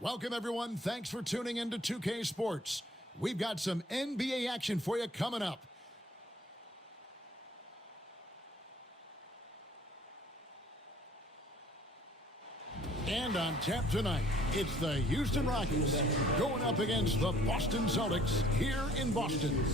Welcome, everyone. Thanks for tuning into 2K Sports. We've got some NBA action for you coming up. And on tap tonight, it's the Houston Rockets going up against the Boston Celtics here in Boston.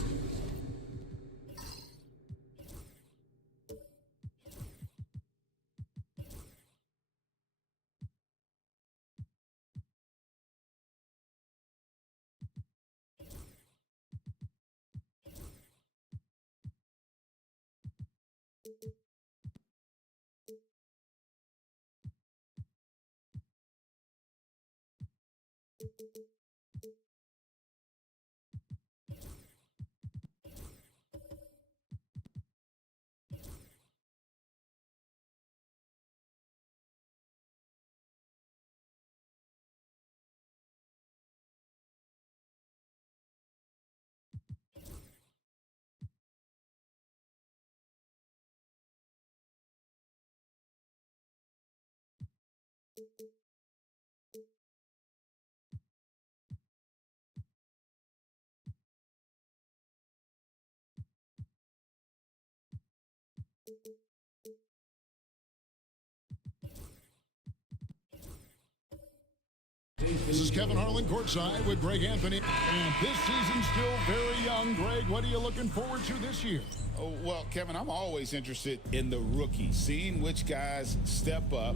This is Kevin Harlan courtside with Greg Anthony. And this season's still very young. Greg, what are you looking forward to this year? Oh, well, Kevin, I'm always interested in the rookies, seeing which guys step up.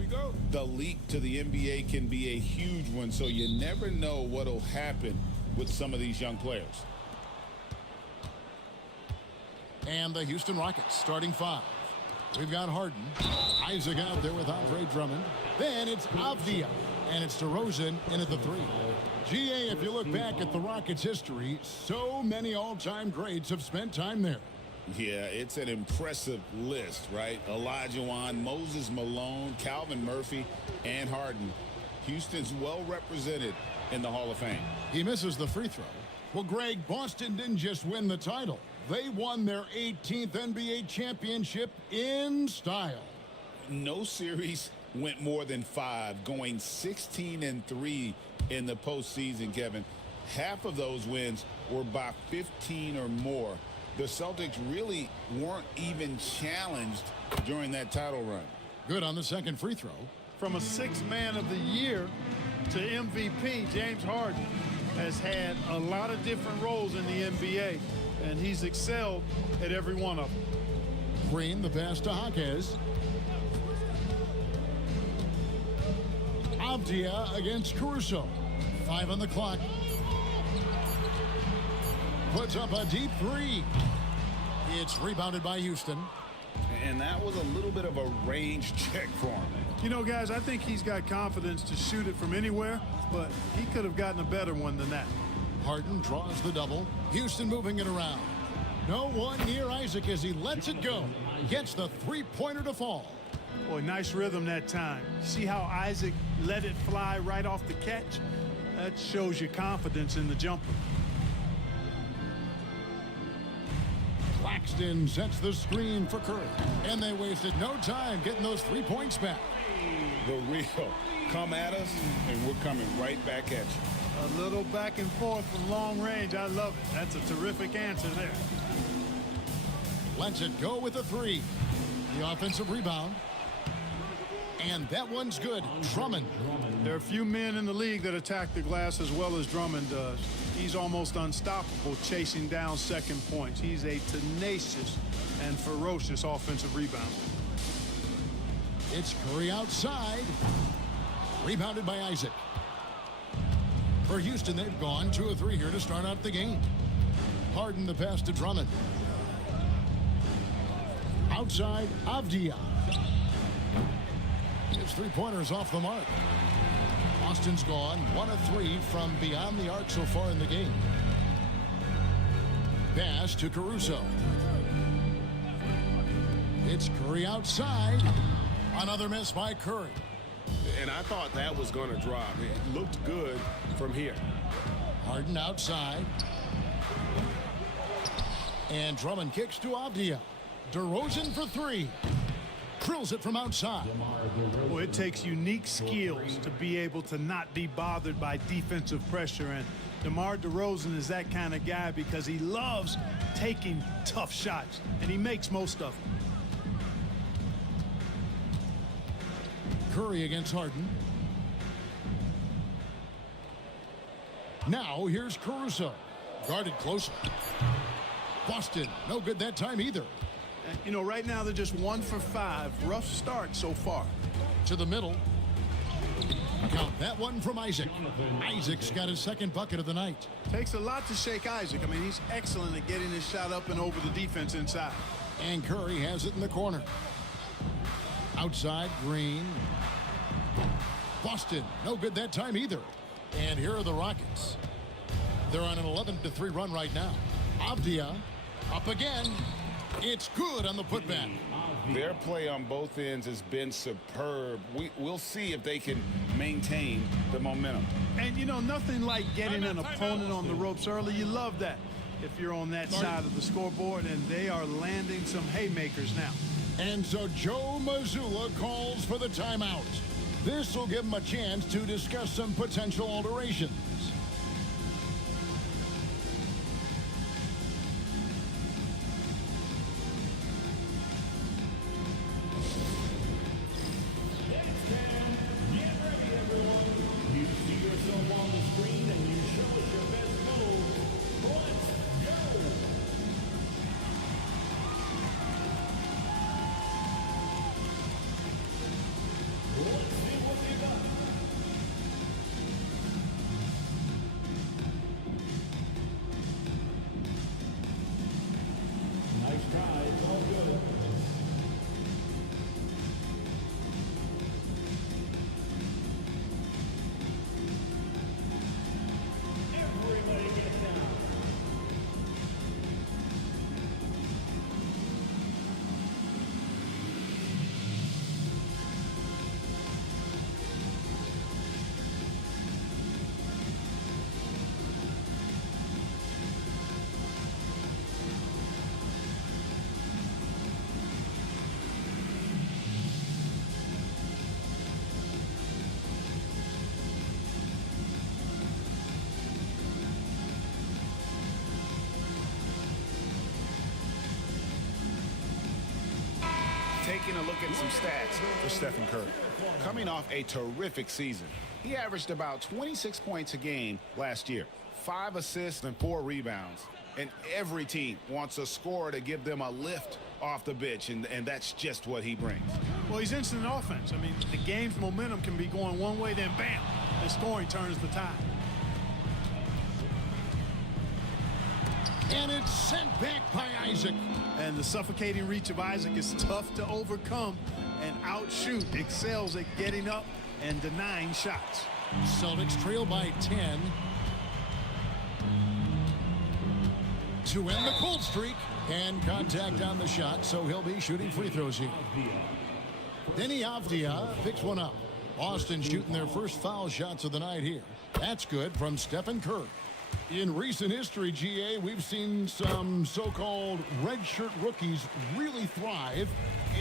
The leap to the NBA can be a huge one, so you never know what will happen with some of these young players. And the Houston Rockets starting five. We've got Harden, Isaac out there with Andre Drummond. Then it's Avdia, and it's DeRozan in at the three. GA, if you look back at the Rockets' history, so many all-time greats have spent time there. Yeah, it's an impressive list, right? Olajuwon, Moses Malone, Calvin Murphy, and Harden. Houston's well represented in the Hall of Fame. He misses the free throw. Well, Greg, Boston didn't just win the title. They won their 18th NBA championship in style. No series went more than 5, going 16-3 in the postseason, Kevin. Half of those wins were by 15 or more. The Celtics really weren't even challenged during that title run. Good on the second free throw. From a sixth man of the year to MVP, James Harden has had a lot of different roles in the NBA, and he's excelled at every one of them. Green, the pass to Jaquez. Avdia against Caruso. 5 on the clock. Puts up a deep three. It's rebounded by Houston. And that was a little bit of a range check for him. You know, guys, I think he's got confidence to shoot it from anywhere, but he could have gotten a better one than that. Harden draws the double. Houston moving it around. No one near Isaac as he lets it go. Gets the three-pointer to fall. Boy, nice rhythm that time. See how Isaac let it fly right off the catch? That shows you confidence in the jumper. Claxton sets the screen for Curry. And they wasted no time getting those 3 points back. The real come at us, and we're coming right back at you. A little back and forth from long range. I love it. That's a terrific answer there. Lets it go with a three. The offensive rebound. And that one's good. Drummond. There are a few men in the league that attack the glass as well as Drummond does. He's almost unstoppable chasing down second points. He's a tenacious and ferocious offensive rebounder. It's Curry outside. Rebounded by Isaac. For Houston, they've gone 2 of 3 here to start out the game. Harden the pass to Drummond. Outside, Avdia. His three-pointers off the mark. Austin's gone 1 of 3 from beyond the arc so far in the game. Pass to Caruso. It's Curry outside. Another miss by Curry. And I thought that was going to drop. It looked good from here. Harden outside. And Drummond kicks to Avdia. DeRozan for 3. Drills it from outside. Well, it takes unique skills to be able to not be bothered by defensive pressure. And DeMar DeRozan is that kind of guy because he loves taking tough shots, and he makes most of them. Curry against Harden. Now here's Caruso. Guarded closer. Boston, no good that time either. You know, right now they're just 1 for 5. Rough start so far. To the middle. Count that one from Isaac. Isaac's got his second bucket of the night. Takes a lot to shake Isaac. I mean, he's excellent at getting his shot up and over the defense inside. And Curry has it in the corner. Outside, Green. Boston, no good that time either. And here are the Rockets. They're on an 11-3 run right now. Avdia up again. It's good on the putback. Their play on both ends has been superb. We'll see if they can maintain the momentum. And, you know, nothing like getting an opponent on the ropes early. You love that if you're on that side of the scoreboard, and they are landing some haymakers now. And so Joe Mazzulla calls for the timeout. This will give him a chance to discuss some potential alterations. Taking a look at some stats for Stephen Curry. Coming off a terrific season, he averaged about 26 points a game last year, 5 assists and 4 rebounds. And every team wants a scorer to give them a lift off the bench, and that's just what he brings. Well, he's instant offense. I mean, the game's momentum can be going one way, then bam, and scoring turns the tide. And it's sent back by Isaac. And the suffocating reach of Isaac is tough to overcome, and outshoot excels at getting up and denying shots. Celtics trail by 10 to end the cold streak, and contact on the shot, so he'll be shooting free throws here. Denny Avdia picks one up. Boston shooting their first foul shots of the night here. That's good from Stephen Curry. In recent history, GA, we've seen some so-called redshirt rookies really thrive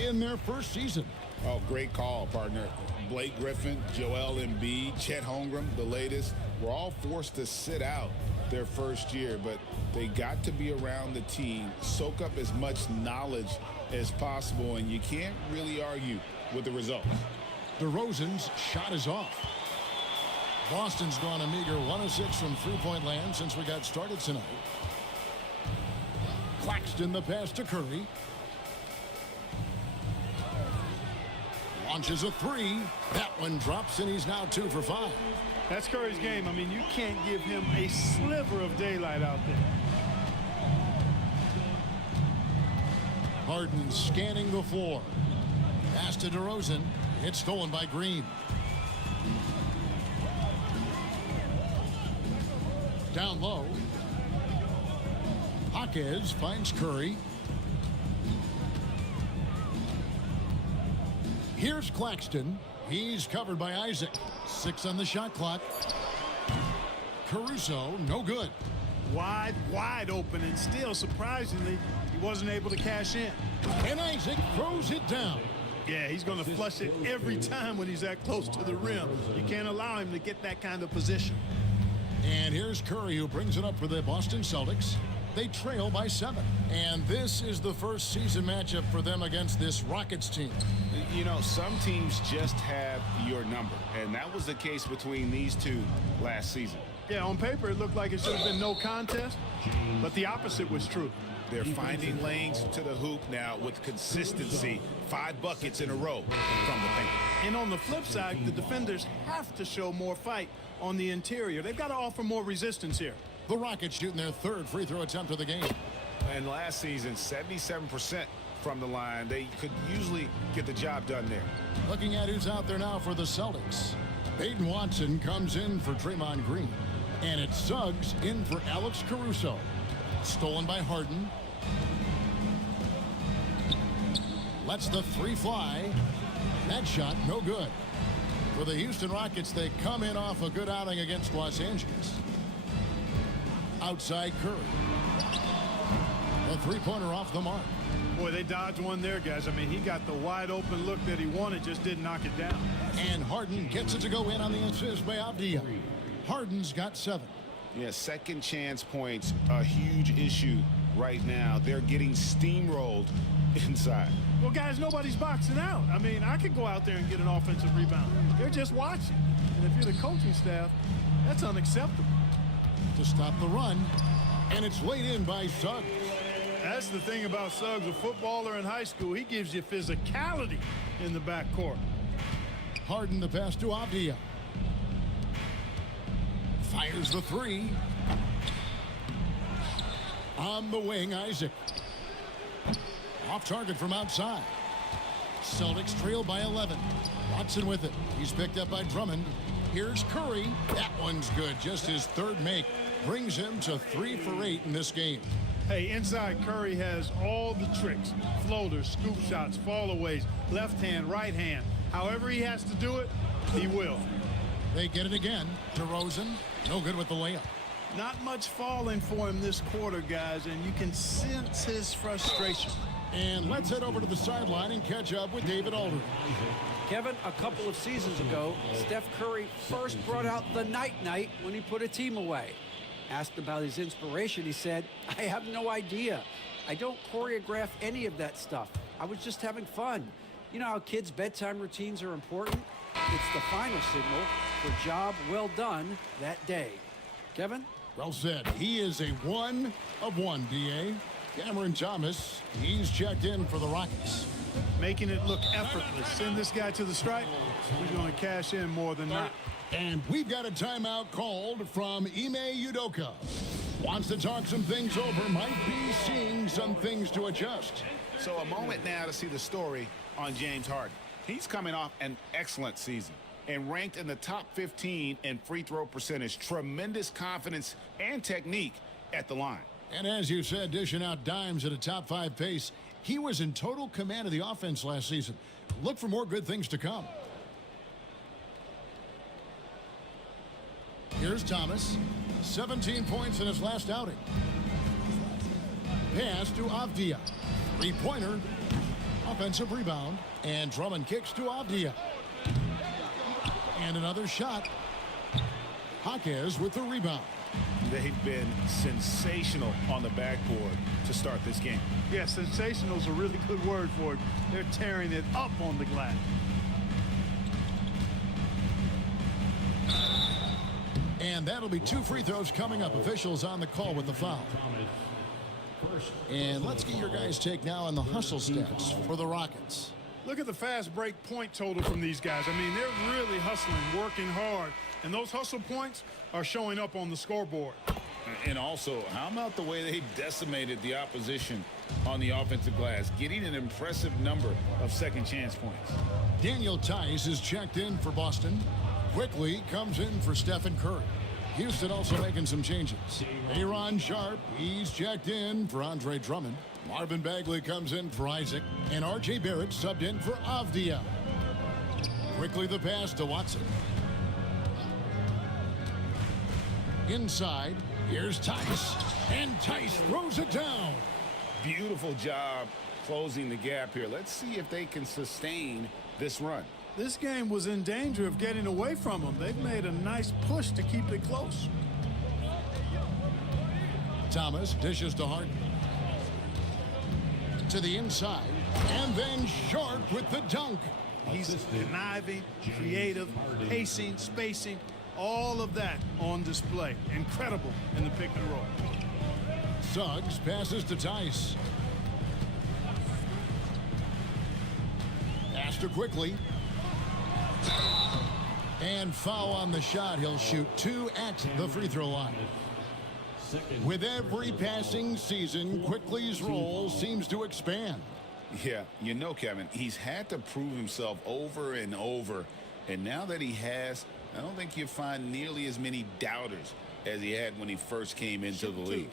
in their first season. Oh, great call, partner. Blake Griffin, Joel Embiid, Chet Holmgren, the latest, were all forced to sit out their first year, but they got to be around the team, soak up as much knowledge as possible, and you can't really argue with the results. DeRozan's shot is off. Boston's gone a meager 1 of 6 from three-point land since we got started tonight. Claxton the pass to Curry. Launches a 3. That one drops, and he's now 2 for 5. That's Curry's game. I mean, you can't give him a sliver of daylight out there. Harden scanning the floor. Pass to DeRozan. It's stolen by Green. Down low. Jaquez finds Curry. Here's Claxton. He's covered by Isaac. 6 on the shot clock. Caruso, no good. Wide open, and still, surprisingly, he wasn't able to cash in. And Isaac throws it down. Yeah, he's going to flush it every time when he's that close to the rim. You can't allow him to get that kind of position. And here's Curry, who brings it up for the Boston Celtics. They trail by 7. And this is the first season matchup for them against this Rockets team. You know, some teams just have your number, and that was the case between these two last season. Yeah, on paper, it looked like it should have been no contest, but the opposite was true. They're finding lanes to the hoop now with consistency. 5 buckets in a row from the paint. And on the flip side, the defenders have to show more fight on the interior. They've got to offer more resistance here. The Rockets shooting their 3rd free throw attempt of the game. And last season, 77% from the line. They could usually get the job done there. Looking at who's out there now for the Celtics. Peyton Watson comes in for Draymond Green. And it's Suggs in for Alex Caruso. Stolen by Harden. Lets the 3 fly. That shot no good. For the Houston Rockets, they come in off a good outing against Los Angeles. Outside Curry. A 3-pointer off the mark. Boy, they dodged one there, guys. I mean, he got the wide open look that he wanted, just didn't knock it down. And Harden gets it to go in on the assist by Avdia. Harden's got 7. Yeah, second chance points, a huge issue right now. They're getting steamrolled inside. Well, guys, nobody's boxing out. I mean, I could go out there and get an offensive rebound. They're just watching. And if you're the coaching staff, that's unacceptable. To stop the run, and it's laid in by Suggs. That's the thing about Suggs, a footballer in high school. He gives you physicality in the backcourt. Harden the pass to Avdia. Fires the 3. On the wing, Isaac. Off target from outside. Celtics trail by 11. Watson with it. He's picked up by Drummond. Here's Curry. That one's good. Just his 3rd make. Brings him to 3 for 8 in this game. Hey, inside Curry has all the tricks. Floaters, scoop shots, fallaways, left hand, right hand. However he has to do it, he will. They get it again. DeRozan, no good with the layup. Not much falling for him this quarter, guys, and you can sense his frustration. And let's head over to the sideline and catch up with David Aldridge. Kevin, a couple of seasons ago, Steph Curry first brought out the night-night when he put a team away. Asked about his inspiration, he said, "I have no idea. I don't choreograph any of that stuff. I was just having fun. You know how kids' bedtime routines are important? It's the final signal for job well done that day. Kevin? Well said. He is a 1 of 1, D.A. Cameron Thomas, he's checked in for the Rockets. Making it look effortless. Send this guy to the stripe. He's going to cash in more than not. And we've got a timeout called from Ime Udoka. Wants to talk some things over, might be seeing some things to adjust. So a moment now to see the story on James Harden. He's coming off an excellent season and ranked in the top 15 in free throw percentage. Tremendous confidence and technique at the line. And as you said, dishing out dimes at a top 5 pace, he was in total command of the offense last season. Look for more good things to come. Here's Thomas, 17 points in his last outing. Pass to Avdia. Three-pointer, offensive rebound, and Drummond kicks to Avdia. And another shot. Jaquez with the rebound. They've been sensational on the backboard to start this game. Yeah, sensational is a really good word for it. They're tearing it up on the glass. And that'll be 2 free throws coming up. Officials on the call with the foul. And let's get your guys' take now on the hustle stats for the Rockets. Look at the fast break point total from these guys. I mean, they're really hustling, working hard. And those hustle points are showing up on the scoreboard. And also, how about the way they decimated the opposition on the offensive glass, getting an impressive number of second chance points. Daniel Tice is checked in for Boston. Quickly comes in for Stephen Curry. Houston also making some changes. Aaron Sharp, he's checked in for Andre Drummond. Marvin Bagley comes in for Isaac. And R.J. Barrett subbed in for Avdia. Quickly the pass to Watson. Inside, here's Tice. And Tice throws it down. Beautiful job closing the gap here. Let's see if they can sustain this run. This game was in danger of getting away from them. They've made a nice push to keep it close. Thomas dishes to Harden. To the inside. And then Sharp with the dunk. He's conniving, creative, pacing, spacing, all of that on display. Incredible in the pick and roll. Suggs passes to Tice. Astor quickly. And foul on the shot. He'll shoot 2 at the free throw line. With every passing season, Quickly's role seems to expand. Yeah, you know, Kevin, he's had to prove himself over and over. And now that he has, I don't think you'll find nearly as many doubters as he had when he first came into the league.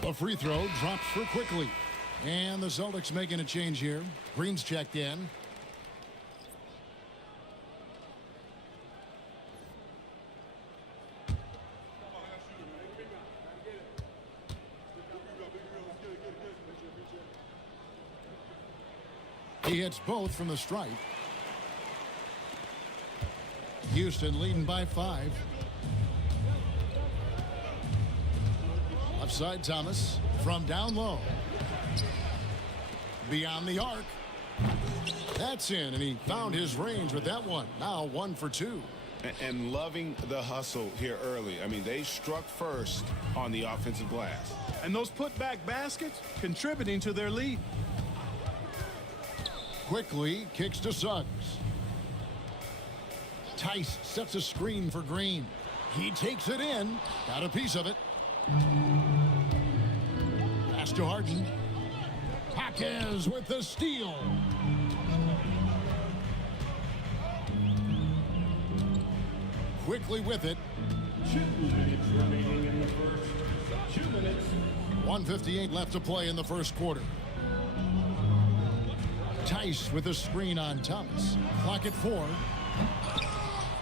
The free throw drops for Quickly. And the Celtics making a change here. Green's checked in. He hits both from the stripe. Houston leading by 5. Upside Thomas from down low. Beyond the arc. That's in, and he found his range with that one. Now 1 for 2. And loving the hustle here early. I mean, they struck first on the offensive glass. And those putback baskets contributing to their lead. Quickly kicks to Suggs. Tice sets a screen for Green. He takes it in. Got a piece of it. Pass to Harden. Jaquez with the steal. Quickly with it. 2 minutes remaining in the first. 2 minutes. 1:58 left to play in the first quarter. Tice with a screen on Thomas. Clock at 4.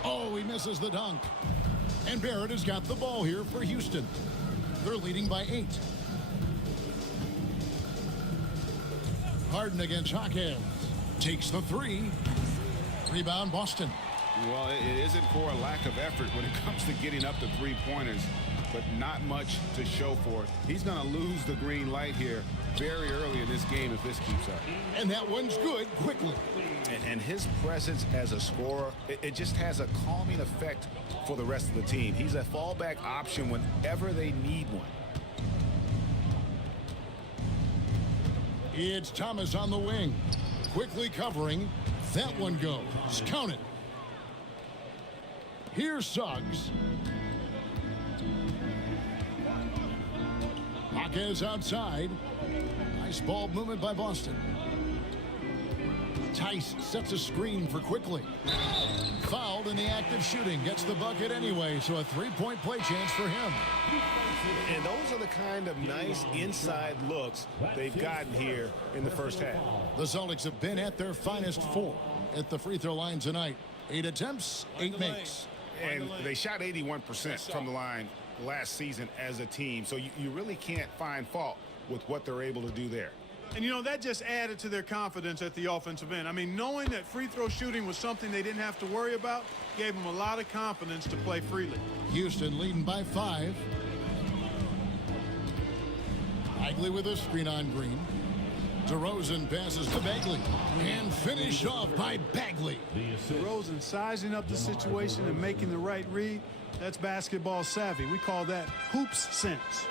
Oh, he misses the dunk. And Barrett has got the ball here for Houston. They're leading by 8. Harden against Jaquez. Takes the 3. Rebound, Boston. Well, it isn't for a lack of effort when it comes to getting up to three-pointers, but not much to show for it. He's going to lose the green light here very early in this game if this keeps up. And that one's good quickly. And his presence as a scorer, it just has a calming effect for the rest of the team. He's a fallback option whenever they need one. It's Thomas on the wing. Quickly covering. That one goes. Count it. Here's Suggs. Marquez outside. Nice ball movement by Boston. Tice sets a screen for Quickly. Fouled in the act of shooting. Gets the bucket anyway, so a three-point play chance for him. And those are the kind of nice inside looks they've gotten here in the first half. The Celtics have been at their finest form at the free throw line tonight. 8 attempts, 8 makes. And they shot 81% from the line last season as a team, so you really can't find fault with what they're able to do there. And, you know, that just added to their confidence at the offensive end. I mean, knowing that free throw shooting was something they didn't have to worry about gave them a lot of confidence to play freely. Houston leading by 5. Bagley with a screen on Green. DeRozan passes to Bagley. And finished off by Bagley. DeRozan sizing up the situation and making the right read. That's basketball savvy. We call that hoops sense.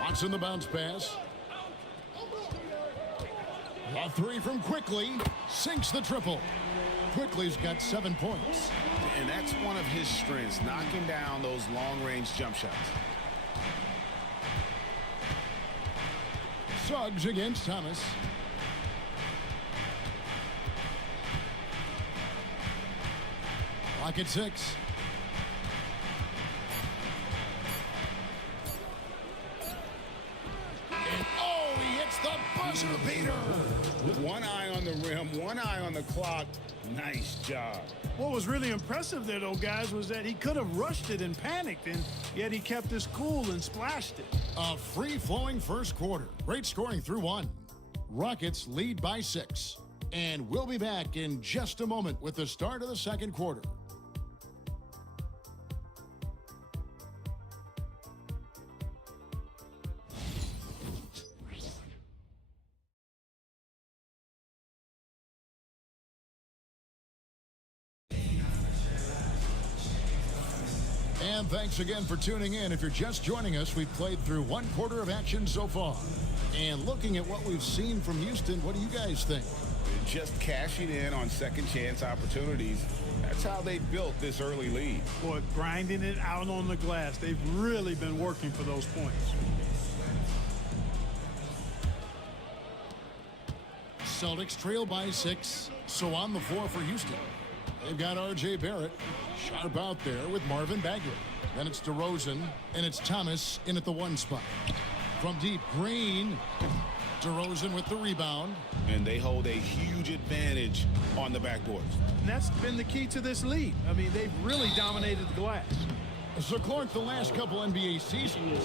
Watson the bounce pass. A three from Quickly. Sinks the triple. Quickly's got 7 points. And that's one of his strengths, knocking down those long-range jump shots. Suggs against Thomas. Clock at 6. And oh, he hits the buzzer beater. One eye on the rim, one eye on the clock. Nice job. What was really impressive there, though, guys, was that he could have rushed it and panicked, and yet he kept his cool and splashed it. A free-flowing first quarter. Great scoring through 1. Rockets lead by 6. And we'll be back in just a moment with the start of the second quarter. And thanks again for tuning in. If you're just joining us, we've played through 1 quarter of action so far. And looking at what we've seen from Houston, what do you guys think? Just cashing in on second chance opportunities. That's how they built this early lead. Boy, grinding it out on the glass. They've really been working for those points. Celtics trail by 6. So on the floor for Houston. They've got R.J. Barrett sharp out there with Marvin Bagley. Then it's DeRozan, and it's Thomas in at the 1 spot. From deep, Green. DeRozan with the rebound. And they hold a huge advantage on the backboards. And that's been the key to this lead. I mean, they've really dominated the glass. So, Clark, the last couple NBA seasons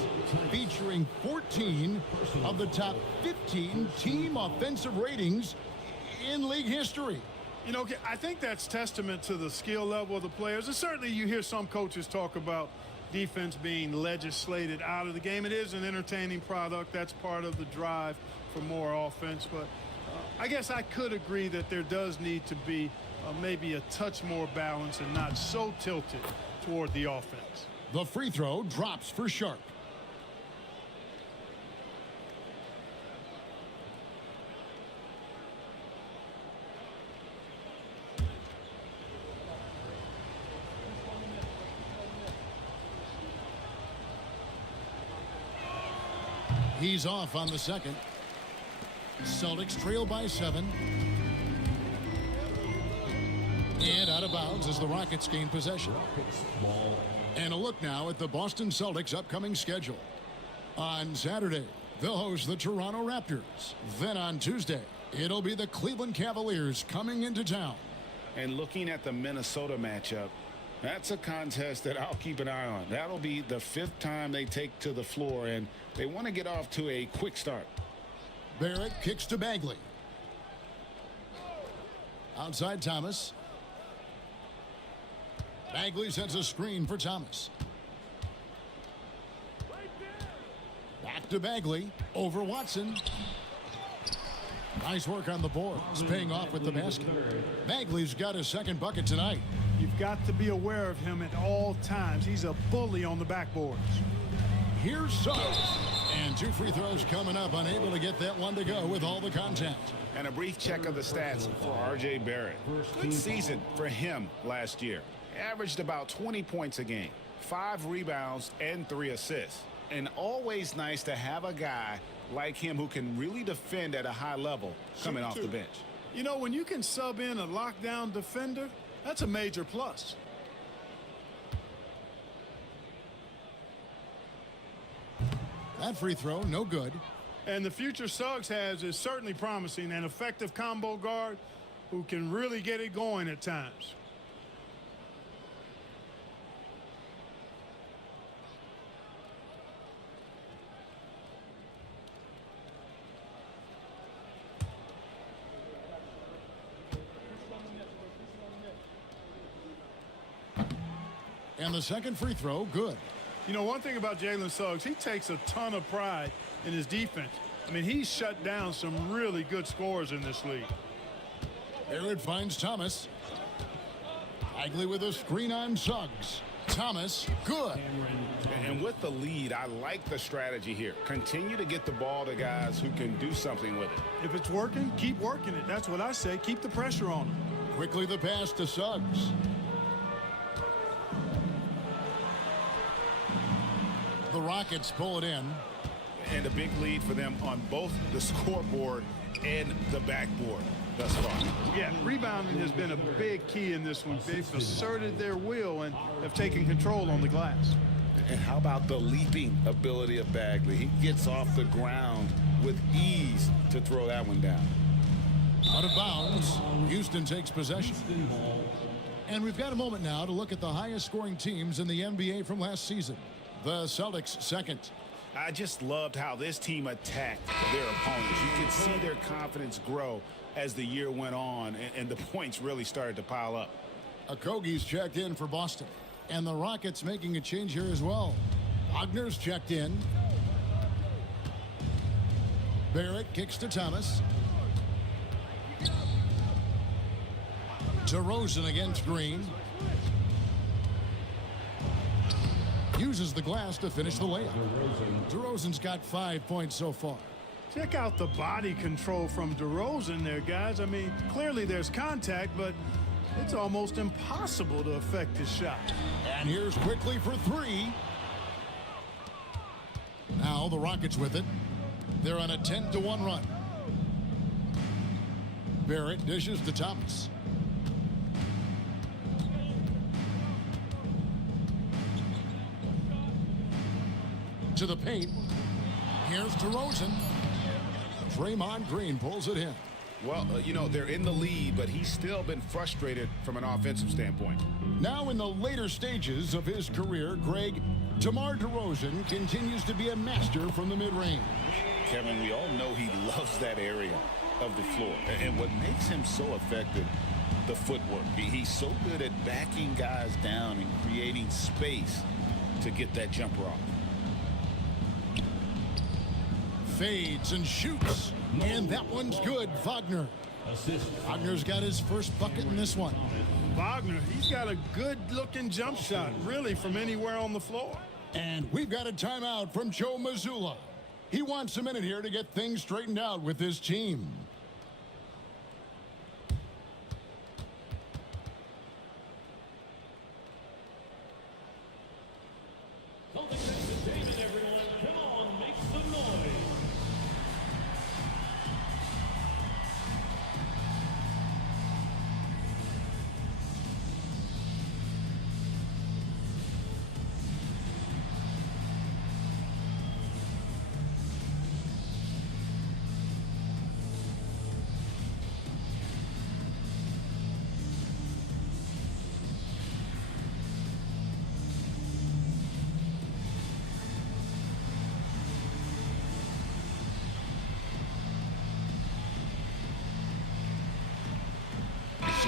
featuring 14 of the top 15 team offensive ratings in league history. You know, I think that's testament to the skill level of the players. And certainly you hear some coaches talk about defense being legislated out of the game. It is an entertaining product. That's part of the drive for more offense. But I guess I could agree that there does need to be maybe a touch more balance and not so tilted toward the offense. The free throw drops for Sharp. He's off on the second. Celtics trail by 7. And out of bounds as the Rockets gain possession. And a look now at the Boston Celtics' upcoming schedule. On Saturday, they'll host the Toronto Raptors. Then on Tuesday, it'll be the Cleveland Cavaliers coming into town. And looking at the Minnesota matchup, that's a contest that I'll keep an eye on. That'll be the 5th time they take to the floor, and they want to get off to a quick start. Barrett kicks to Bagley. Outside Thomas. Bagley sets a screen for Thomas. Back to Bagley. Over Watson. Nice work on the boards, paying off with the basket. Bagley's got his second bucket tonight. You've got to be aware of him at all times. He's a bully on the backboards. Here's Suggs. And 2 free throws coming up, unable to get that one to go with all the contact. And a brief check of the stats for R.J. Barrett. Good season for him last year. Averaged about 20 points a game, 5 rebounds, and 3 assists. And always nice to have a guy like him who can really defend at a high level coming off the bench. You know, when you can sub in a lockdown defender, that's a major plus. That free throw, no good. And the future Suggs has is certainly promising, an effective combo guard who can really get it going at times. And the second free throw, good. You know, one thing about Jalen Suggs, he takes a ton of pride in his defense. I mean, he's shut down some really good scorers in this league. There it finds Thomas. Bagley with a screen on Suggs. Thomas, good. And with the lead, I like the strategy here. Continue to get the ball to guys who can do something with it. If it's working, keep working it. That's what I say. Keep the pressure on him. Quickly the pass to Suggs. The Rockets pull it in. And a big lead for them on both the scoreboard and the backboard thus far. Yeah, rebounding has been a big key in this one. They've asserted their will and have taken control on the glass. And how about the leaping ability of Bagley? He gets off the ground with ease to throw that one down. Out of bounds. Houston takes possession. And we've got a moment now to look at the highest scoring teams in the NBA from last season. The Celtics second. I just loved how this team attacked their opponents. You could see their confidence grow as the year went on, and the points really started to pile up. Okogie's checked in for Boston. And the Rockets making a change here as well. Wagner's checked in. Barrett kicks to Thomas. DeRozan against Green. Uses the glass to finish the layup. DeRozan's got 5 points so far. Check out the body control from DeRozan there, guys. I mean, clearly there's contact, but it's almost impossible to affect his shot. And here's quickly for 3. Now the Rockets with it. They're on a 10-1 run. Barrett dishes to Thomas. To the paint. Here's DeRozan. Draymond Green pulls it in. Well, you know, they're in the lead, but he's still been frustrated from an offensive standpoint. Now in the later stages of his career, Greg, DeMar DeRozan continues to be a master from the mid-range. Kevin, we all know he loves that area of the floor. And what makes him so effective, the footwork. He's so good at backing guys down and creating space to get that jumper off. Fades and shoots. And that one's good. Wagner. Wagner's got his first bucket in this one. Wagner, he's got a good-looking jump shot, really, from anywhere on the floor. And we've got a timeout from Joe Mazzulla. He wants a minute here to get things straightened out with his team.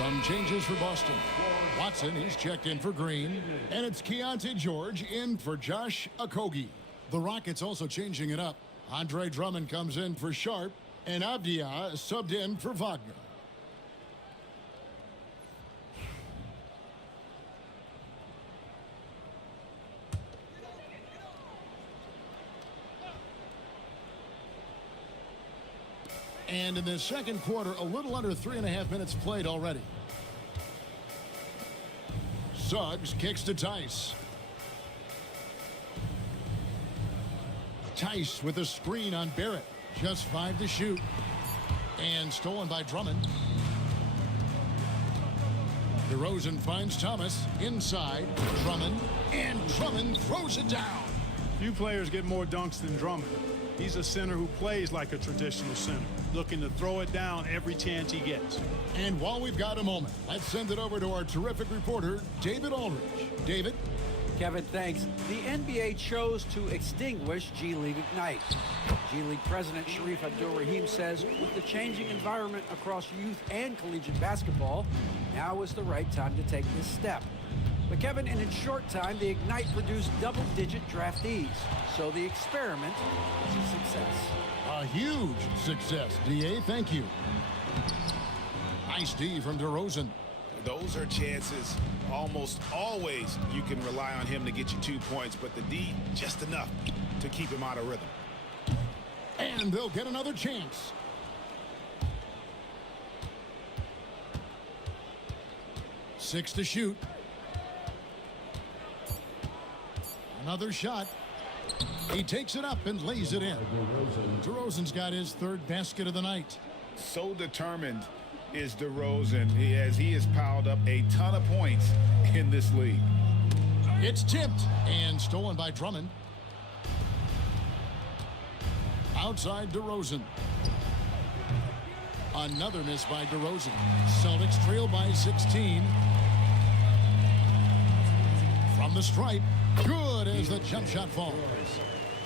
Some changes for Boston. Watson, he's checked in for Green. And it's Keontae George in for Josh Okogie. The Rockets also changing it up. Andre Drummond comes in for Sharp. And Avdia subbed in for Wagner. And in the second quarter, a little under 3.5 minutes played already. Suggs kicks to Tice. Tice with a screen on Barrett. Just 5 to shoot. And stolen by Drummond. DeRozan finds Thomas inside. Drummond. And Drummond throws it down. Few players get more dunks than Drummond. He's a center who plays like a traditional center, looking to throw it down every chance he gets. And while we've got a moment, let's send it over to our terrific reporter, David Aldridge. David? Kevin, thanks. The NBA chose to extinguish G League Ignite. G League President Sharif Abdul-Rahim says with the changing environment across youth and collegiate basketball, now is the right time to take this step. But Kevin, in a short time, the Ignite produced double-digit draftees. So the experiment is a success. A huge success, D.A. Thank you. Nice D from DeRozan. Those are chances. Almost always you can rely on him to get you 2 points, but the D, just enough to keep him out of rhythm. And they'll get another chance. Six to shoot. Another shot. He takes it up and lays it in. DeRozan's got his third basket of the night. So determined is DeRozan as he has piled up a ton of points in this league. It's tipped and stolen by Drummond. Outside DeRozan. Another miss by DeRozan. Celtics trail by 16. From the stripe. Good as the jump shot falls.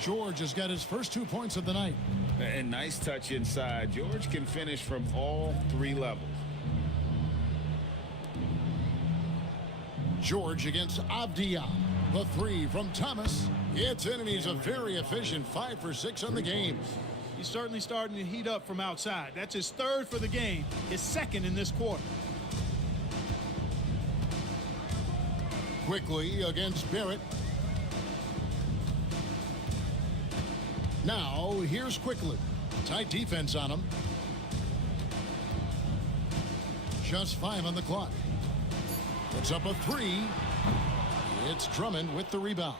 George has got his first 2 points of the night. And nice touch inside. George can finish from all 3 levels. George against Avdia. The 3 from Thomas. It's in, and he's a very efficient 5 for 6 on the game. He's certainly starting to heat up from outside. That's his third for the game, his second in this quarter. Quickly against Barrett. Now, here's Quickly. Tight defense on him. Just 5 on the clock. Puts up a 3. It's Drummond with the rebound.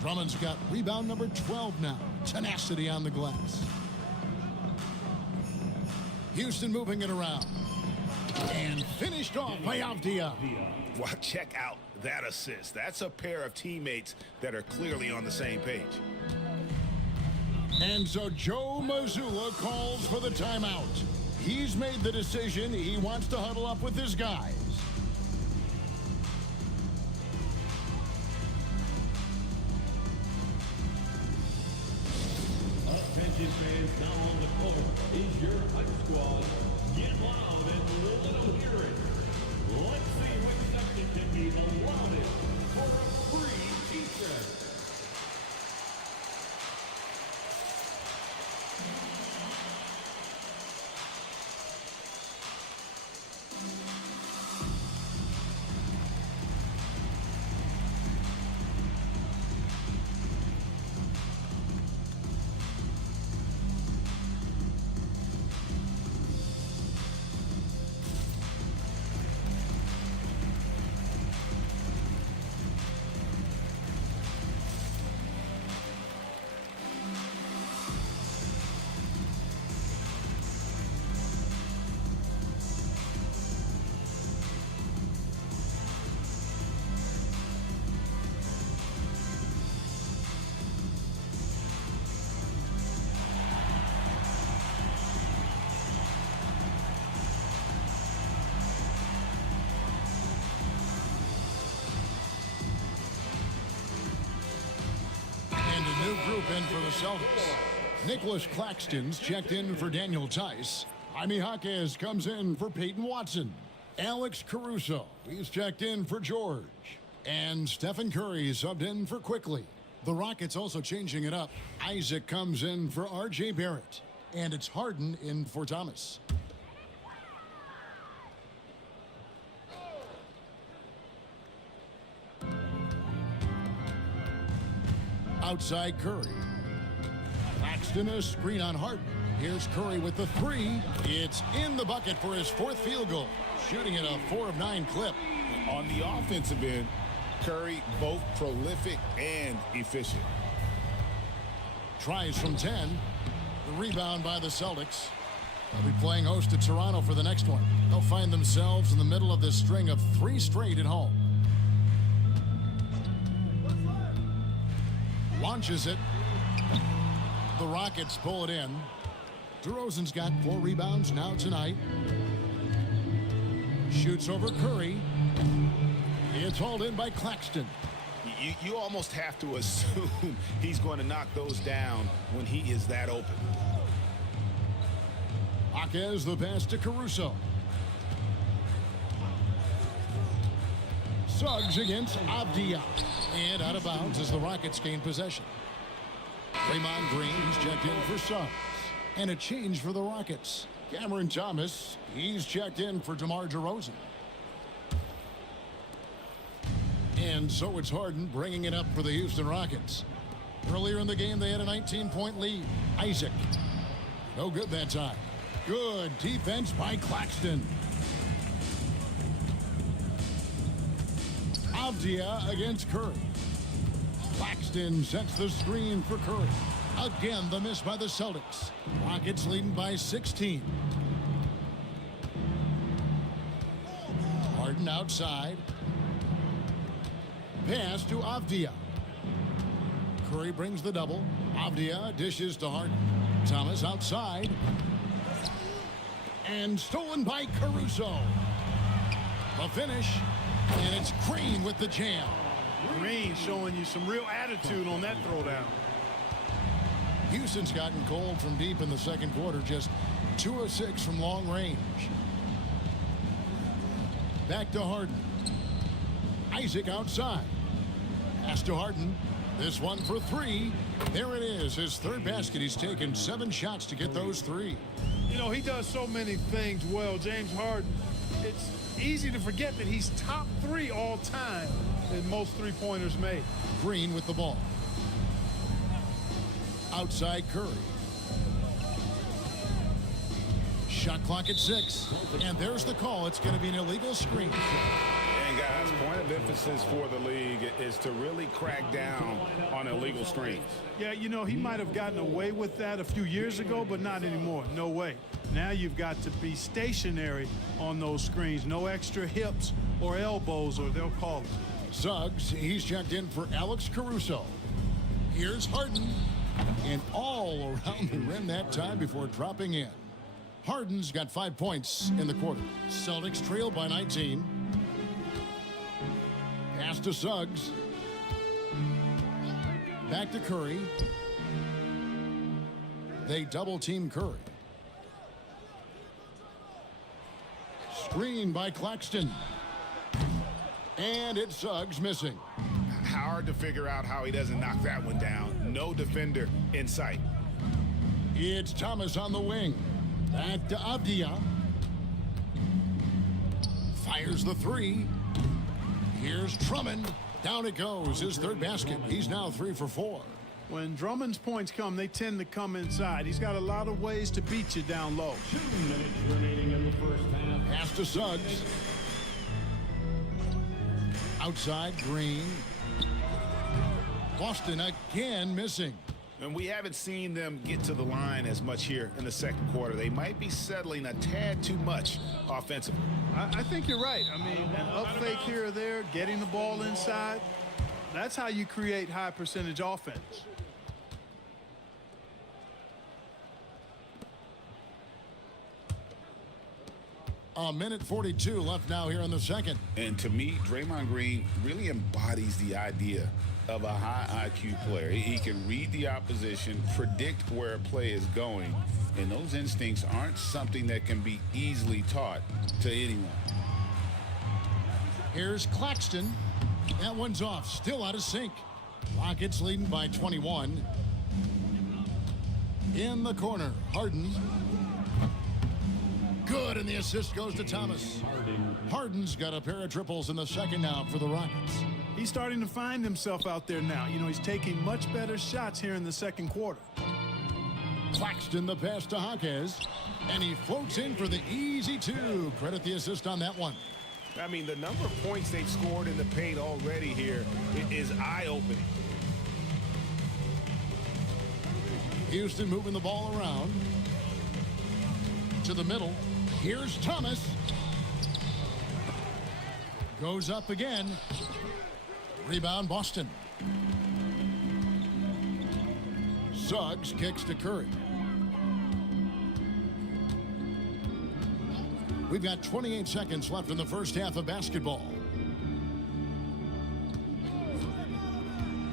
Drummond's got rebound number 12 now. Tenacity on the glass. Houston moving it around. And finished off by Avdia. Well, check out that assist. That's a pair of teammates that are clearly on the same page. And so Joe Mazzulla calls for the timeout. He's made the decision. He wants to huddle up with his guys. Attention fans, now on the court is your hype squad. Get loud and let them hear it. Let's see which section can be the loudest for a free t-shirt. New group in for the Celtics. Nicholas Claxton's checked in for Daniel Tice. Jaime Jaquez comes in for Peyton Watson. Alex Caruso, he's checked in for George. And Stephen Curry subbed in for Quickly. The Rockets also changing it up. Isaac comes in for R.J. Barrett. And it's Harden in for Thomas. Outside Curry. Claxton a screen on Harden. Here's Curry with the three. It's in the bucket for his fourth field goal. Shooting at a 4 of 9 clip. On the offensive end, Curry both prolific and efficient. Tries from 10. The rebound by the Celtics. They'll be playing host to Toronto for the next one. They'll find themselves in the middle of this string of 3 straight at home. Launches it. The Rockets pull it in. DeRozan's got 4 rebounds now tonight. Shoots over Curry. It's hauled in by Claxton. You almost have to assume he's going to knock those down when he is that open. Jaquez the pass to Caruso. Suggs against Avdia. And out of bounds as the Rockets gain possession. Draymond Green's checked in for Suggs. And a change for the Rockets. Cameron Thomas, he's checked in for DeMar DeRozan. And so it's Harden bringing it up for the Houston Rockets. Earlier in the game, they had a 19-point lead. Isaac. No good that time. Good defense by Claxton. Avdia against Curry. Claxton sets the screen for Curry. Again, the miss by the Celtics. Rockets leading by 16. Harden outside. Pass to Avdia. Curry brings the double. Avdia dishes to Harden. Thomas outside. And stolen by Caruso. The finish. And it's Green with the jam. Green showing you some real attitude on that throwdown. Houston's gotten cold from deep in the second quarter. Just 2 of 6 from long range. Back to Harden. Isaac outside. Pass to Harden. This one for 3. There it is. His third basket. He's taken 7 shots to get those 3. You know, he does so many things well, James Harden. It's easy to forget that he's top 3 all time in most three-pointers made. Green with the ball. Outside Curry. Shot clock at 6. And there's the call. It's going to be an illegal screen. And guys, point of emphasis for the league is to really crack down on illegal screens. Yeah, you know, he might have gotten away with that a few years ago, but not anymore. No way. Now you've got to be stationary on those screens. No extra hips or elbows, or they'll call it. Suggs, he's checked in for Alex Caruso. Here's Harden. And all around the rim that time before dropping in. Harden's got 5 points in the quarter. Celtics trail by 19. Pass to Suggs. Back to Curry. They double team Curry. Screen by Claxton. And it's Suggs missing. Hard to figure out how he doesn't knock that one down. No defender in sight. It's Thomas on the wing. Back to Avdia. Fires the 3. Here's Drummond. Down it goes. His third basket. He's now 3 for 4. When Drummond's points come, they tend to come inside. He's got a lot of ways to beat you down low. 2 minutes remaining in the first half. Pass to Suggs. Outside Green. Boston again missing. And we haven't seen them get to the line as much here in the second quarter. They might be settling a tad too much offensively. I think you're right. I mean, an up fake here or there, getting the ball inside, that's how you create high percentage offense. A minute 42 left now here in the second. And to me, Draymond Green really embodies the idea of a high IQ player. He can read the opposition, predict where a play is going, and those instincts aren't something that can be easily taught to anyone. Here's Claxton. That one's off. Still out of sync. Rockets leading by 21. In the corner, Harden. Good, and the assist goes to Thomas. Harden's got a pair of triples in the second now for the Rockets. He's starting to find himself out there now. You know, he's taking much better shots here in the second quarter. Claxton the pass to Jaquez, and he floats in for the easy two. Credit the assist on that one. I mean, the number of points they've scored in the paint already here is eye-opening. Houston moving the ball around to the middle. Here's Thomas. Goes up again. Rebound Boston. Suggs kicks to Curry. We've got 28 seconds left in the first half of basketball.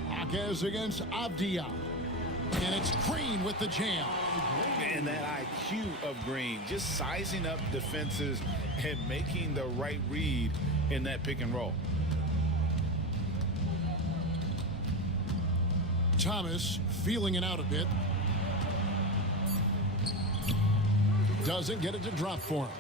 Jaquez against Avdia. And it's Green with the jam. And that IQ of Green, just sizing up defenses and making the right read in that pick and roll. Thomas feeling it out a bit. Doesn't get it to drop for him.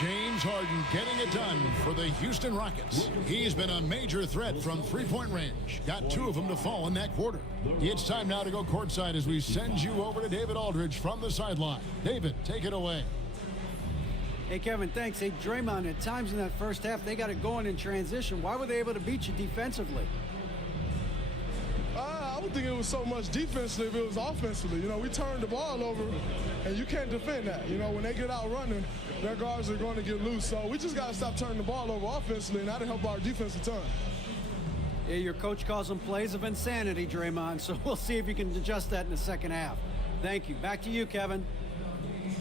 James Harden getting it done for the Houston Rockets. He's been a major threat from three-point range. Got two of them to fall in that quarter. It's time now to go courtside as we send you over to David Aldridge from the sideline. David, take it away. Hey, Kevin, thanks. Hey, Draymond, at times in that first half, they got it going in transition. Why were they able to beat you defensively? I don't think it was so much defensively, it was offensively. You know, we turned the ball over, and you can't defend that. You know, when they get out running, their guards are going to get loose. So we just got to stop turning the ball over offensively, and that'll help our defense a ton. Yeah, your coach calls them plays of insanity, Draymond, so we'll see if you can adjust that in the second half. Thank you. Back to you, Kevin.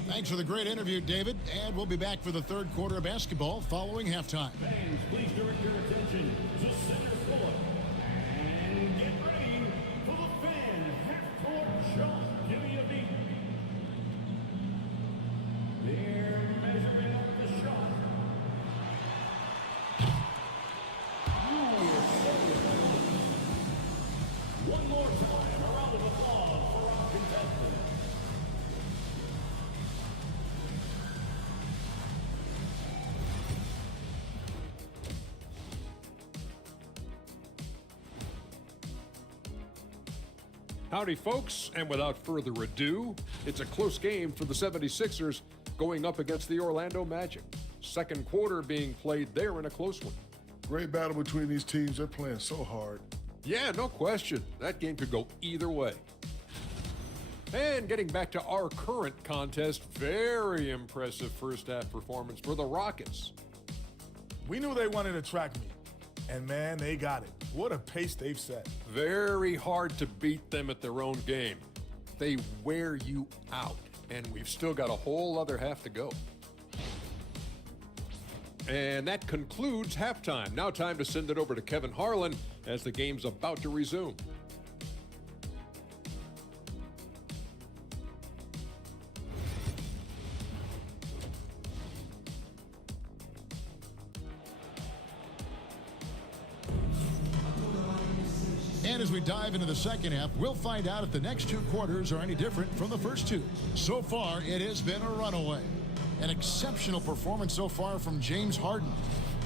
Thanks for the great interview, David. And we'll be back for the third quarter of basketball following halftime. Fans, please direct your attention to center court. And get ready for the fan half-court shot. Give me a beat. Their measurement of the shot. One more time, a round of applause for our contestants. Howdy, folks, and without further ado, it's a close game for the 76ers going up against the Orlando Magic. Second quarter being played there in a close one. Great battle between these teams. They're playing so hard. Yeah, no question. That game could go either way. And getting back to our current contest, very impressive first half performance for the Rockets. We knew they wanted to track me, and man, they got it. What a pace they've set. Very hard to beat them at their own game. They wear you out, and we've still got a whole other half to go. And that concludes halftime. Now time to send it over to Kevin Harlan as the game's about to resume. And as we dive into the second half, we'll find out if the next two quarters are any different from the first two. So far, it has been a runaway. An exceptional performance so far from James Harden.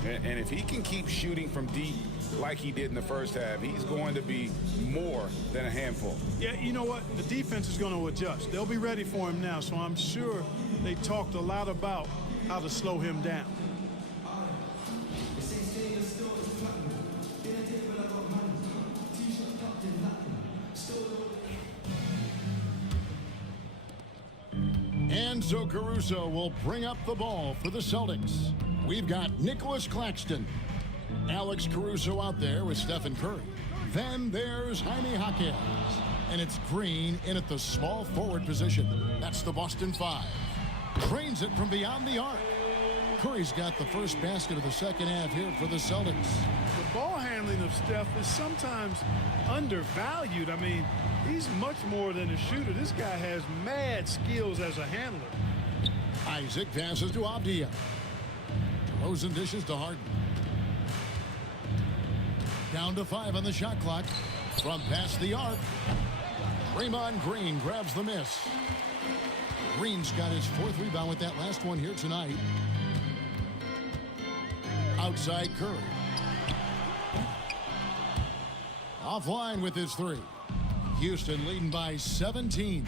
And if he can keep shooting from deep like he did in the first half, he's going to be more than a handful. Yeah, you know what? The defense is going to adjust. They'll be ready for him now, so I'm sure they talked a lot about how to slow him down. And so Caruso will bring up the ball for the Celtics. We've got Nicholas Claxton, Alex Caruso out there with Stephen Curry. Then there's Jaime Jaquez. And it's Green in at the small forward position. That's the Boston Five. Drains it from beyond the arc. Curry's got the first basket of the second half here for the Celtics. The ball handling of Steph is sometimes undervalued. I mean, he's much more than a shooter. This guy has mad skills as a handler. Isaac passes to Avdia. Rosen dishes to Harden. Down to 5 on the shot clock. From past the arc. Draymond Green grabs the miss. Green's got his 4th rebound with that last one here tonight. Outside Curry. Offline with his 3. Houston leading by 17.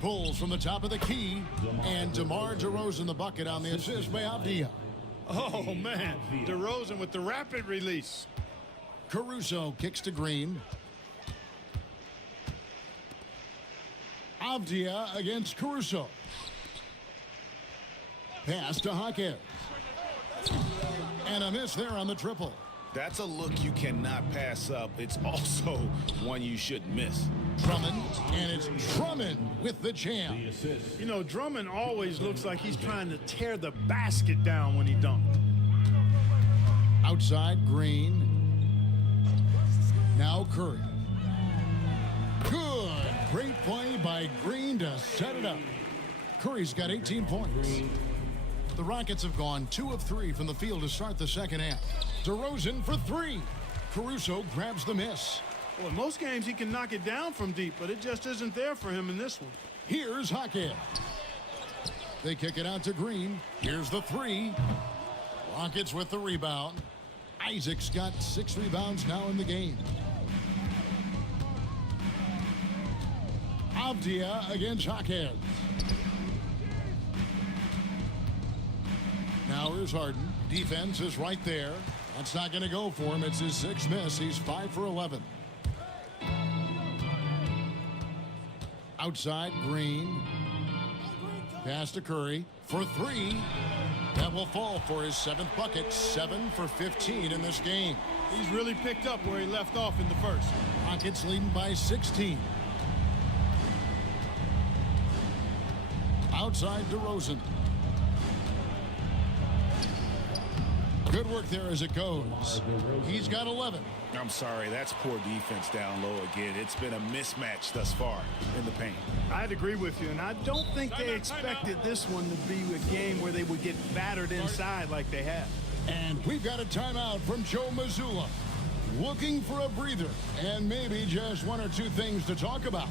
Pulls from the top of the key. And DeMar DeRozan the bucket on the assist by Avdia. Oh, man. DeRozan with the rapid release. Caruso kicks to Green. Avdia against Caruso. Pass to Hawkins. And a miss there on the triple. That's a look you cannot pass up. It's also one you shouldn't miss. Drummond, and it's Drummond with the jam. You know, Drummond always looks like he's trying to tear the basket down when he dunked. Outside Green. Now Curry. Good. Great play by Green to set it up. Curry's got 18 points. The Rockets have gone 2 of 3 from the field to start the second half. DeRozan for 3. Caruso grabs the miss. Well, in most games he can knock it down from deep, but it just isn't there for him in this one. Here's Hawkins. They kick it out to Green. Here's the 3. Rockets with the rebound. Isaac's got 6 rebounds now in the game. Avdia against Hawkins. Now here's Harden. Defense is right there. That's not going to go for him. It's his 6th miss. He's 5 for 11. Outside Green. Pass to Curry for 3. That will fall for his 7th bucket. 7 for 15 in this game. He's really picked up where he left off in the first. Rockets leading by 16. Outside DeRozan. Good work there as it goes. He's got 11. I'm sorry, that's poor defense down low again. It's been a mismatch thus far in the paint. I'd agree with you, and I don't think they expected this one to be a game where they would get battered inside like they have. And we've got a timeout from Joe Mazzulla. Looking for a breather and maybe just 1 or 2 things to talk about.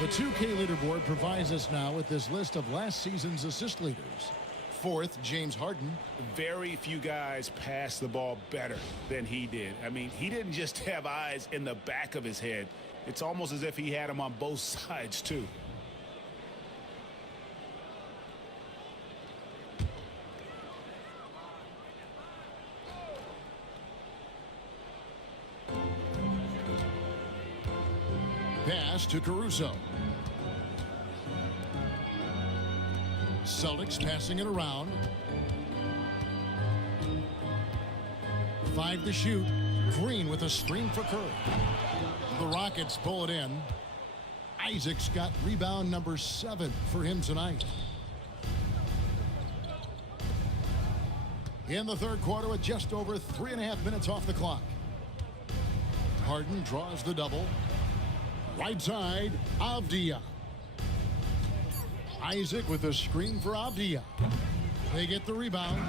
The 2K leaderboard provides us now with this list of last season's assist leaders. 4th, James Harden. Very few guys pass the ball better than he did. I mean, he didn't just have eyes in the back of his head. It's almost as if he had them on both sides, too. Pass to Caruso. Celtics passing it around. 5 to shoot. Green with a screen for Curry. The Rockets pull it in. Isaac's got rebound number 7 for him tonight. In the 3rd quarter with just over 3.5 minutes off the clock. Harden draws the double. Right side, Avdia. Isaac with a screen for Avdia. They get the rebound.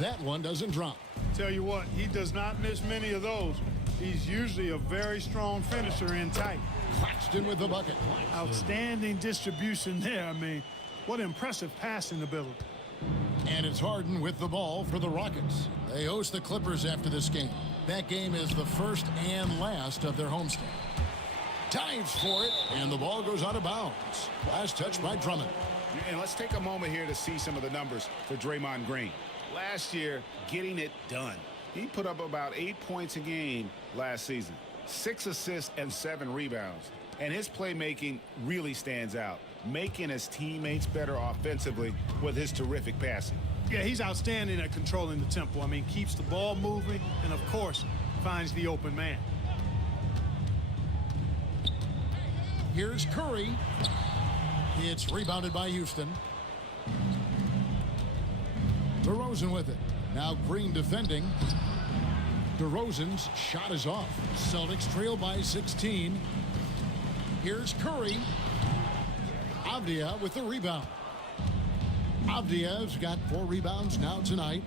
That one doesn't drop. Tell you what, he does not miss many of those. He's usually a very strong finisher in tight. Claxton with the bucket. Outstanding distribution there. I mean, what impressive passing ability. And it's Harden with the ball for the Rockets. They host the Clippers after this game. That game is the first and last of their homestand. Dives for it, and the ball goes out of bounds. Last touch by Drummond. And let's take a moment here to see some of the numbers for Draymond Green. Last year, getting it done. He put up about 8 points a game last season, 6 assists and 7 rebounds. And his playmaking really stands out, making his teammates better offensively with his terrific passing. Yeah, he's outstanding at controlling the tempo. I mean, keeps the ball moving and, of course, finds the open man. Here's Curry. It's rebounded by Houston. DeRozan with it. Now Green defending. DeRozan's shot is off. Celtics trail by 16. Here's Curry. Avdia with the rebound. Avdia's got 4 rebounds now tonight.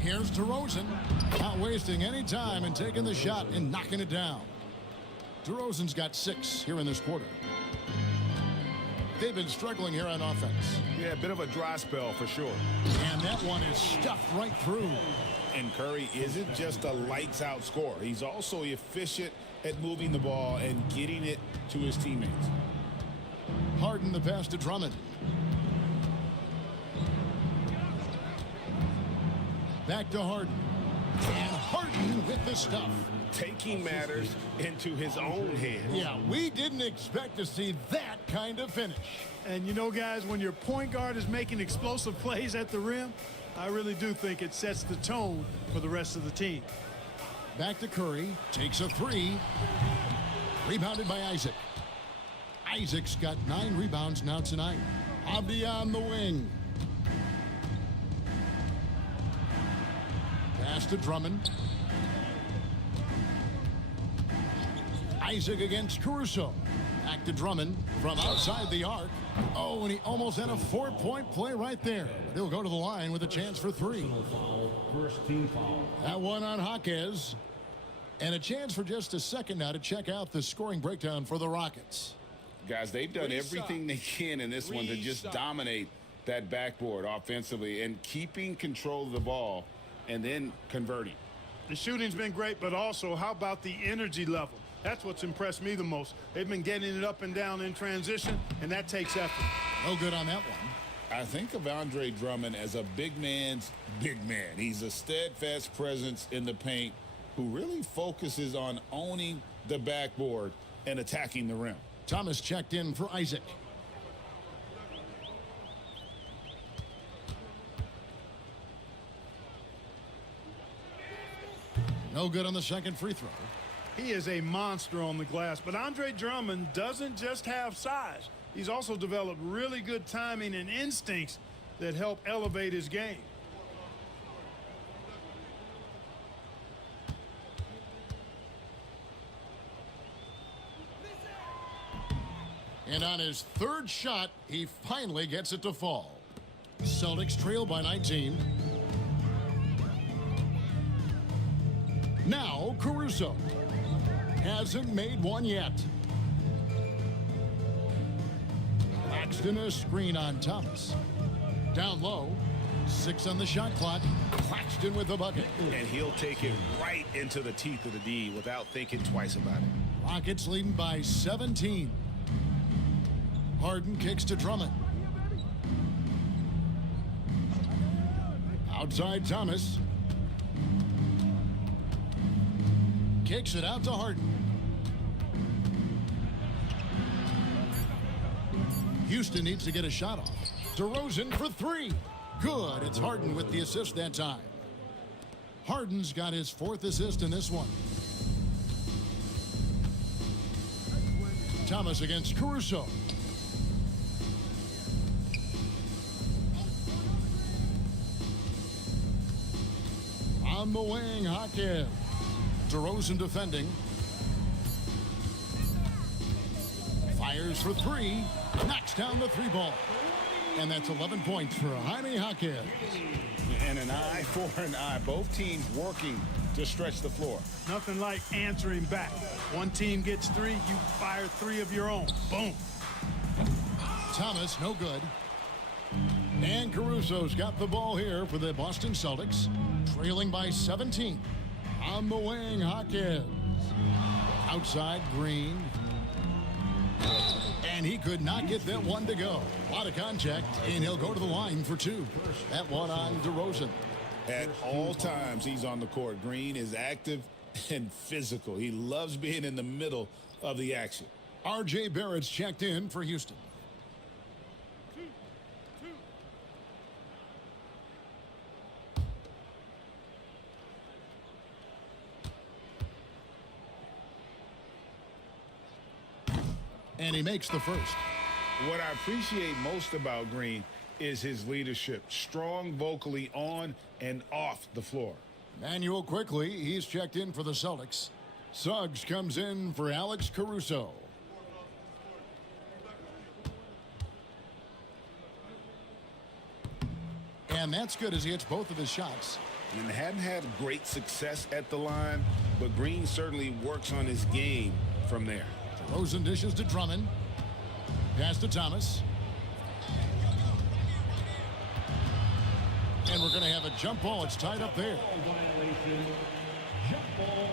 Here's DeRozan. Not wasting any time and taking the shot and knocking it down. DeRozan's got 6 here in this quarter. They've been struggling here on offense. Yeah, a bit of a dry spell for sure. And that one is stuffed right through. And Curry isn't just a lights-out scorer. He's also efficient at moving the ball and getting it to his teammates. Harden the pass to Drummond. Back to Harden. And Harden with the stuff. Taking matters into his own hands. Yeah, we didn't expect to see that kind of finish. And you know, guys, when your point guard is making explosive plays at the rim, I really do think it sets the tone for the rest of the team. Back to Curry. Takes a 3. Rebounded by Isaac. Isaac's got 9 rebounds now tonight. Avdia on the wing. Pass to Drummond. Isaac against Caruso. Back to Drummond from outside the arc. Oh, and he almost had a 4-point play right there. But he'll go to the line with a chance for 3. First team foul. That one on Jaquez. And a chance for just a second now to check out the scoring breakdown for the Rockets. Guys, they've done everything they can in this one to just dominate that backboard offensively and keeping control of the ball and then converting. The shooting's been great, but also how about the energy level? That's what's impressed me the most. They've been getting it up and down in transition, and that takes effort. No good on that one. I think of Andre Drummond as a big man's big man. He's a steadfast presence in the paint who really focuses on owning the backboard and attacking the rim. Thomas checked in for Isaac. No good on the second free throw. He is a monster on the glass, but Andre Drummond doesn't just have size. He's also developed really good timing and instincts that help elevate his game. And on his 3rd shot, he finally gets it to fall. Celtics trail by 19. Now Caruso. Hasn't made one yet. Claxton a screen on Thomas. Down low. 6 on the shot clock. Claxton with the bucket. And he'll take it right into the teeth of the D without thinking twice about it. Rockets leading by 17. Harden kicks to Drummond. Outside Thomas. Kicks it out to Harden. Houston needs to get a shot off. DeRozan for 3. Good. It's Harden with the assist that time. Harden's got his 4th assist in this one. Thomas against Caruso. On the wing, Jaquez. DeRozan defending. Fires for 3. Knocks down the 3 ball. And that's 11 points for Jaime Jaquez. And an eye for an eye. Both teams working to stretch the floor. Nothing like answering back. One team gets 3, you fire 3 of your own. Boom. Thomas, no good. And Caruso's got the ball here for the Boston Celtics, trailing by 17. On the wing, Jaquez. Outside, Green. And he could not get that one to go. A lot of contact, and he'll go to the line for 2. That one on DeRozan. At all times, he's on the court. Green is active and physical. He loves being in the middle of the action. R.J. Barrett's checked in for Houston. And he makes the first. What I appreciate most about Green is his leadership. Strong vocally on and off the floor. Manuel quickly, he's checked in for the Celtics. Suggs comes in for Alex Caruso. And that's good as he hits both of his shots. And hadn't had great success at the line, but Green certainly works on his game from there. DeRozan dishes to Drummond. Pass to Thomas. And we're going to have a jump ball. It's tied up there. Violation. Jump ball.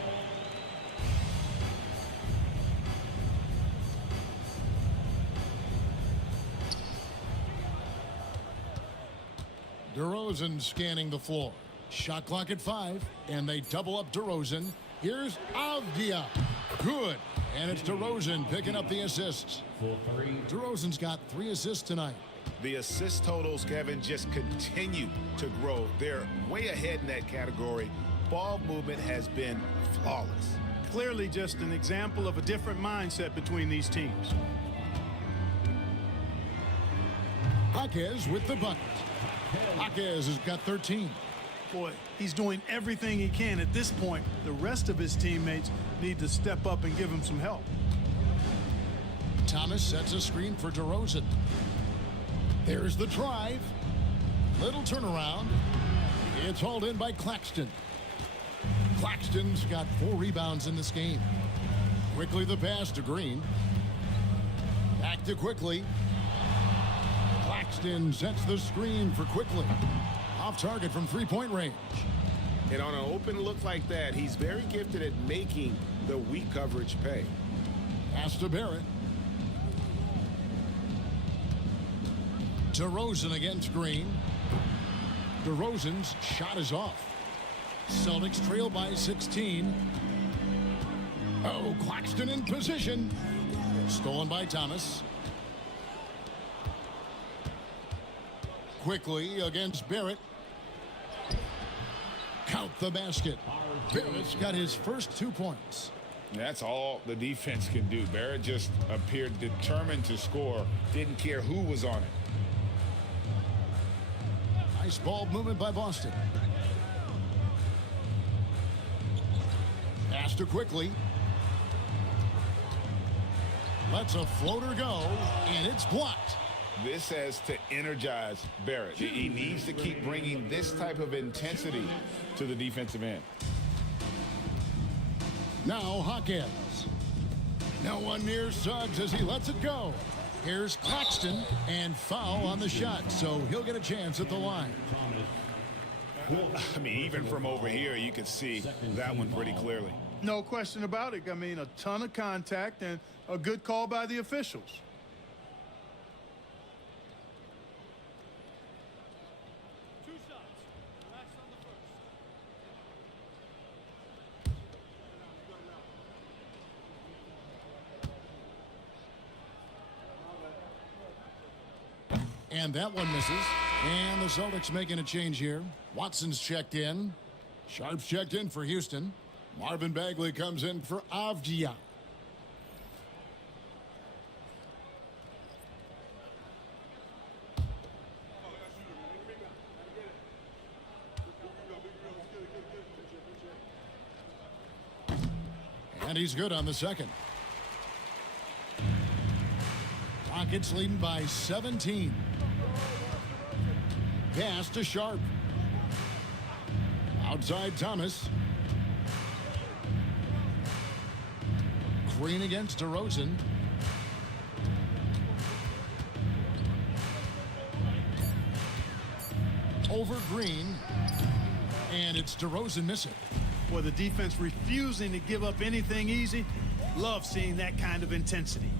DeRozan scanning the floor. Shot clock at 5, and they double up DeRozan. Here's Avdia. Good. And it's DeRozan picking up the assists. DeRozan's got 3 assists tonight. The assist totals, Kevin, just continue to grow. They're way ahead in that category. Ball movement has been flawless. Clearly just an example of a different mindset between these teams. Jaquez with the bucket. Jaquez has got 13. Boy, he's doing everything he can at this point. The rest of his teammates need to step up and give him some help. Thomas sets a screen for DeRozan. There's the drive. Little turnaround. It's hauled in by Claxton. Claxton's got 4 rebounds in this game. Quickly the pass to Green. Back to Quickly. Claxton sets the screen for Quickly. Off target from 3-point range. And on an open look like that, he's very gifted at making the weak coverage pay. Pass to Barrett. DeRozan against Green. DeRozan's shot is off. Celtics trail by 16. Oh, Claxton in position. Stolen by Thomas. Quickly against Barrett. Count the basket. Barrett's got his first 2 points. That's all the defense can do. Barrett just appeared determined to score. Didn't care who was on it. Nice ball movement by Boston. Pass to Quickly. Lets a floater go, and it's blocked. This has to energize Barrett. He needs to keep bringing this type of intensity to the defensive end. Now Jaquez. No one near Suggs as he lets it go. Here's Claxton, and foul on the shot, so he'll get a chance at the line. I mean, even from over here, you can see that one pretty clearly. No question about it. I mean, a ton of contact and a good call by the officials. And that one misses. And the Celtics making a change here. Watson's checked in. Sharp's checked in for Houston. Marvin Bagley comes in for Avdia. And he's good on the second. Rockets leading by 17. Pass to Sharp. Outside Thomas. Green against DeRozan. Over Green. And it's DeRozan missing. Boy, the defense refusing to give up anything easy. Love seeing that kind of intensity.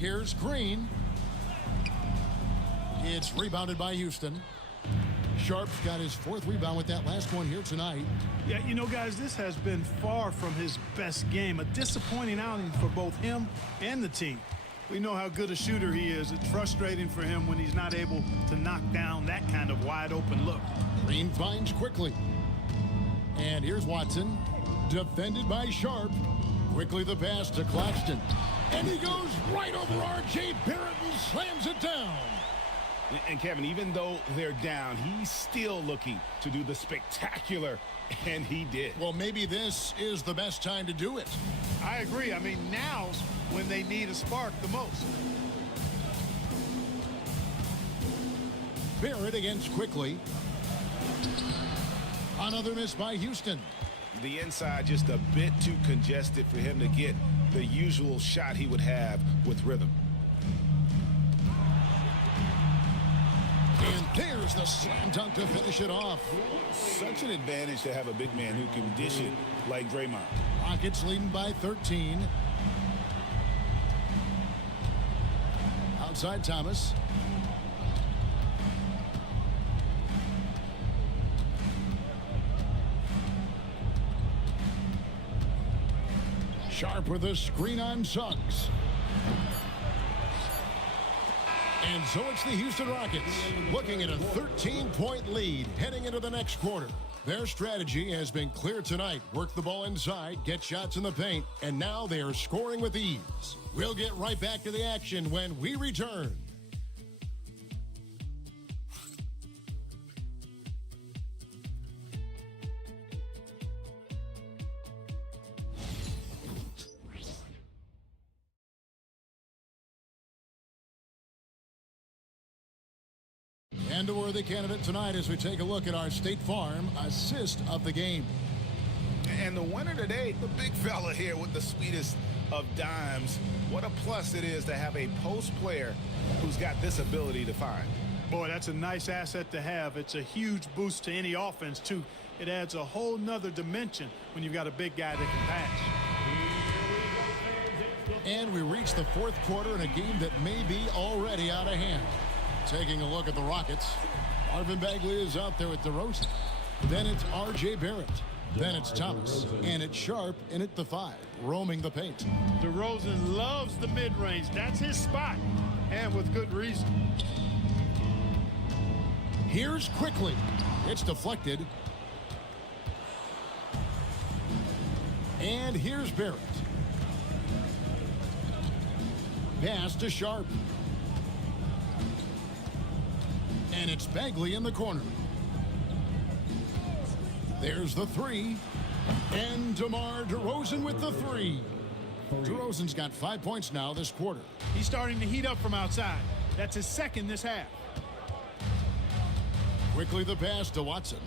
Here's Green. It's rebounded by Houston. Sharp's got his 4th rebound with that last one here tonight. Yeah, you know, guys, this has been far from his best game. A disappointing outing for both him and the team. We know how good a shooter he is. It's frustrating for him when he's not able to knock down that kind of wide-open look. Green finds quickly. And here's Watson. Defended by Sharp. Quickly the pass to Claxton. And he goes right over R.J. Barrett and slams it down. And Kevin, even though they're down, he's still looking to do the spectacular, and he did. Well, maybe this is the best time to do it. I agree. I mean, now's when they need a spark the most. Barrett against Quickly. Another miss by Houston. The inside just a bit too congested for him to get the usual shot he would have with rhythm. And there's the slam dunk to finish it off. Such an advantage to have a big man who can dish it like Draymond. Rockets leading by 13. Outside Thomas. Sharp with a screen on Suggs. And so it's the Houston Rockets looking at a 13-point lead heading into the next quarter. Their strategy has been clear tonight. Work the ball inside, get shots in the paint, and now they are scoring with ease. We'll get right back to the action when we return. And a worthy candidate tonight as we take a look at our State Farm assist of the game. And the winner today, the big fella here with the sweetest of dimes. What a plus it is to have a post player who's got this ability to find. Boy, that's a nice asset to have. It's a huge boost to any offense, too. It adds a whole nother dimension when you've got a big guy that can pass. And we reach the 4th quarter in a game that may be already out of hand. Taking a look at the Rockets. Marvin Bagley is out there with DeRozan. Then it's R.J. Barrett. Then it's Thomas. And it's Sharp in at the 5, roaming the paint. DeRozan loves the mid-range. That's his spot, and with good reason. Here's Quickly. It's deflected. And here's Barrett. Pass to Sharp. And it's Bagley in the corner. There's the 3. And DeMar DeRozan with the 3. DeRozan's got 5 points now this quarter. He's starting to heat up from outside. That's his 2nd this half. Quickly the pass to Watson.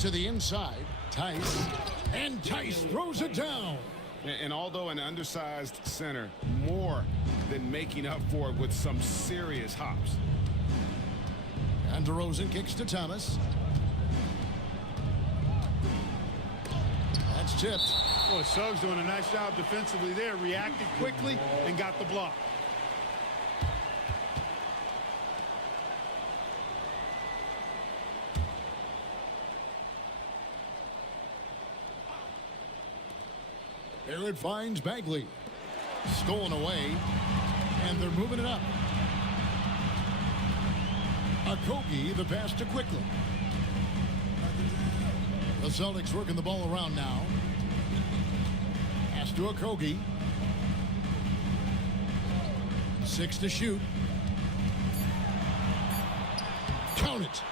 To the inside, Tice. And Tice throws it down. And although an undersized center, more than making up for it with some serious hops. And DeRozan kicks to Thomas. That's tipped. Boy, Suggs doing a nice job defensively there. Reacted quickly and got the block. Barrett finds Bagley. Stolen away. And they're moving it up. Okogie, the pass to Quickly. The Celtics working the ball around now. Pass to Okogie. 6 to shoot. Count it.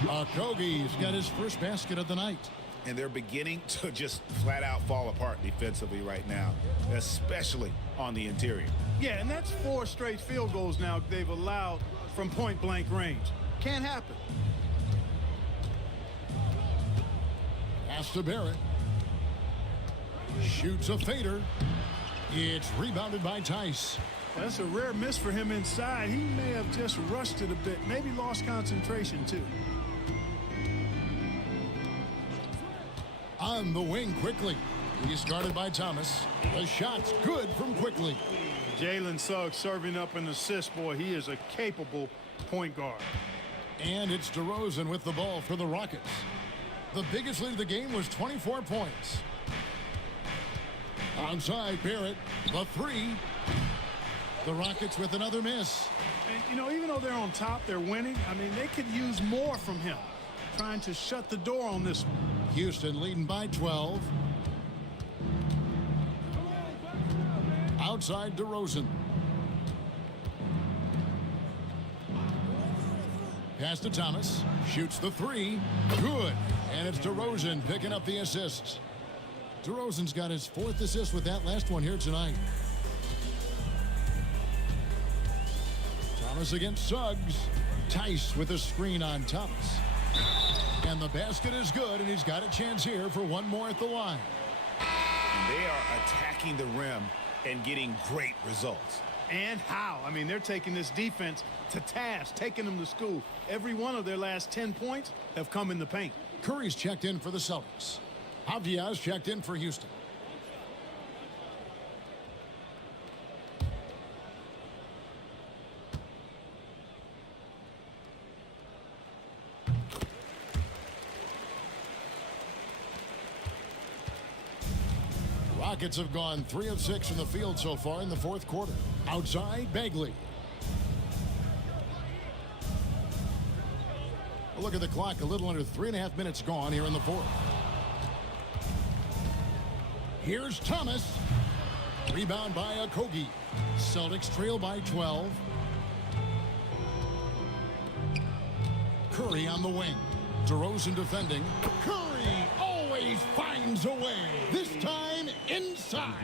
Okogie's got his first basket of the night. and they're beginning to just flat out fall apart defensively right now, especially on the interior. Yeah, and that's 4 straight field goals now they've allowed from point-blank range. Can't happen. Pass to Barrett. Shoots a fader. It's rebounded by Tice. That's a rare miss for him inside. He may have just rushed it a bit, maybe lost concentration too. On the wing quickly. He's guarded by Thomas. The shot's good from quickly. Jalen Suggs serving up an assist. Boy, he is a capable point guard. And it's DeRozan with the ball for the Rockets. The biggest lead of the game was 24 points. Outside Barrett, the 3. The Rockets with another miss. And, you know, even though they're on top, they're winning. I mean, they could use more from him. Trying to shut the door on this one. Houston leading by 12. Outside DeRozan. Pass to Thomas. Shoots the 3. Good. And it's DeRozan picking up the assists. DeRozan's got his 4th assist with that last one here tonight. Thomas against Suggs. Tice with a screen on Thomas. And the basket is good, and he's got a chance here for one more at the line. And they are attacking the rim and getting great results. And how? I mean, they're taking this defense to task, taking them to school. Every one of their last 10 points have come in the paint. Curry's checked in for the Celtics. Avdia's checked in for Houston. Rockets have gone 3 of 6 from the field so far in the 4th quarter. Outside, Bagley. A look at the clock, a little under 3.5 minutes gone here in the 4th. Here's Thomas. Rebound by Okogie. Celtics trail by 12. Curry on the wing. DeRozan defending. Curry always finds a way. This time inside.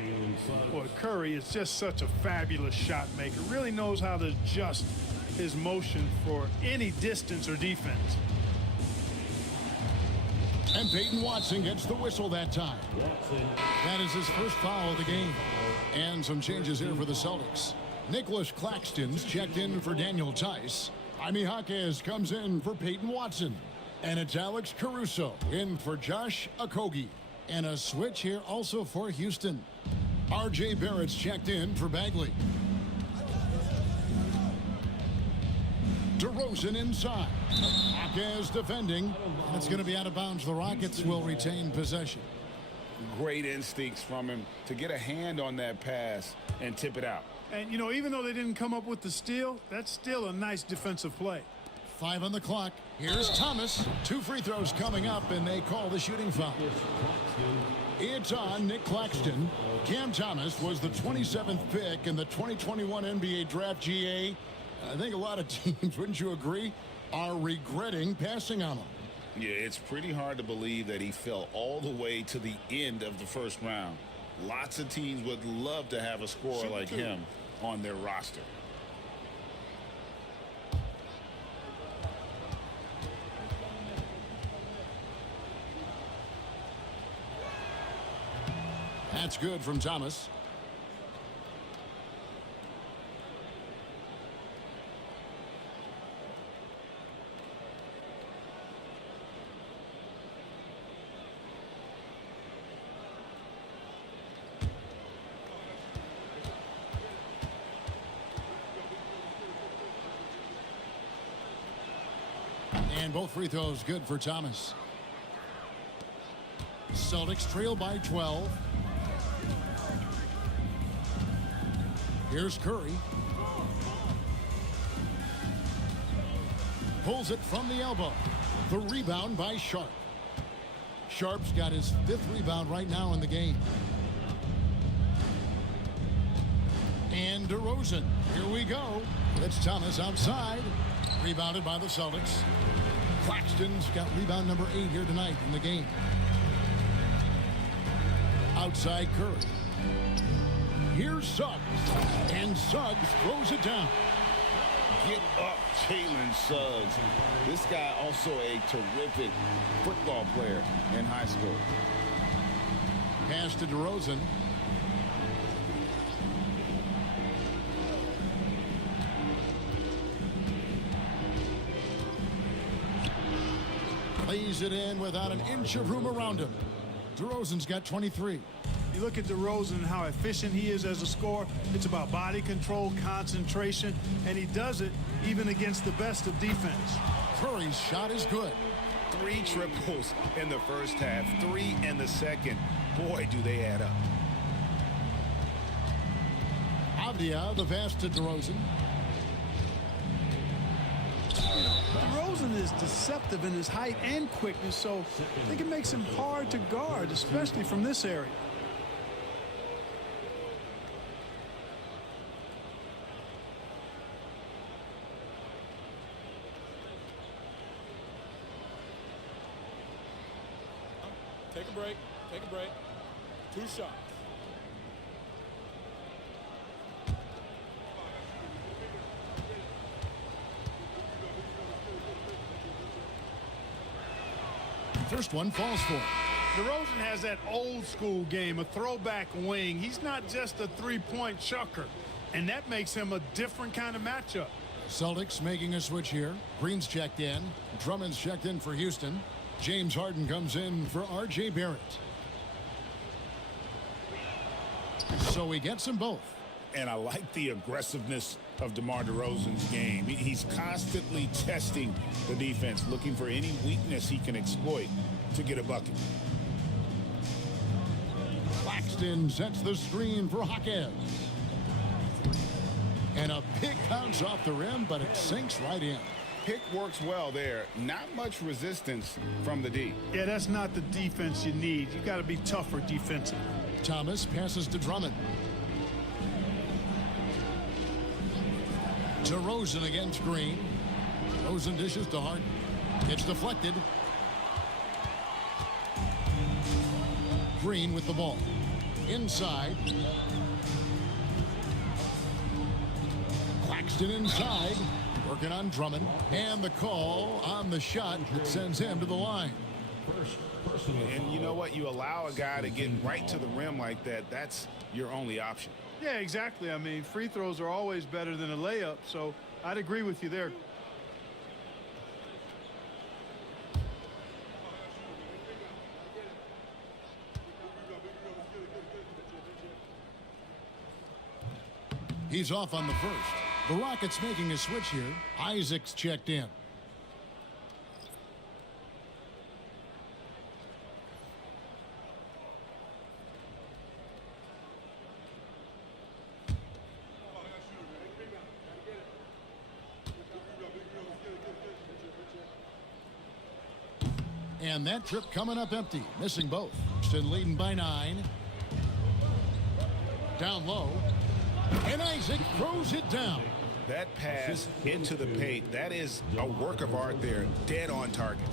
Boy, Curry is just such a fabulous shot maker. Really knows how to adjust his motion for any distance or defense. And Peyton Watson gets the whistle that time. That is his first foul of the game. And some changes here for the Celtics. Nicholas Claxton's checked in for Daniel Tice. Jaime Jaquez comes in for Peyton Watson. And it's Alex Caruso in for Josh Okogie. And a switch here also for Houston. R.J. Barrett's checked in for Bagley. DeRozan inside. Jaquez defending. And it's going to be out of bounds. The Rockets will retain possession. Great instincts from him to get a hand on that pass and tip it out. And, you know, even though they didn't come up with the steal, that's still a nice defensive play. 5 on the clock. Here's Thomas. 2 free throws coming up, and they call the shooting foul. It's on Nick Claxton. Cam Thomas was the 27th pick in the 2021 NBA Draft. GA. I think a lot of teams, wouldn't you agree, are regretting passing on him. Yeah, it's pretty hard to believe that he fell all the way to the end of the first round. Lots of teams would love to have a scorer like him on their roster. That's good from Thomas. And both free throws good for Thomas. Celtics trail by 12. Here's Curry. Pulls it from the elbow. The rebound by Sharp. Sharp's got his 5th rebound right now in the game. And DeRozan. Here we go. It's Thomas outside. Rebounded by the Celtics. Claxton's got rebound number 8 here tonight in the game. outside Curry. Here's Suggs, and Suggs throws it down. Get up, Jalen Suggs. This guy also a terrific football player in high school. Pass to DeRozan. Plays it in without an inch of room around him. DeRozan's got 23. You look at DeRozan and how efficient he is as a scorer. It's about body control, concentration, and he does it even against the best of defense. Curry's shot is good. 3 triples in the first half, 3 in the second. Boy, do they add up. Avdia, the pass to DeRozan. DeRozan is deceptive in his height and quickness, so I think it makes him hard to guard, especially from this area. Take a break. Take a break. 2 shots. First one falls for him. DeRozan has that old school game, a throwback wing. He's not just a three-point chucker, and that makes him a different kind of matchup. Celtics making a switch here. Green's checked in. Drummond's checked in for Houston. James Harden comes in for R.J. Barrett. So he gets them both. And I like the aggressiveness of DeMar DeRozan's game. He's constantly testing the defense, looking for any weakness he can exploit to get a bucket. Claxton sets the screen for Jaquez. And a pick bounce off the rim, but it sinks right in. Pick works well there. Not much resistance from the D. Yeah, that's not the defense you need. You got to be tougher defensively. Thomas passes to Drummond. DeRozan against Green. DeRozan dishes to Harden. It's deflected. Green with the ball. Inside. Claxton inside. Working on Drummond. And the call on the shot that sends him to the line. And you know what? You allow a guy to get right to the rim like that. That's your only option. Yeah, exactly. I mean, free throws are always better than a layup, so I'd agree with you there. He's off on the first. The Rockets making a switch here. Isaac's checked in. And that trip coming up empty, missing both. Houston leading by 9. Down low. And Isaac throws it down. That pass into the paint, that is a work of art there. Dead on target.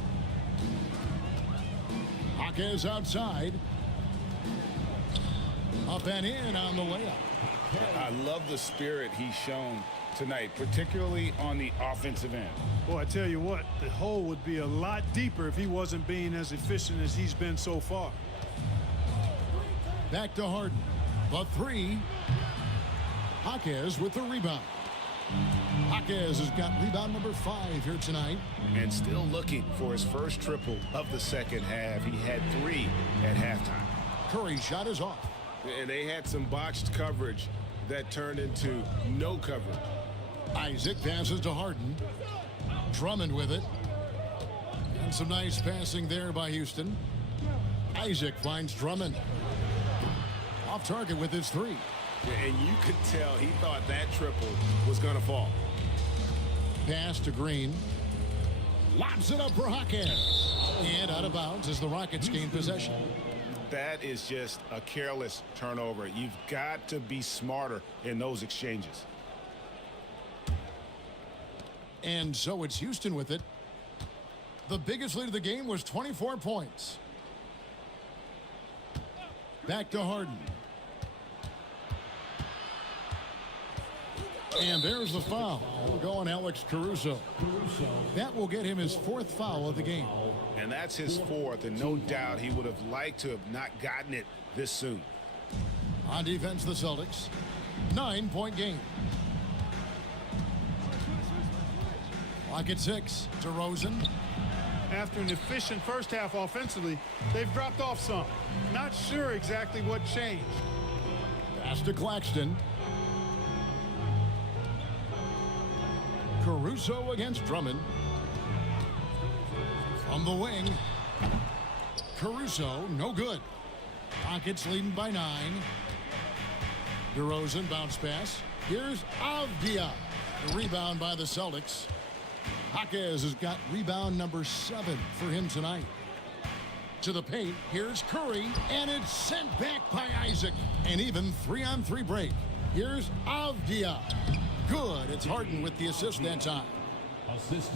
Jaquez outside. Up and in on the layup. I love the spirit he's shown tonight, particularly on the offensive end. Boy, I tell you what, the hole would be a lot deeper if he wasn't being as efficient as he's been so far. Back to Harden. The 3. Jaquez with the rebound. Jaquez has got rebound number 5 here tonight. And still looking for his first triple of the second half. He had 3 at halftime. Curry's shot is off. And they had some botched coverage that turned into no coverage. Isaac passes to Harden. Drummond with it. And some nice passing there by Houston. Isaac finds Drummond. Off target with his 3. And you could tell he thought that triple was going to fall. Pass to Green. Lobs it up for Jaquez. And out of bounds as the Rockets gain possession. That is just a careless turnover. You've got to be smarter in those exchanges. And so it's Houston with it. The biggest lead of the game was 24 points. Back to Harden. And there's the foul. We'll go on Alex Caruso. That will get him his 4th foul of the game. And that's his 4th, and no doubt he would have liked to have not gotten it this soon. On defense, the Celtics. 9-point game. Clock at 6. DeRozan. After an efficient first half offensively, they've dropped off some. Not sure exactly what changed. Pass to Claxton. Caruso against Drummond. From the wing. Caruso, no good. Rockets leading by 9. DeRozan bounce pass. Here's Avdia. The rebound by the Celtics. Jaquez has got rebound number 7 for him tonight. To the paint. Here's Curry. And it's sent back by Isaac. An even 3-on-3 break. Here's Avdia. Good. It's Harden with the assist that time.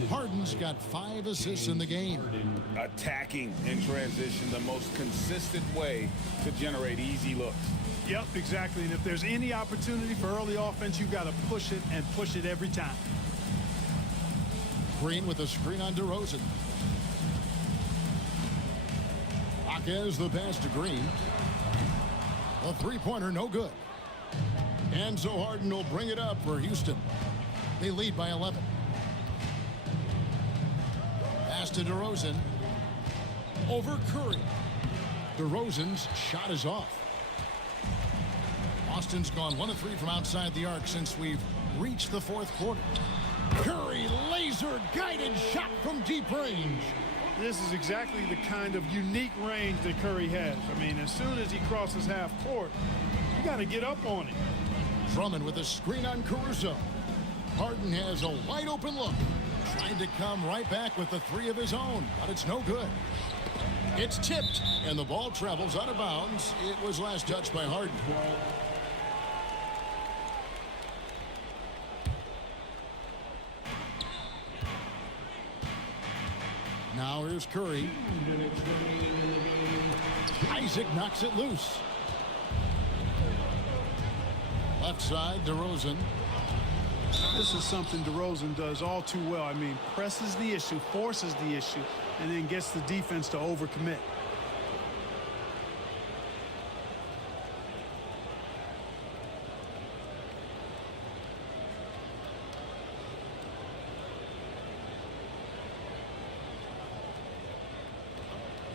Harden's got 5 assists in the game. Attacking in transition, the most consistent way to generate easy looks. Yep, exactly. And if there's any opportunity for early offense, you've got to push it and push it every time. Green with a screen on DeRozan. Jaquez the pass to Green. A 3-pointer, no good. And so Harden will bring it up for Houston. They lead by 11. Pass to DeRozan. Over Curry. DeRozan's shot is off. Boston's gone 1 of 3 from outside the arc since we've reached the 4th quarter. Curry, laser-guided shot from deep range. This is exactly the kind of unique range that Curry has. I mean, as soon as he crosses half court, you got to get up on him. Drummond with a screen on Caruso. Harden has a wide open look. Trying to come right back with the 3 of his own, but it's no good. It's tipped, and the ball travels out of bounds. It was last touched by Harden. Now here's Curry. Isaac knocks it loose. Left side, DeRozan. This is something DeRozan does all too well. I mean, presses the issue, forces the issue, and then gets the defense to overcommit.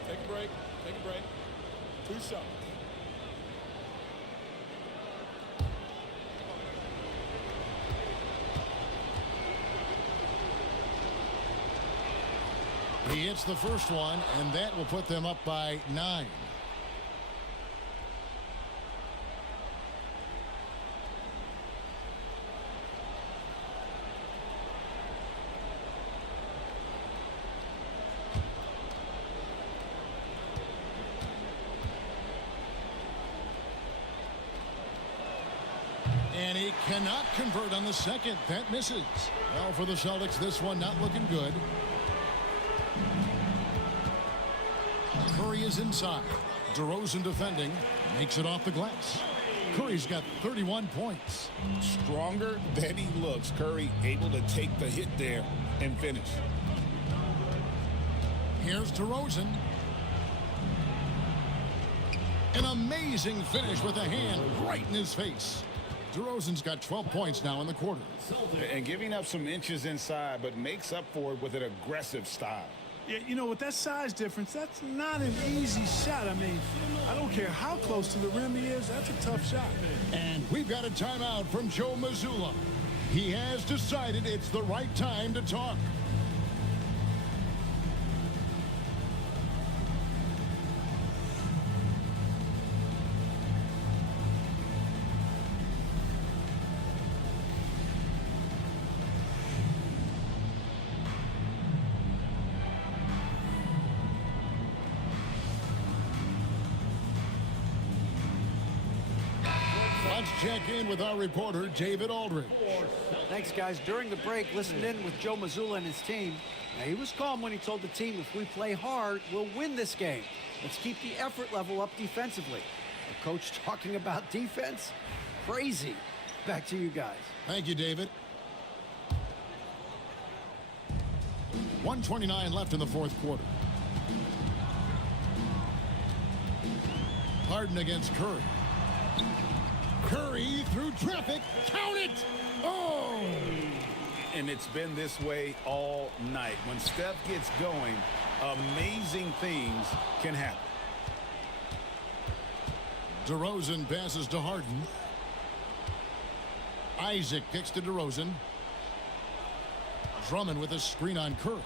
Take a break. Take a break. 2 shots. He hits the first one, and that will put them up by 9. And he cannot convert on the second. That misses. Well, for the Celtics, this one not looking good. Curry is inside. DeRozan defending. Makes it off the glass. Curry's got 31 points. Stronger than he looks. Curry able to take the hit there and finish. Here's DeRozan. An amazing finish with a hand right in his face. DeRozan's got 12 points now in the quarter. And giving up some inches inside, but makes up for it with an aggressive style. Yeah, you know, with that size difference, that's not an easy shot. I mean, I don't care how close to the rim he is, that's a tough shot. And we've got a timeout from Joe Mazzulla. He has decided it's the right time to talk. Let's check in with our reporter, David Aldridge. Thanks, guys. During the break, listened in with Joe Mazzulla and his team. Now, he was calm when he told the team, if we play hard, we'll win this game. Let's keep the effort level up defensively. The coach talking about defense? Crazy. Back to you guys. Thank you, David. 1:29 left in the fourth quarter. Harden against Curry. Curry through traffic. Count it! Oh! And it's been this way all night. When Steph gets going, amazing things can happen. DeRozan passes to Harden. Isaac kicks to DeRozan. Drummond with a screen on Curry.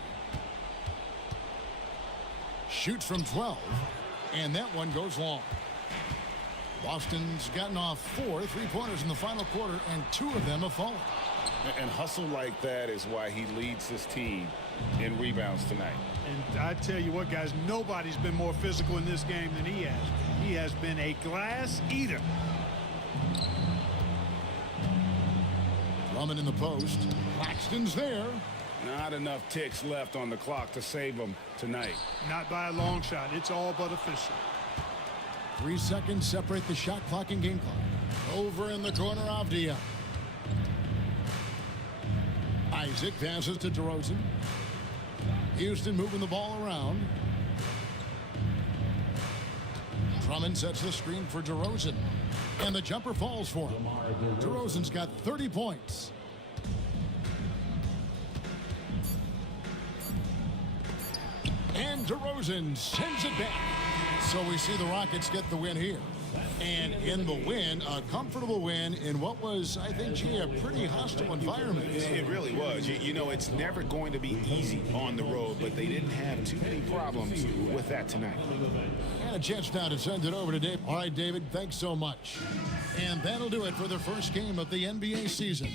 Shoots from 12. And that one goes long. Boston's gotten off 4 3-pointers in the final quarter, and 2 of them have fallen. And hustle like that is why he leads his team in rebounds tonight. And I tell you what, guys, nobody's been more physical in this game than he has. He has been a glass eater. Drummond in the post. Claxton's there. Not enough ticks left on the clock to save him tonight. Not by a long shot. It's all but official. 3 seconds separate the shot clock and game clock. Over in the corner, Avdia. Isaac passes to DeRozan. Houston moving the ball around. Drummond sets the screen for DeRozan. And the jumper falls for him. DeRozan's got 30 points. And DeRozan sends it back. So we see the Rockets get the win here. And in the win, a comfortable win in what was, I think, G, a pretty hostile environment. It really was. You know, it's never going to be easy on the road, but they didn't have too many problems with that tonight. And a chance now to send it over to Dave. All right, David, thanks so much. And that'll do it for the first game of the NBA season.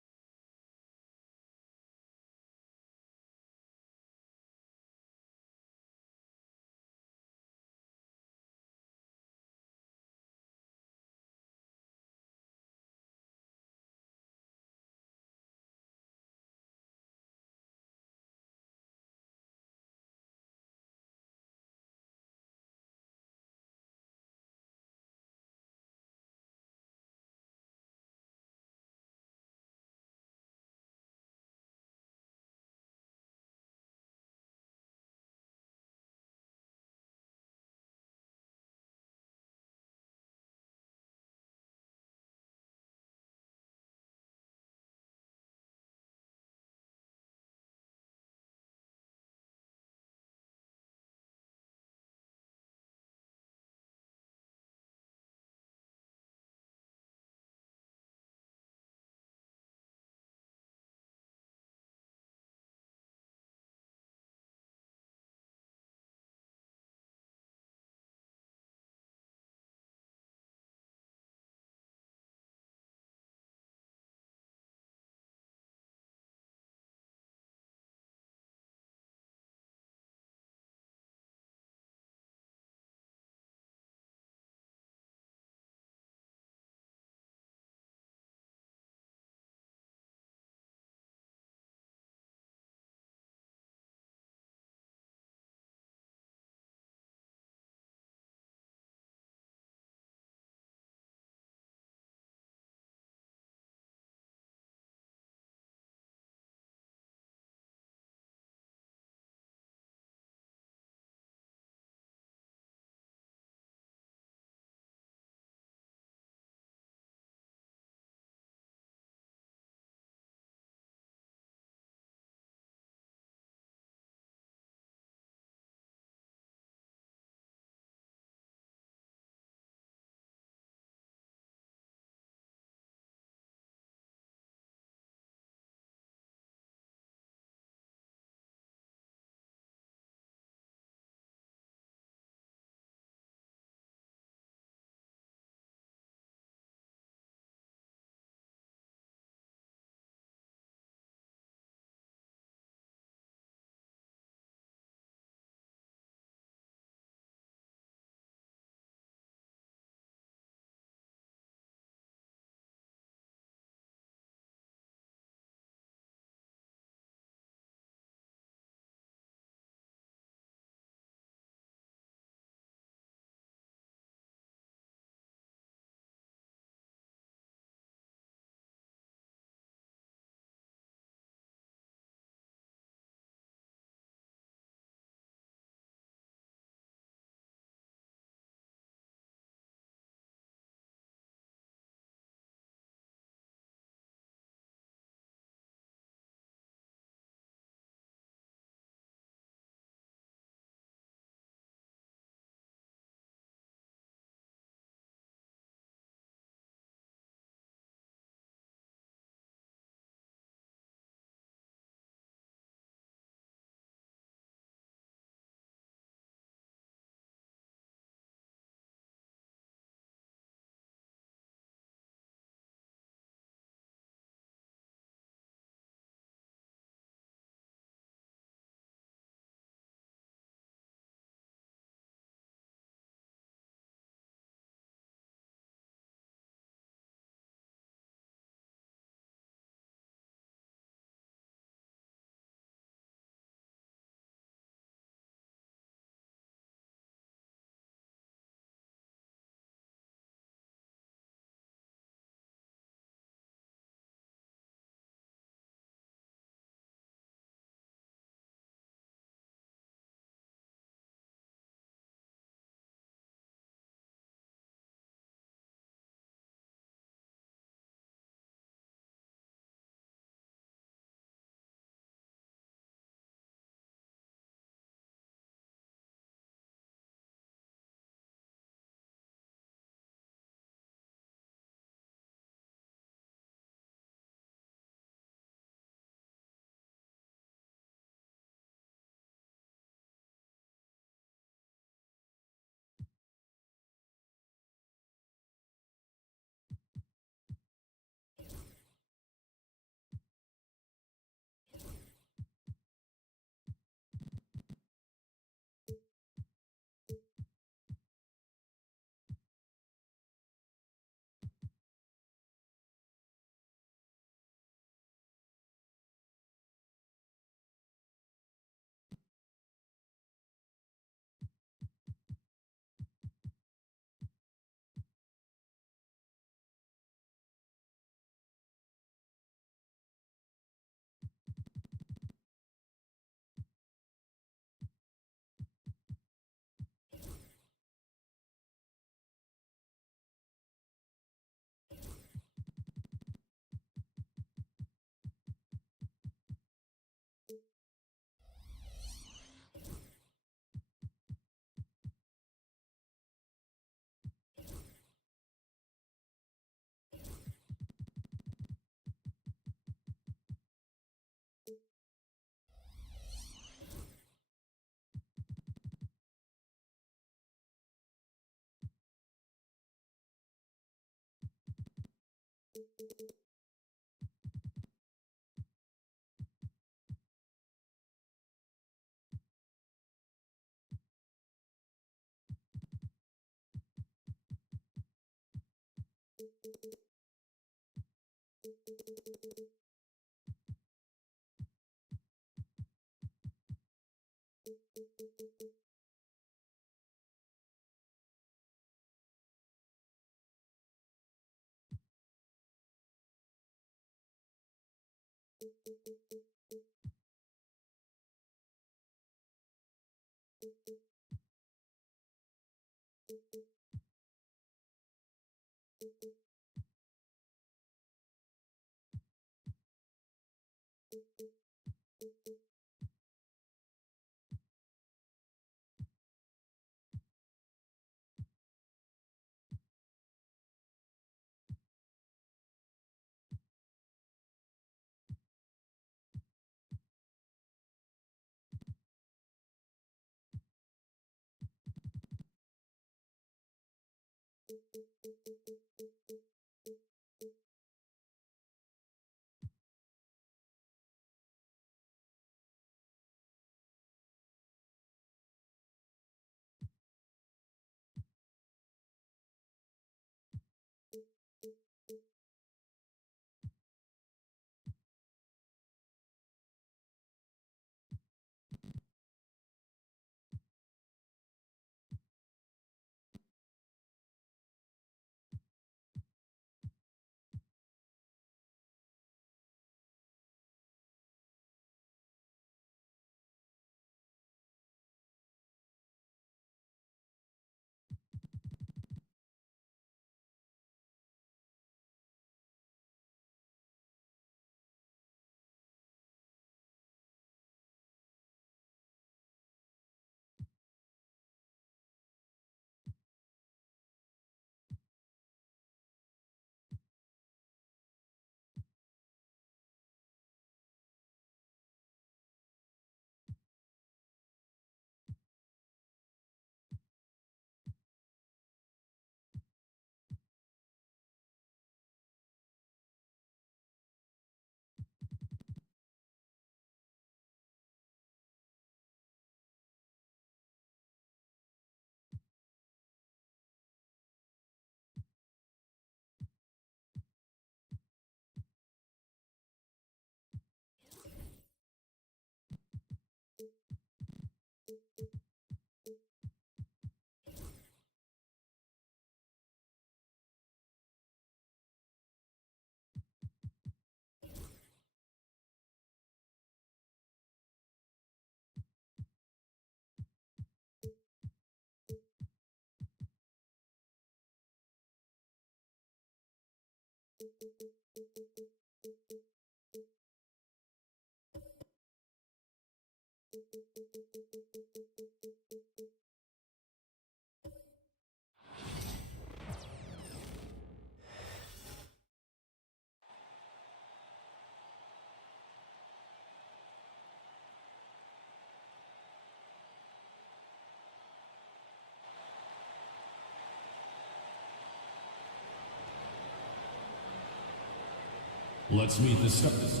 Let's meet the stars.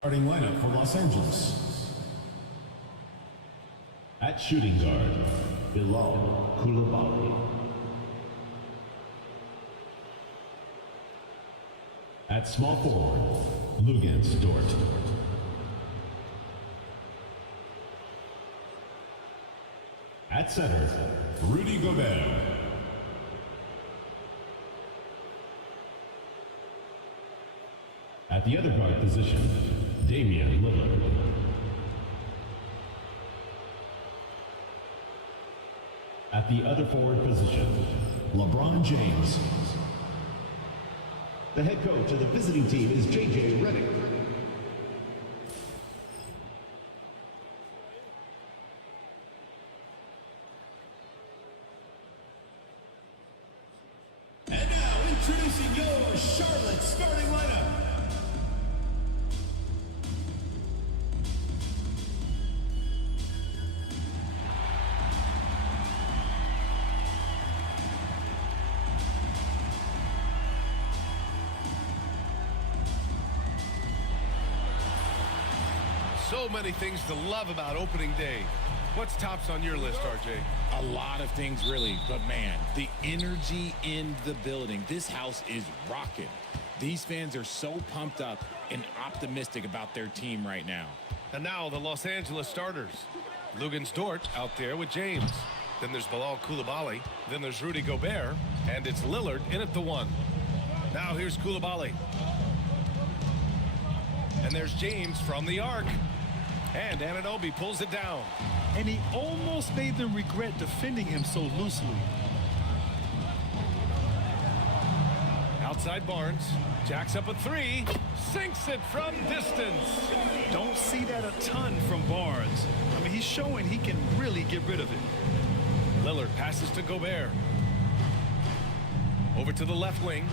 Starting lineup for Los Angeles. At shooting guard, Bilal Coulibaly. At small forward, Lugens Dort. At center, Rudy Gobert. At the other guard position, Damian Lillard. At the other forward position, LeBron James. The head coach of the visiting team is J.J. Redick. And now, introducing your Charlotte starting lineup. So many things to love about opening day. What's tops on your list, RJ? A lot of things, really. But, man, the energy in the building. This house is rocking. These fans are so pumped up and optimistic about their team right now. And now the Los Angeles starters. Lugens Dort out there with James. Then there's Bilal Coulibaly. Then there's Rudy Gobert. And it's Lillard in at the 1. Now here's Coulibaly. And there's James from the arc. And Anunoby pulls it down. And he almost made them regret defending him so loosely. Outside Barnes. Jacks up a 3. Sinks it from distance. Don't see that a ton from Barnes. I mean, he's showing he can really get rid of it. Lillard passes to Gobert. Over to the left wing.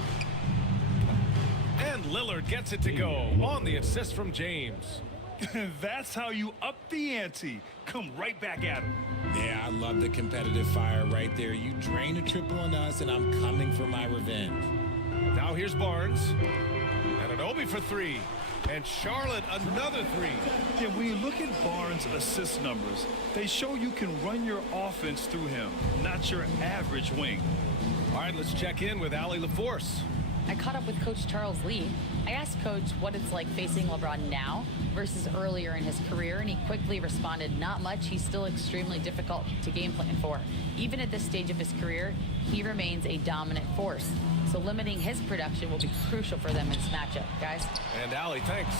And Lillard gets it to go on the assist from James. That's how you up the ante. Come right back at him. Yeah, I love the competitive fire right there. You drain a triple on us, and I'm coming for my revenge. Now here's Barnes. Anunoby for 3. And Charlotte another 3. Yeah, when you look at Barnes' assist numbers, they show you can run your offense through him, not your average wing. All right, let's check in with Allie LaForce. I caught up with Coach Charles Lee. I asked Coach what it's like facing LeBron now versus earlier in his career, and he quickly responded, not much. He's still extremely difficult to game plan for. Even at this stage of his career, he remains a dominant force. So limiting his production will be crucial for them in this matchup, guys. And Allie, thanks.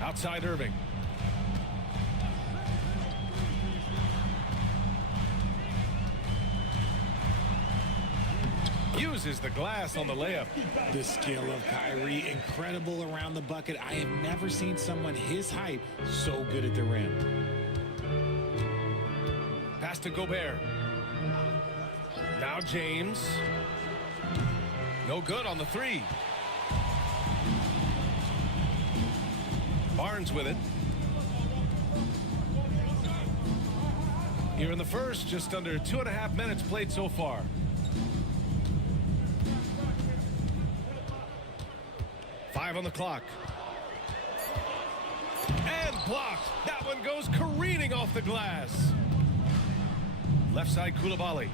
Outside Irving. Uses the glass on the layup. The skill of Kyrie, incredible around the bucket. I have never seen someone his height so good at the rim. Pass to Gobert. Now James. No good on the 3. Barnes with it. Here in the first, just under 2.5 minutes played so far. Five on the clock. And blocked. That one goes careening off the glass. Left side Coulibaly.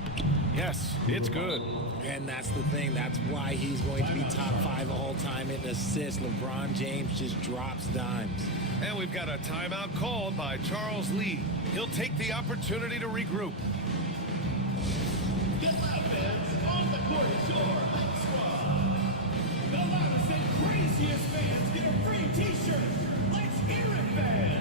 Yes, it's good. And that's the thing. That's why he's going to be top 5 all time in assists. LeBron James just drops dimes. And we've got a timeout called by Charles Lee. He'll take the opportunity to regroup. Get loud, fans. On the court is your Hot Squad. The loudest and craziest fans get a free t-shirt. Let's hear it, fans.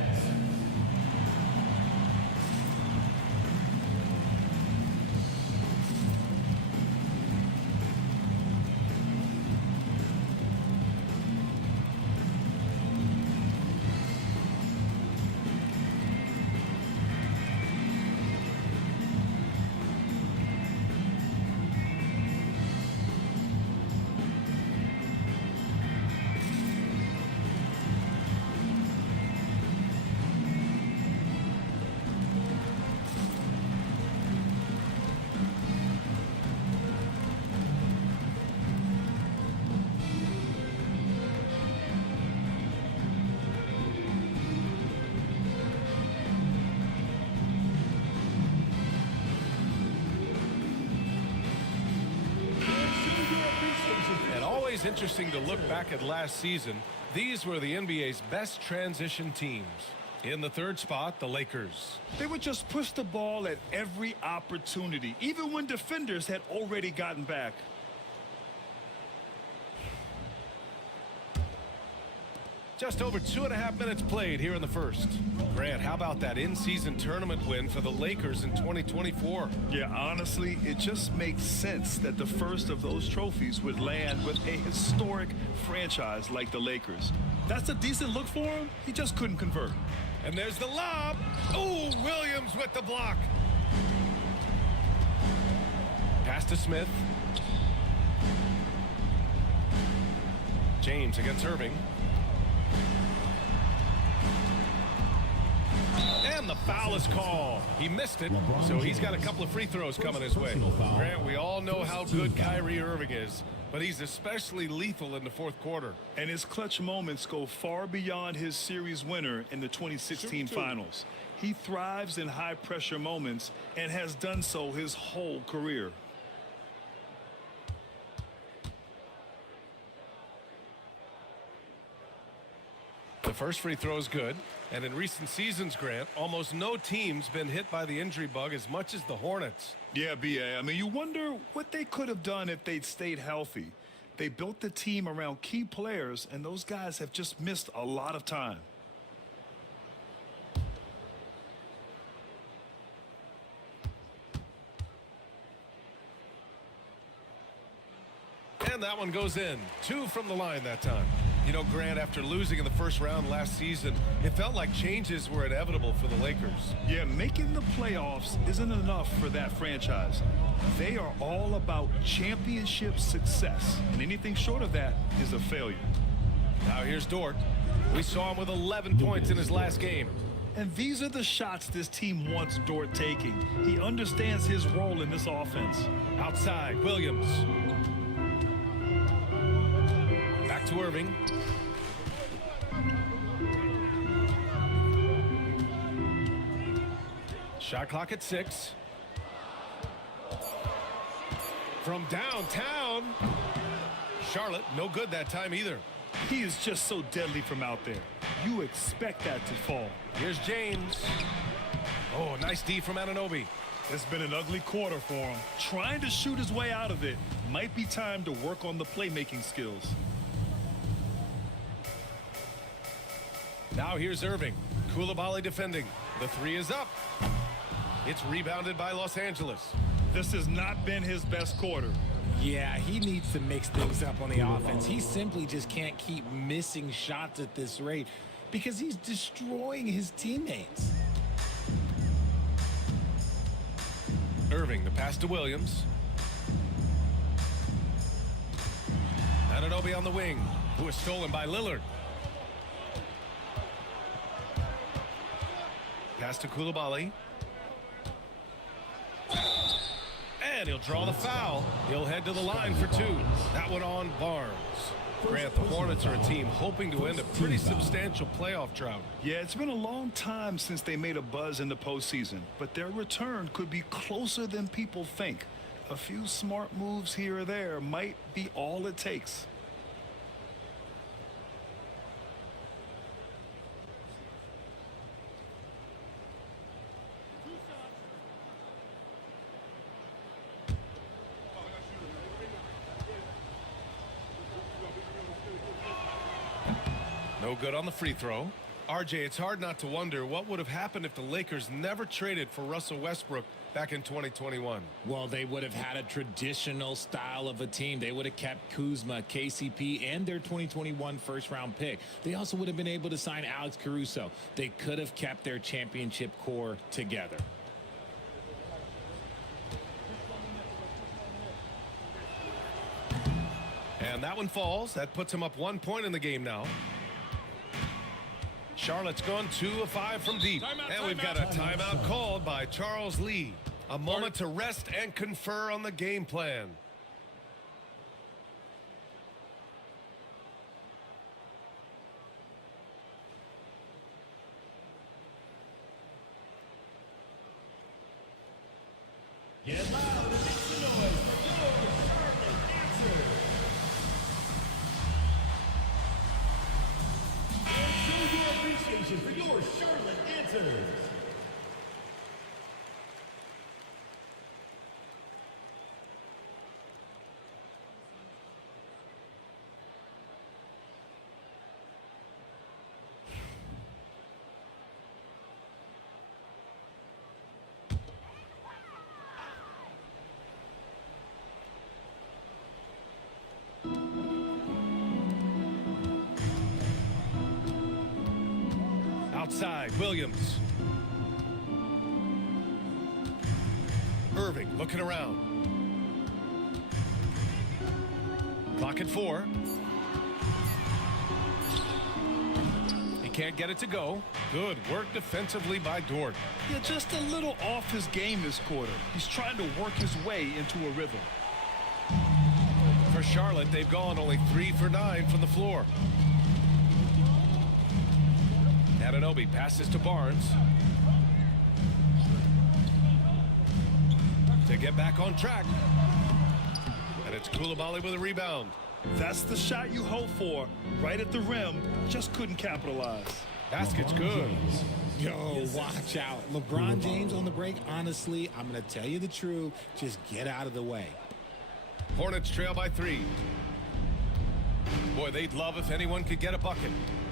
always interesting to look back at last season. These were the NBA's best transition teams. In the third spot, the Lakers. They would just push the ball at every opportunity, even when defenders had already gotten back. Just over 2.5 minutes played here in the first. Grant, how about that in-season tournament win for the Lakers in 2024? Yeah, honestly, it just makes sense that the first of those trophies would land with a historic franchise like the Lakers. That's a decent look for him. He just couldn't convert. And there's the lob. Oh, Williams with the block. Pass to Smith. James against Irving. And the foul is called. He missed it, so he's got a couple of free throws coming his way. Grant, we all know how good Kyrie Irving is, but he's especially lethal in the fourth quarter. And his clutch moments go far beyond his series winner in the 2016 finals. He thrives in high-pressure moments and has done so his whole career. The first free throw is good. And in recent seasons, Grant, almost no team's been hit by the injury bug as much as the Hornets. Yeah, B.A. I mean, you wonder what they could have done if they'd stayed healthy. They built the team around key players, and those guys have just missed a lot of time. And that one goes in. 2 from the line that time. You know, Grant, after losing in the first round last season, it felt like changes were inevitable for the Lakers. Yeah, making the playoffs isn't enough for that franchise. They are all about championship success, and anything short of that is a failure. Now here's Dort. We saw him with 11 points in his last game. And these are the shots this team wants Dort taking. He understands his role in this offense. Outside, Williams. Back to Irving. Shot clock at 6. From downtown. Charlotte, no good that time either. He is just so deadly from out there. You expect that to fall. Here's James. Oh, nice D from Anunoby. It's been an ugly quarter for him. Trying to shoot his way out of it. Might be time to work on the playmaking skills. Now here's Irving. Koulibaly defending. The 3 is up. It's rebounded by Los Angeles. This has not been his best quarter. Yeah, he needs to mix things up on the offense. He simply just can't keep missing shots at this rate because he's destroying his teammates. Irving, the pass to Williams. Anunoby on the wing, who is stolen by Lillard. Pass to Koulibaly. And he'll draw the foul. He'll head to the line for 2. That one on Barnes. Grant, the Hornets are a team hoping to end a pretty substantial playoff drought. Yeah, it's been a long time since they made a buzz in the postseason, but their return could be closer than people think. A few smart moves here or there might be all it takes. No good on the free throw. RJ, it's hard not to wonder what would have happened if the Lakers never traded for Russell Westbrook back in 2021. Well, they would have had a traditional style of a team. They would have kept Kuzma, KCP, and their 2021 first-round pick. They also would have been able to sign Alex Caruso. They could have kept their championship core together. And that one falls. That puts him up 1 point in the game now. Charlotte's gone 2 of 5 from deep. And we've got a timeout called by Charles Lee. A moment to rest and confer on the game plan. Get loud and make some noise for your Charlotte dancers. appreciation for your Charlotte answers. Outside, Williams. Irving looking around. Clock at 4. He can't get it to go. Good work defensively by Dort. Yeah, just a little off his game this quarter. He's trying to work his way into a rhythm. For Charlotte, they've gone only 3 for 9 from the floor. Anunoby passes to Barnes. To get back on track. And it's Coulibaly with a rebound. That's the shot you hope for. Right at the rim. Just couldn't capitalize. Basket's good. Yo, watch out. LeBron James on the break, honestly, I'm going to tell you the truth. Just get out of the way. Hornets trail by 3. Boy, they'd love if anyone could get a bucket.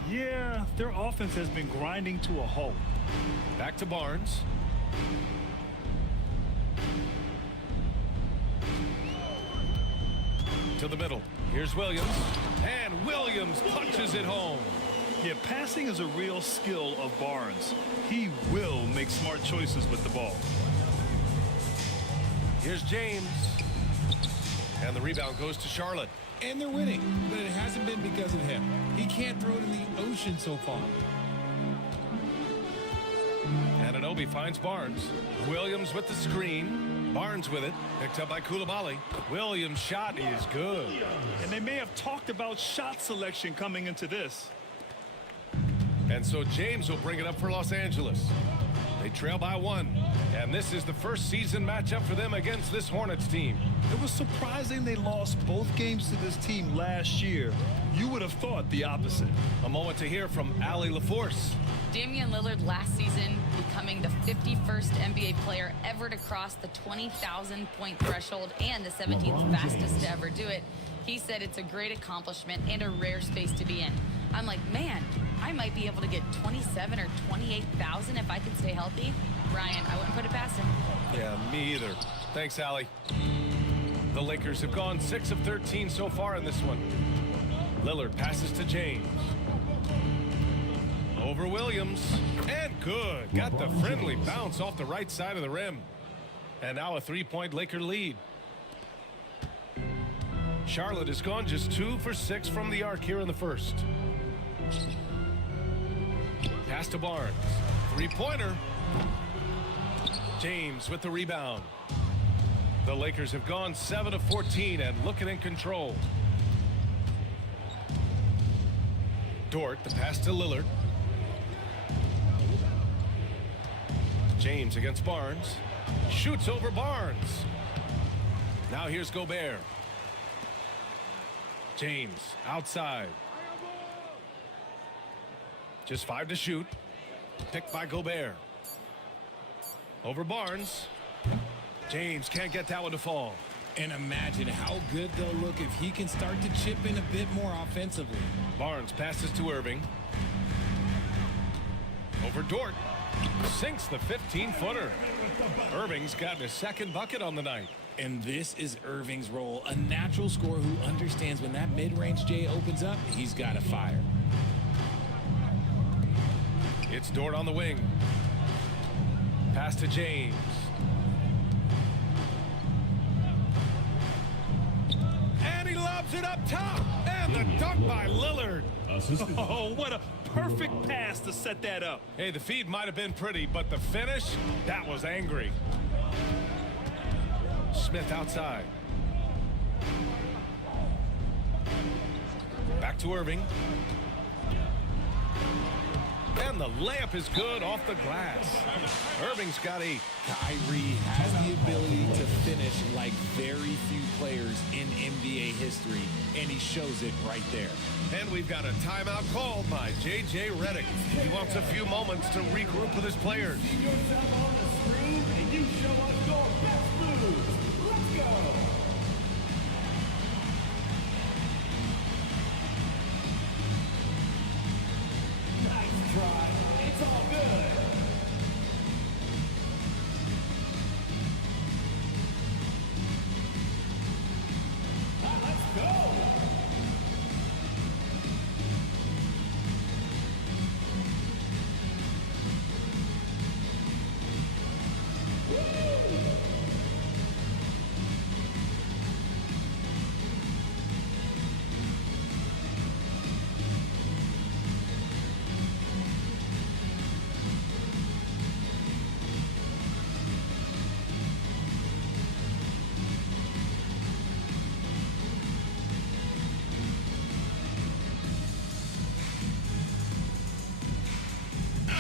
Yeah, their offense has been grinding to a halt. Back to Barnes. To the middle. Here's Williams. And Williams punches it home. Yeah, passing is a real skill of Barnes. He will make smart choices with the ball. Here's James. And the rebound goes to Charlotte. And they're winning, but it hasn't been because of him. He can't throw it in the ocean so far. Anunoby finds Barnes. Williams with the screen. Barnes with it. Picked up by Coulibaly. Williams' shot is good. And they may have talked about shot selection coming into this. And so James will bring it up for Los Angeles. They trail by 1. And this is the first season matchup for them against this Hornets team. It was surprising they lost both games to this team last year. You would have thought the opposite. A moment to hear from Allie LaForce. Damian Lillard last season becoming the 51st NBA player ever to cross the 20,000 point threshold and the 17th fastest to ever do it. He said it's a great accomplishment and a rare space to be in. I'm like, man, I might be able to get 27 or 28,000 if I can stay healthy. Ryan, I wouldn't put it past him. Yeah, me either. Thanks, Allie. The Lakers have gone 6 of 13 so far in this one. Lillard passes to James. Over Williams. And good. Got the friendly bounce off the right side of the rim. And now a 3-point Laker lead. Charlotte has gone just 2 for 6 from the arc here in the first. Pass to Barnes. 3-pointer. James with the rebound. The Lakers have gone 7 of 14 and looking in control. Dort, the pass to Lillard. James against Barnes. Shoots over Barnes. Now here's Gobert. James outside. Just 5 to shoot. Picked by Gobert. Over Barnes. James can't get that one to fall. And imagine how good they'll look if he can start to chip in a bit more offensively. Barnes passes to Irving. Over Dort. Sinks the 15-footer. Irving's gotten his second bucket on the night. And this is Irving's role, a natural scorer who understands when that mid-range J opens up, he's got to fire. It's Dort on the wing. Pass to James. And he lobs it up top. And the dunk by Lillard. Oh, what a perfect pass to set that up. Hey, the feed might have been pretty, but the finish, that was angry. Smith outside. Back to Irving. And the layup is good off the glass. Irving's got 8. Kyrie has the ability to finish like very few players in NBA history, and he shows it right there. And we've got a timeout called by J.J. Redick. He wants a few moments to regroup with his players. See yourself on the screen and you show us your best moves. Let's go. Nice try. It's all good. Let's go.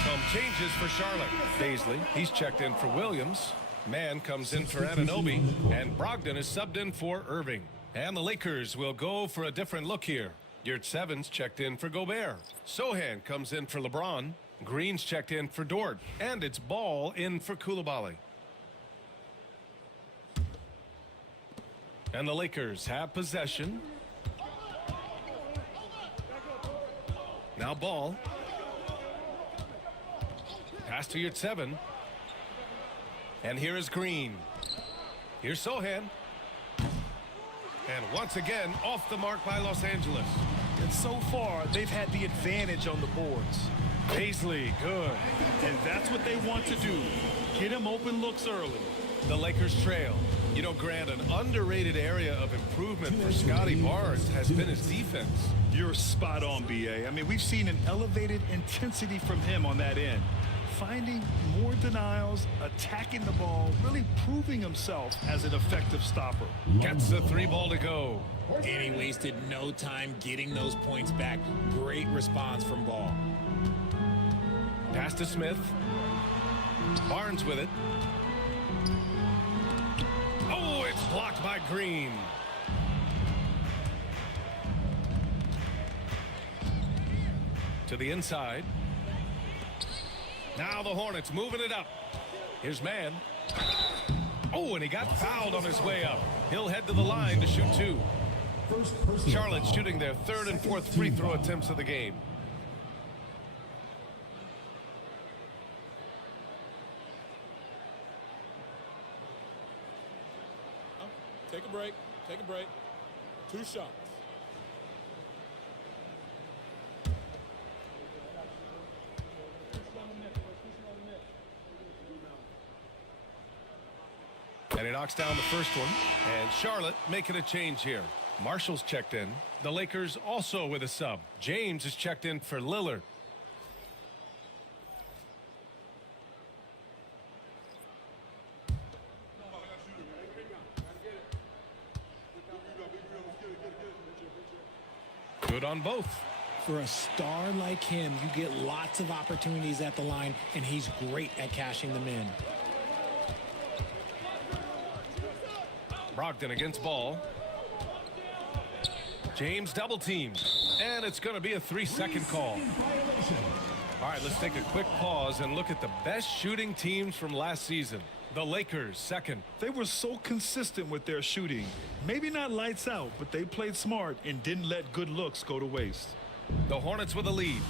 Some changes for Charlotte. Baisley, he's checked in for Williams. Mann comes in for Anunoby. And Brogdon is subbed in for Irving. And the Lakers will go for a different look here. Yurtsevens checked in for Gobert. Sohan comes in for LeBron. Green's checked in for Dort. And it's Ball in for Koulibaly. And the Lakers have possession. Now Ball. Pass to Yurtseven. And here is Green. Here's Sohan. And once again, off the mark by Los Angeles. And so far, they've had the advantage on the boards. Paisley, good. And that's what they want to do. Get him open looks early. The Lakers trail. You know, Grant, an underrated area of improvement for Scotty Barnes has been his defense. You're spot on, B.A. I mean, we've seen an elevated intensity from him on that end. Finding more denials, attacking the ball, really proving himself as an effective stopper. Gets the 3 ball to go. And he wasted no time getting those points back. Great response from Ball. Pass to Smith. Barnes with it. Oh, it's blocked by Green. To the inside. Now the Hornets moving it up. Here's Mann. Oh, and he got fouled on his way up. He'll head to the line to shoot 2. Charlotte shooting their 3rd and 4th free throw attempts of the game. Take a break. Take a break. 2 shots. And he knocks down the first one. And Charlotte making a change here. Marshall's checked in. The Lakers also with a sub. James is checked in for Lillard. Good on both. For a star like him, you get lots of opportunities at the line, and he's great at cashing them in. Brogdon against Ball. James double teamed. And it's going to be a 3-second call. All right, let's take a quick pause and look at the best shooting teams from last season. The Lakers, second. They were so consistent with their shooting. Maybe not lights out, but they played smart and didn't let good looks go to waste. The Hornets with a lead.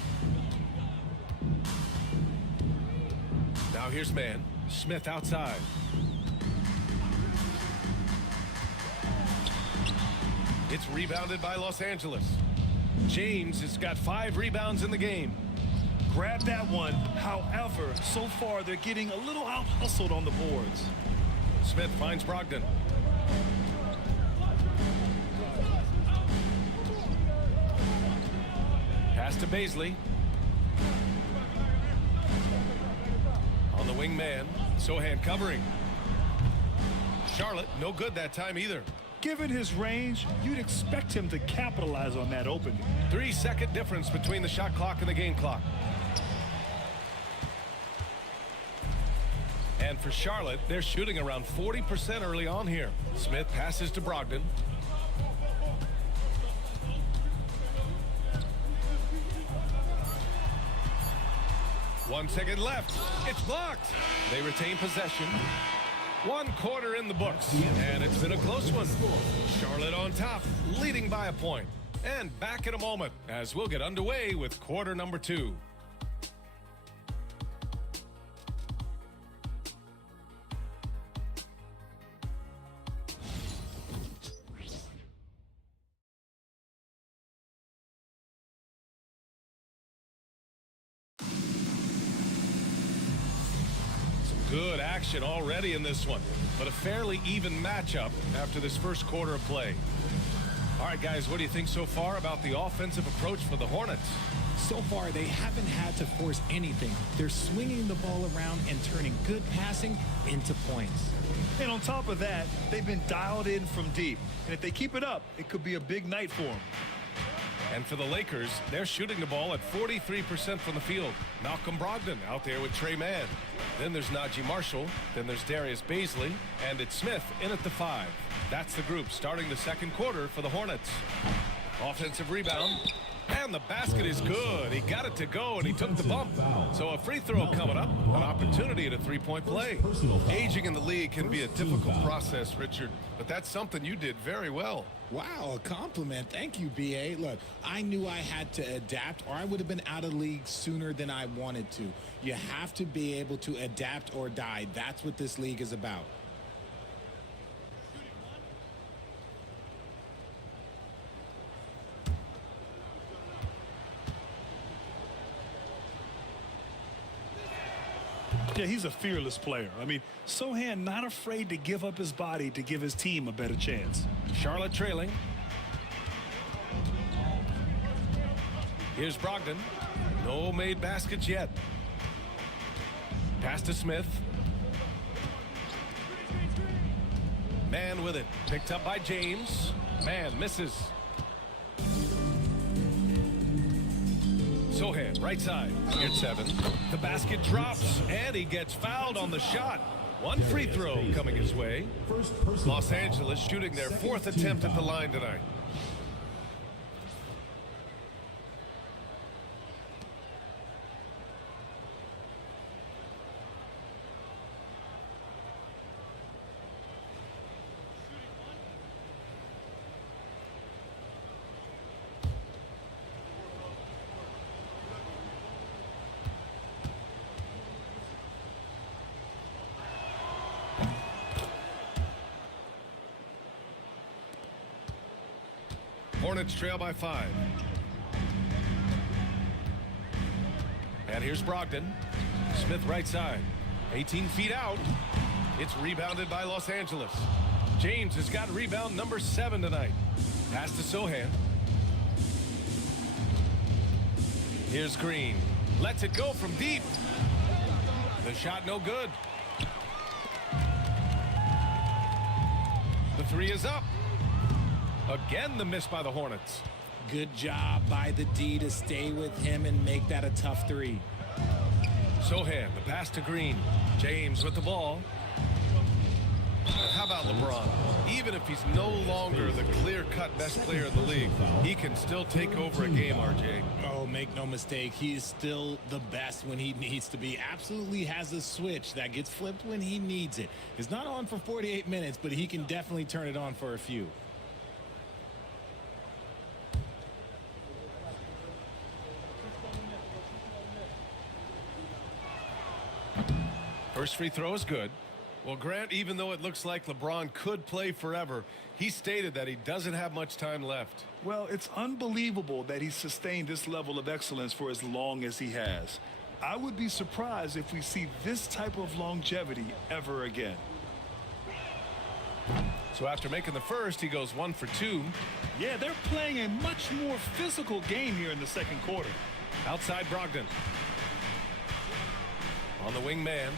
Now here's Mann. Smith outside. It's rebounded by Los Angeles. James has got 5 rebounds in the game. Grab that one. However, so far they're getting a little out-hustled on the boards. Smith finds Brogdon. Pass to Baisley. On the wing man. Sohan covering. Charlotte, no good that time either. Given his range, you'd expect him to capitalize on that opening. 3-second difference between the shot clock and the game clock. And for Charlotte, they're shooting around 40% early on here. Smith passes to Brogdon. One second left. It's blocked. They retain possession. 1 quarter in the books, and it's been a close one. Charlotte on top, leading by a point. And back in a moment as we'll get underway with quarter number 2. Good action already in this one, but a fairly even matchup after this first quarter of play. All right, guys, what do you think so far about the offensive approach for the Hornets? So far, they haven't had to force anything. They're swinging the ball around and turning good passing into points. And on top of that, they've been dialed in from deep. And if they keep it up, it could be a big night for them. And for the Lakers, they're shooting the ball at 43% from the field. Malcolm Brogdon out there with Trey Mann. Then there's Najee Marshall. Then there's Darius Baisley. And it's Smith in at the 5. That's the group starting the second quarter for the Hornets. Offensive rebound. And the basket is good. He got it to go, and he took the bump. So a free throw coming up. An opportunity at a three-point play. Aging in the league can be a difficult process, Richard. But that's something you did very well. Wow, a compliment. Thank you, B.A. Look, I knew I had to adapt, or I would have been out of league sooner than I wanted to. You have to be able to adapt or die. That's what this league is about. Yeah, he's a fearless player. I mean, Sohan not afraid to give up his body to give his team a better chance. Charlotte trailing. Here's Brogdon. No made baskets yet. Pass to Smith. Man with it. Picked up by James. Man misses. Sohan, right side. Here's 7. The basket drops, and he gets fouled on the shot. One free throw coming his way. Los Angeles shooting their 4th attempt at the line tonight. Hornets trail by 5. And here's Brogdon. Smith right side. 18 feet out. It's rebounded by Los Angeles. James has got rebound number 7 tonight. Pass to Sohan. Here's Green. Lets it go from deep. The shot no good. The 3 is up. Again, the miss by the Hornets. Good job by the D to stay with him and make that a tough 3. Sohan, the pass to Green. James with the ball. How about LeBron? Even if he's no longer the clear-cut best player in the league, he can still take over a game, RJ. Oh, make no mistake. He is still the best when he needs to be. Absolutely has a switch that gets flipped when he needs it. It's not on for 48 minutes, but he can definitely turn it on for a few. First free throw is good. Well, Grant, even though it looks like LeBron could play forever, he stated that he doesn't have much time left. Well, it's unbelievable that he's sustained this level of excellence for as long as he has. I would be surprised if we see this type of longevity ever again. So after making the first, he goes 1 for 2. Yeah, they're playing a much more physical game here in the second quarter. Outside Brogdon. On the wing man.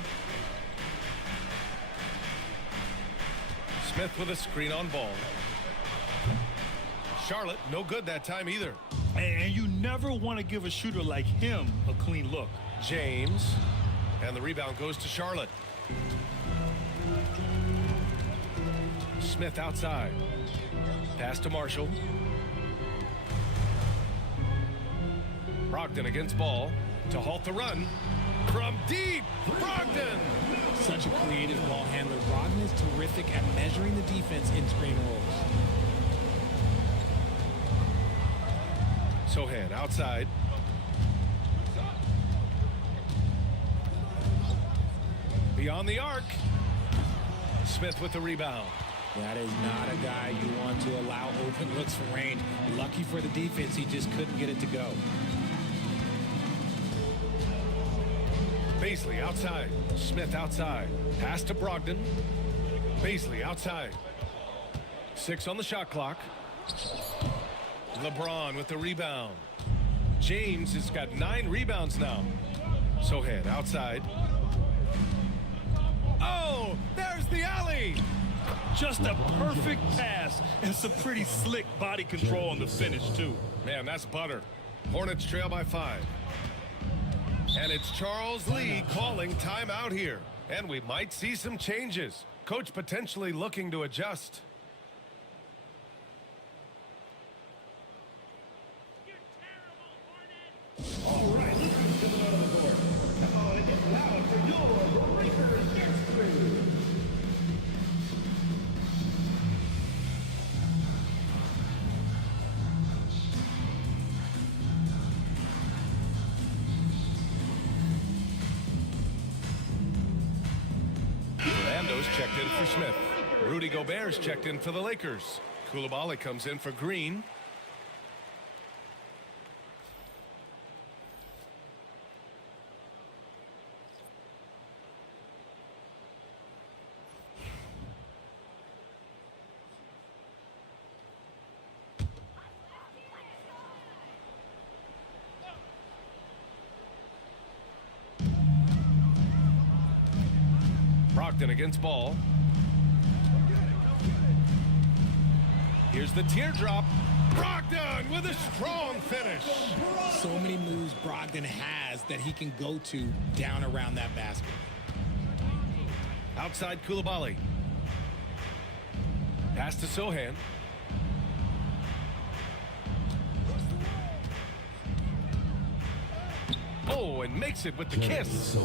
Smith with a screen on ball. Charlotte, no good that time either. And you never want to give a shooter like him a clean look. James. And the rebound goes to Charlotte. Smith outside. Pass to Marshall. Brogdon against ball to halt the run. From deep, Brogdon! Such a creative ball handler. Brogdon is terrific at measuring the defense in screen rolls. Sohan outside. Beyond the arc. Smith with the rebound. That is not a guy you want to allow open looks from range. Lucky for the defense, he just couldn't get it to go. Baisley outside. Smith outside. Pass to Brogdon. Baisley outside. 6 on the shot clock. LeBron with the rebound. James has got 9 rebounds now. Sohan outside. Oh, there's the alley. Just a perfect pass and some pretty slick body control on the finish, too. Man, that's butter. Hornets trail by 5. And it's Charles Lee calling timeout here. And we might see some changes. Coach potentially looking to adjust. All right, let's get to the middle of the court. Come on and get loud for your Breakers Dance Crew. Orlando's checked in for Smith. Rudy Gobert's checked in for the Lakers. Coulibaly comes in for Green. Brogdon against ball. Here's the teardrop. Brogdon with a strong finish. So many moves Brogdon has that he can go to down around that basket. Outside Coulibaly. Pass to Sohan. Oh, and makes it with the kiss.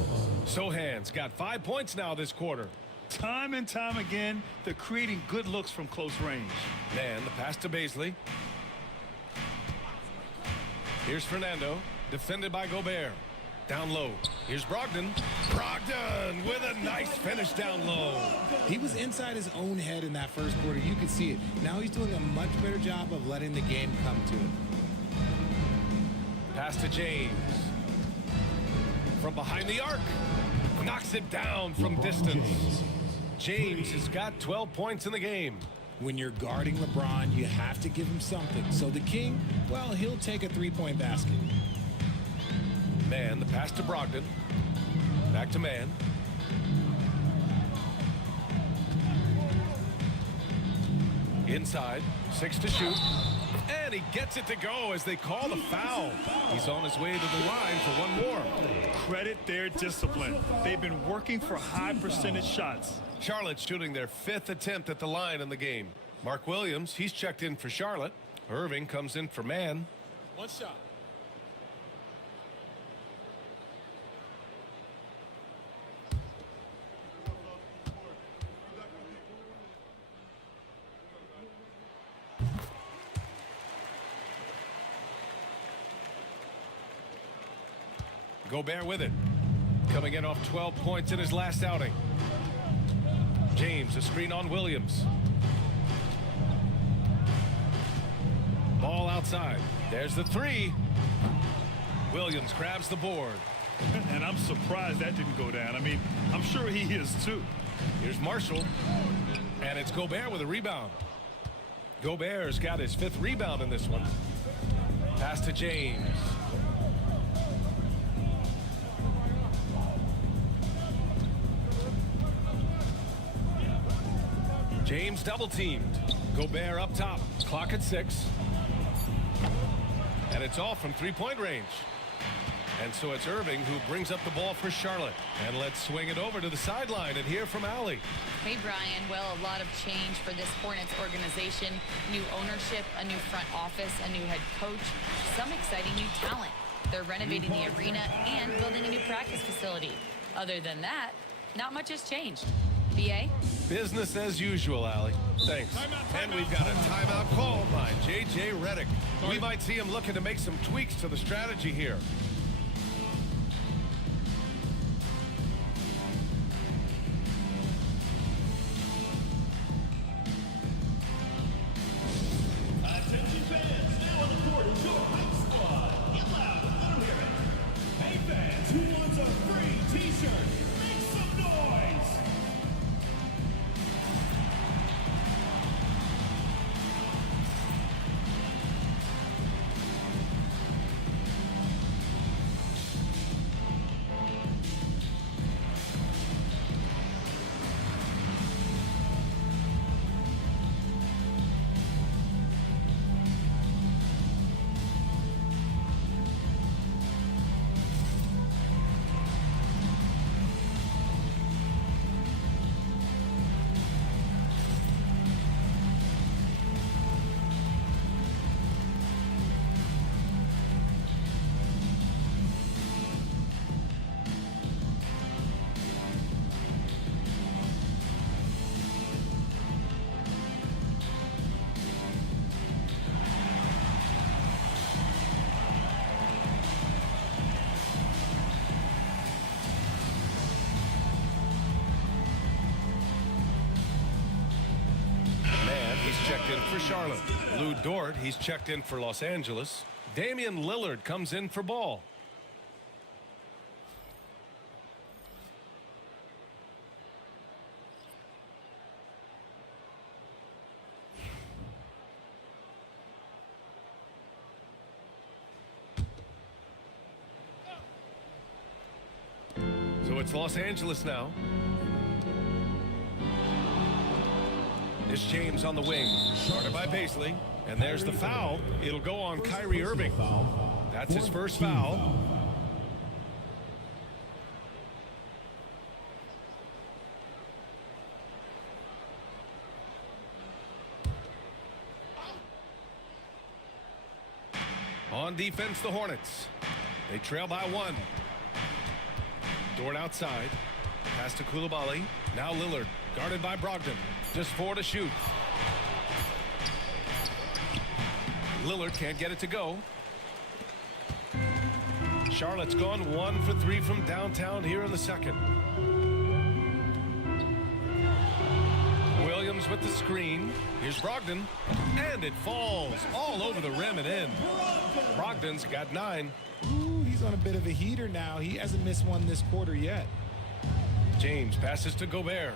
Sohan's got 5 points now this quarter. Time and time again, they're creating good looks from close range. And the pass to Baisley. Here's Fernando, defended by Gobert. Down low. Here's Brogdon. Brogdon with a nice finish down low. He was inside his own head in that first quarter. You could see it. Now he's doing a much better job of letting the game come to him. Pass to James. From behind the arc. Knocks it down from distance. James has got 12 points in the game. When you're guarding LeBron, you have to give him something. So the King, well, he'll take a three-point basket. Man, the pass to Brogdon. Back to Man. Inside, 6 to shoot. And he gets it to go as they call the foul. He's on his way to the line for one more. Credit their discipline. They've been working for high percentage shots. Charlotte shooting their 5th attempt at the line in the game. Mark Williams, he's checked in for Charlotte. Irving comes in for Man. One shot. Gobert with it. Coming in off 12 points in his last outing. James, a screen on Williams. Ball outside. There's the 3. Williams grabs the board. And I'm surprised that didn't go down. I mean, I'm sure he is too. Here's Marshall. And it's Gobert with a rebound. Gobert's got his 5th rebound in this one. Pass to James. James double teamed. Gobert up top. Clock at 6. And it's off from 3-point range. And so it's Irving who brings up the ball for Charlotte. And let's swing it over to the sideline and hear from Allie. Hey, Brian. Well, a lot of change for this Hornets organization. New ownership, a new front office, a new head coach, some exciting new talent. They're renovating the arena and building a new practice facility. Other than that, not much has changed. BA? Business as usual, Allie. Thanks. And we've got a timeout called by J.J. Redick. We might see him looking to make some tweaks to the strategy here. Attention fans, now on the court is your hype squad. Get loud, let them hear it. Hey fans, who wants a free t-shirt? Make some noise! Checked in for Charlotte. Lou Dort, he's checked in for Los Angeles. Damian Lillard comes in for Ball. So it's Los Angeles now. It's James on the wing, started by Paisley, and there's the foul. It'll go on Kyrie Irving. That's his first foul. On defense, the Hornets. They trail by 1. Dort outside. Pass to Coulibaly. Now Lillard, guarded by Brogdon. Just 4 to shoot. Lillard can't get it to go. Charlotte's gone 1 for 3 from downtown here in the second. Williams with the screen. Here's Brogdon. And it falls all over the rim and in. Brogdon's got 9. Ooh, he's on a bit of a heater now. He hasn't missed one this quarter yet. James passes to Gobert.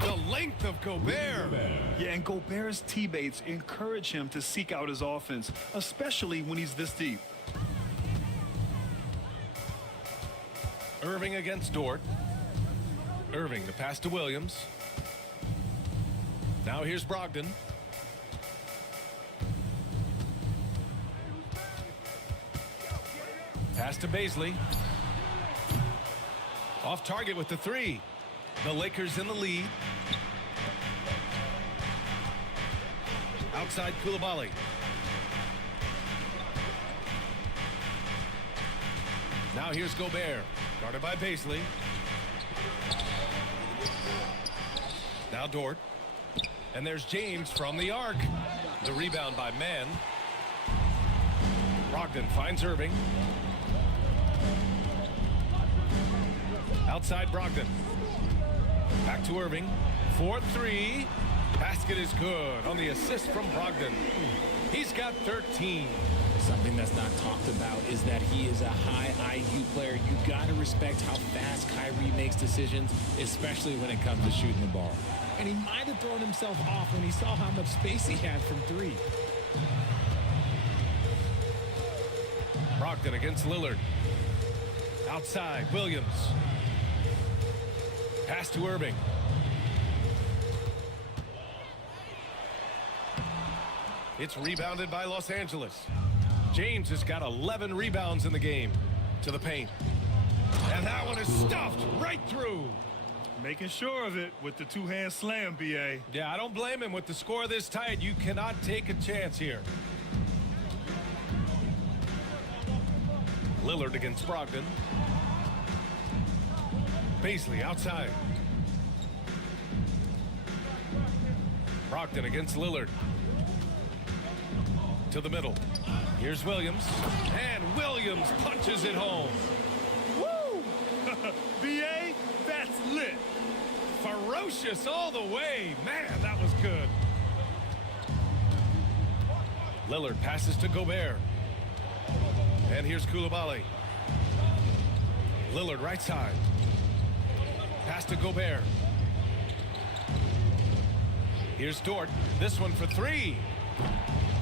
The length of Gobert. Yeah, and Gobert's teammates encourage him to seek out his offense, especially when he's this deep. Irving against Dort. Irving, the pass to Williams. Now here's Brogdon. Pass to Paisley. Off target with the 3. The Lakers in the lead. Outside Coulibaly. Now here's Gobert, guarded by Paisley. Now Dort. And there's James from the arc. The rebound by Mann. Brogdon finds Irving. Outside Brogdon. Back to Irving. 4-3. Basket is good on the assist from Brogdon. He's got 13. Something that's not talked about is that he is a high IQ player. You got to respect how fast Kyrie makes decisions, especially when it comes to shooting the ball. And he might have thrown himself off when he saw how much space he had from 3. Brogdon against Lillard. Outside, Williams. Pass to Irving. It's rebounded by Los Angeles. James has got 11 rebounds in the game. To the paint. And that one is stuffed right through. Making sure of it with the two-hand slam, B.A. Yeah, I don't blame him. With the score this tight, you cannot take a chance here. Lillard against Brogdon. Paisley outside. Brogdon against Lillard. To the middle. Here's Williams. And Williams punches it home. Woo! B.A., that's lit. Ferocious all the way. Man, that was good. Lillard passes to Gobert. And here's Koulibaly. Lillard right side. Pass to Gobert. Here's Dort. This one for three.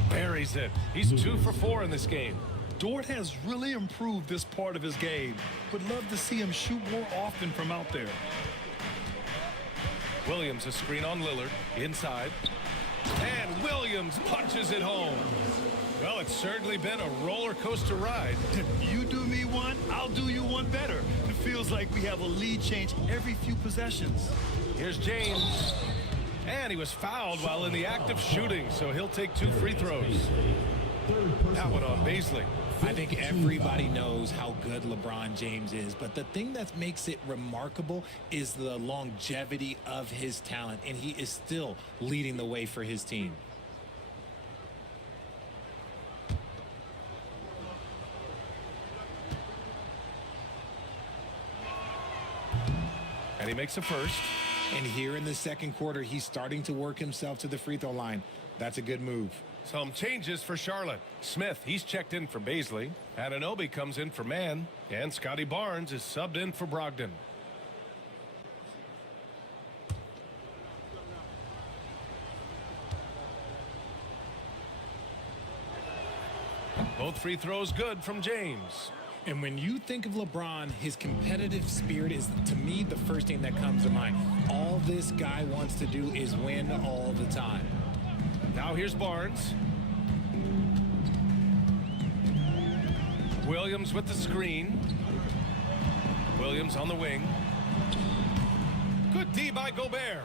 Buries it. He's 2 for 4 in this game. Dort has really improved this part of his game. Would love to see him shoot more often from out there. Williams a screen on Lillard. Inside. And Williams punches it home. Well, it's certainly been a roller coaster ride. You do me one, I'll do you one better. It feels like we have a lead change every few possessions. Here's James. And he was fouled while in the act of shooting, so he'll take 2 free throws. That one on Paisley. I think everybody knows how good LeBron James is, but the thing that makes it remarkable is the longevity of his talent, and he is still leading the way for his team. And he makes a first. And here in the second quarter, he's starting to work himself to the free throw line. That's a good move. Some changes for Charlotte. Smith, he's checked in for Paisley. Anunoby comes in for Mann. And Scotty Barnes is subbed in for Brogdon. Both free throws good from James. And when you think of LeBron, his competitive spirit is, to me, the first thing that comes to mind. All this guy wants to do is win all the time. Now here's Barnes. Williams with the screen. Williams on the wing. Good D by Gobert.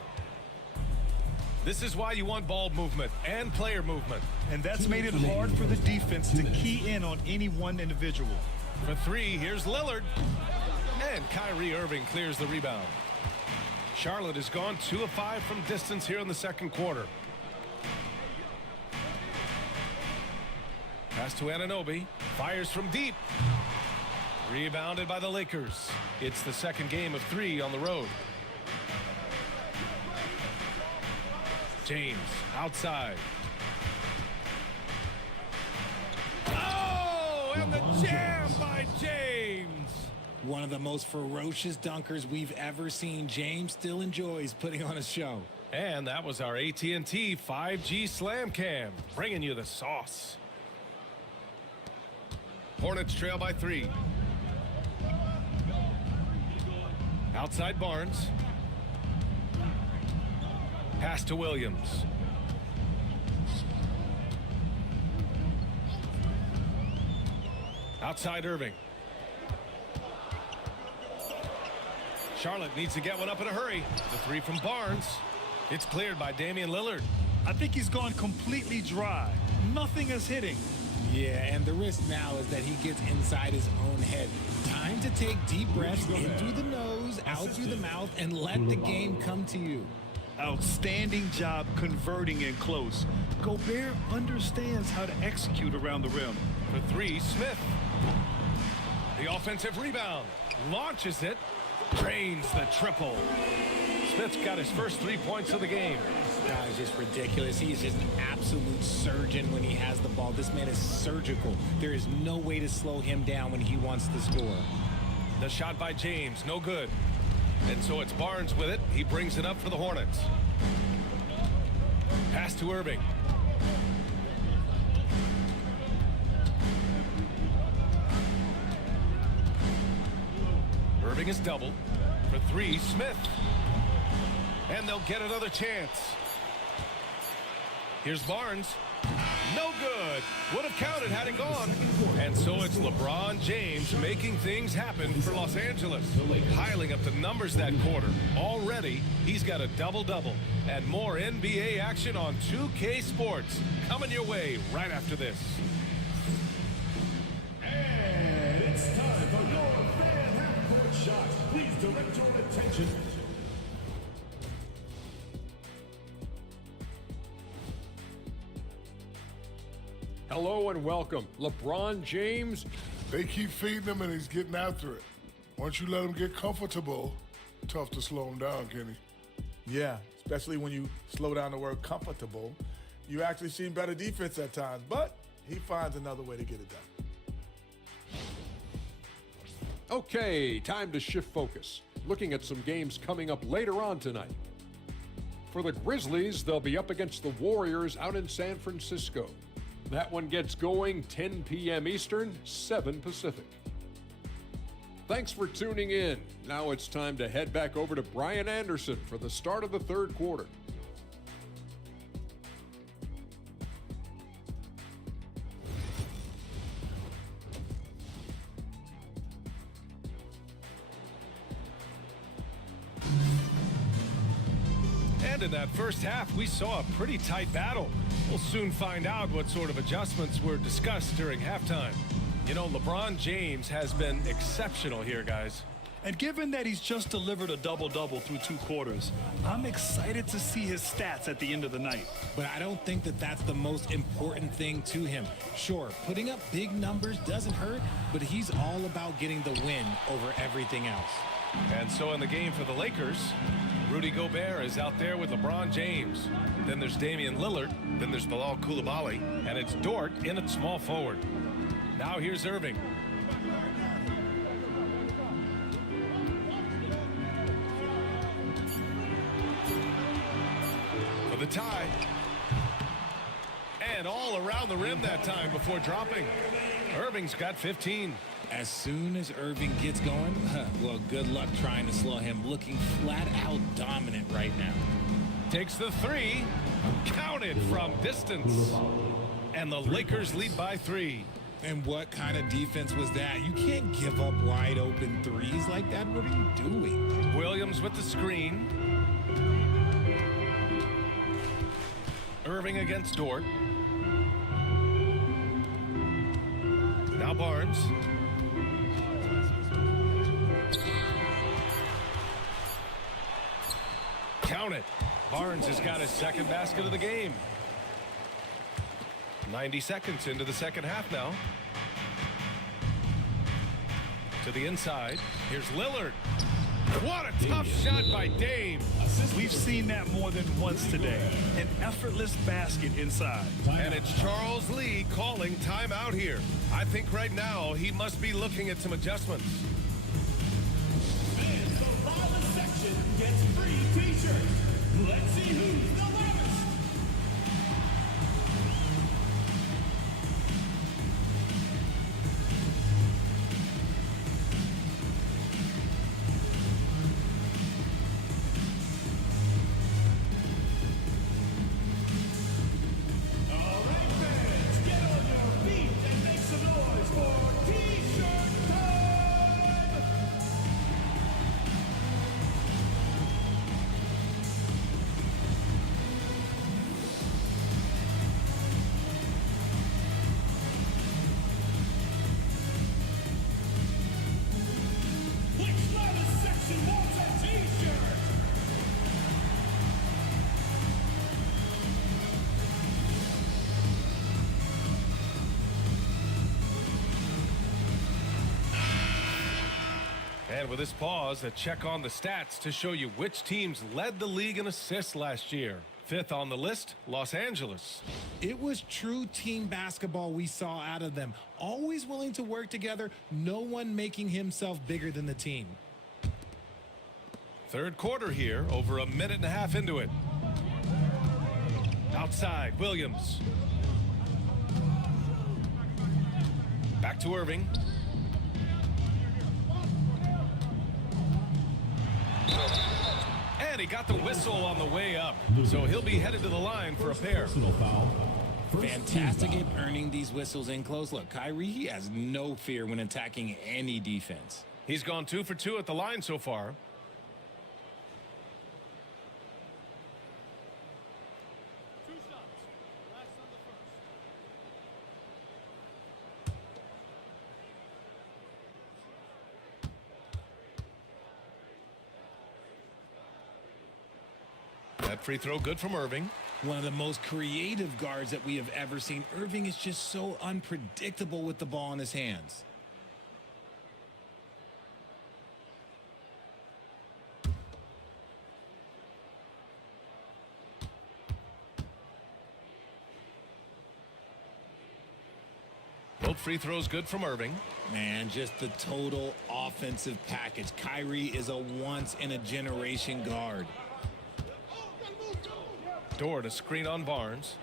This is why you want ball movement and player movement. And that's made it hard for the defense to key in on any one individual. For three, here's Lillard. And Kyrie Irving clears the rebound. Charlotte has gone 2 of 5 from distance here in the second quarter. Pass to Anunoby. Fires from deep. Rebounded by the Lakers. It's the second game of 3 on the road. James outside. Oh, and the jam by James. One of the most ferocious dunkers we've ever seen. James still enjoys putting on a show. And that was our AT&T 5G Slam Cam, bringing you the sauce. Hornets trail by 3. Outside Barnes. Pass to Williams. Outside Irving. Charlotte needs to get one up in a hurry. The 3 from Barnes. It's cleared by Damian Lillard. I think he's gone completely dry. Nothing is hitting. Yeah, and the risk now is that he gets inside his own head. Time to take deep breaths in through the nose, out through the mouth, and let the game come to you. Outstanding job converting in close. Gobert understands how to execute around the rim. For 3, Smith. The offensive rebound. Launches it. Drains the triple. Smith's got his first 3 points of the game. That is just ridiculous. He is just an absolute surgeon when he has the ball. This man is surgical. There is no way to slow him down when he wants to score. The shot by James, no good. And so it's Barnes with it. He brings it up for the Hornets. Pass to Irving. Irving is doubled. For 3, Smith. And they'll get another chance. Here's Barnes. No good. good. Would have counted had it gone. And so it's LeBron James making things happen for Los Angeles. Piling up the numbers that quarter. Already, he's got a double-double. And more NBA action on 2K Sports. Coming your way right after this. And it's time for your fan half-court shot. Please direct your attention. Hello and welcome. LeBron James. They keep feeding him and he's getting after it. Once you let him get comfortable, tough to slow him down, Kenny. Yeah, especially when you slow down the word comfortable. You actually see better defense at times, but he finds another way to get it done. Okay, time to shift focus. Looking at some games coming up later on tonight. For the Grizzlies, they'll be up against the Warriors out in San Francisco. That one gets going 10 p.m. Eastern, 7 Pacific. Thanks for tuning in. Now it's time to head back over to Brian Anderson for the start of the third quarter. And in that first half, we saw a pretty tight battle. We'll soon find out what sort of adjustments were discussed during halftime. You know, LeBron James has been exceptional here, guys. And given that he's just delivered a double-double through 2 quarters, I'm excited to see his stats at the end of the night. But I don't think that that's the most important thing to him. Sure, putting up big numbers doesn't hurt, but he's all about getting the win over everything else. And so in the game for the Lakers, Rudy Gobert is out there with LeBron James. Then there's Damian Lillard. Then there's Bilal Coulibaly. And it's Dort in at small forward. Now here's Irving. For the tie. And all around the rim that time before dropping. Irving's got 15. As soon as Irving gets going, well, good luck trying to slow him. Looking flat out dominant right now. Takes the 3. Counted from distance. And the Lakers lead by 3. And what kind of defense was that? You can't give up wide open threes like that. What are you doing? Williams with the screen. Irving against Dort. Now Barnes. Count it. Barnes has got his second basket of the game. 90 seconds into the second half now. To the inside. Here's Lillard. What a tough shot by Dame. We've seen that more than once today. An effortless basket inside. And it's Charles Lee calling timeout here. I think right now he must be looking at some adjustments. And the loudest section gets free t-shirts. Let's see who's the loudest. All right, fans, get on your feet and make some noise for t-shirt time. Which loudest section wants a t-shirt? And with this pause, a check on the stats to show you which teams led the league in assists last year. 5th on the list, Los Angeles. It was true team basketball we saw out of them. Always willing to work together, no one making himself bigger than the team. Third quarter here, over a minute and a half into it. Outside, Williams. Back to Irving. And he got the whistle on the way up. So he'll be headed to the line for a pair. Personal foul. Fantastic at earning these whistles in close. Look, Kyrie, he has no fear when attacking any defense. He's gone 2 for 2 at the line so far. That free throw good from Irving. One of the most creative guards that we have ever seen. Irving is just so unpredictable with the ball in his hands. Both free throws good from Irving. Man, just the total offensive package. Kyrie is a once-in-a-generation guard. Dort a screen on Barnes.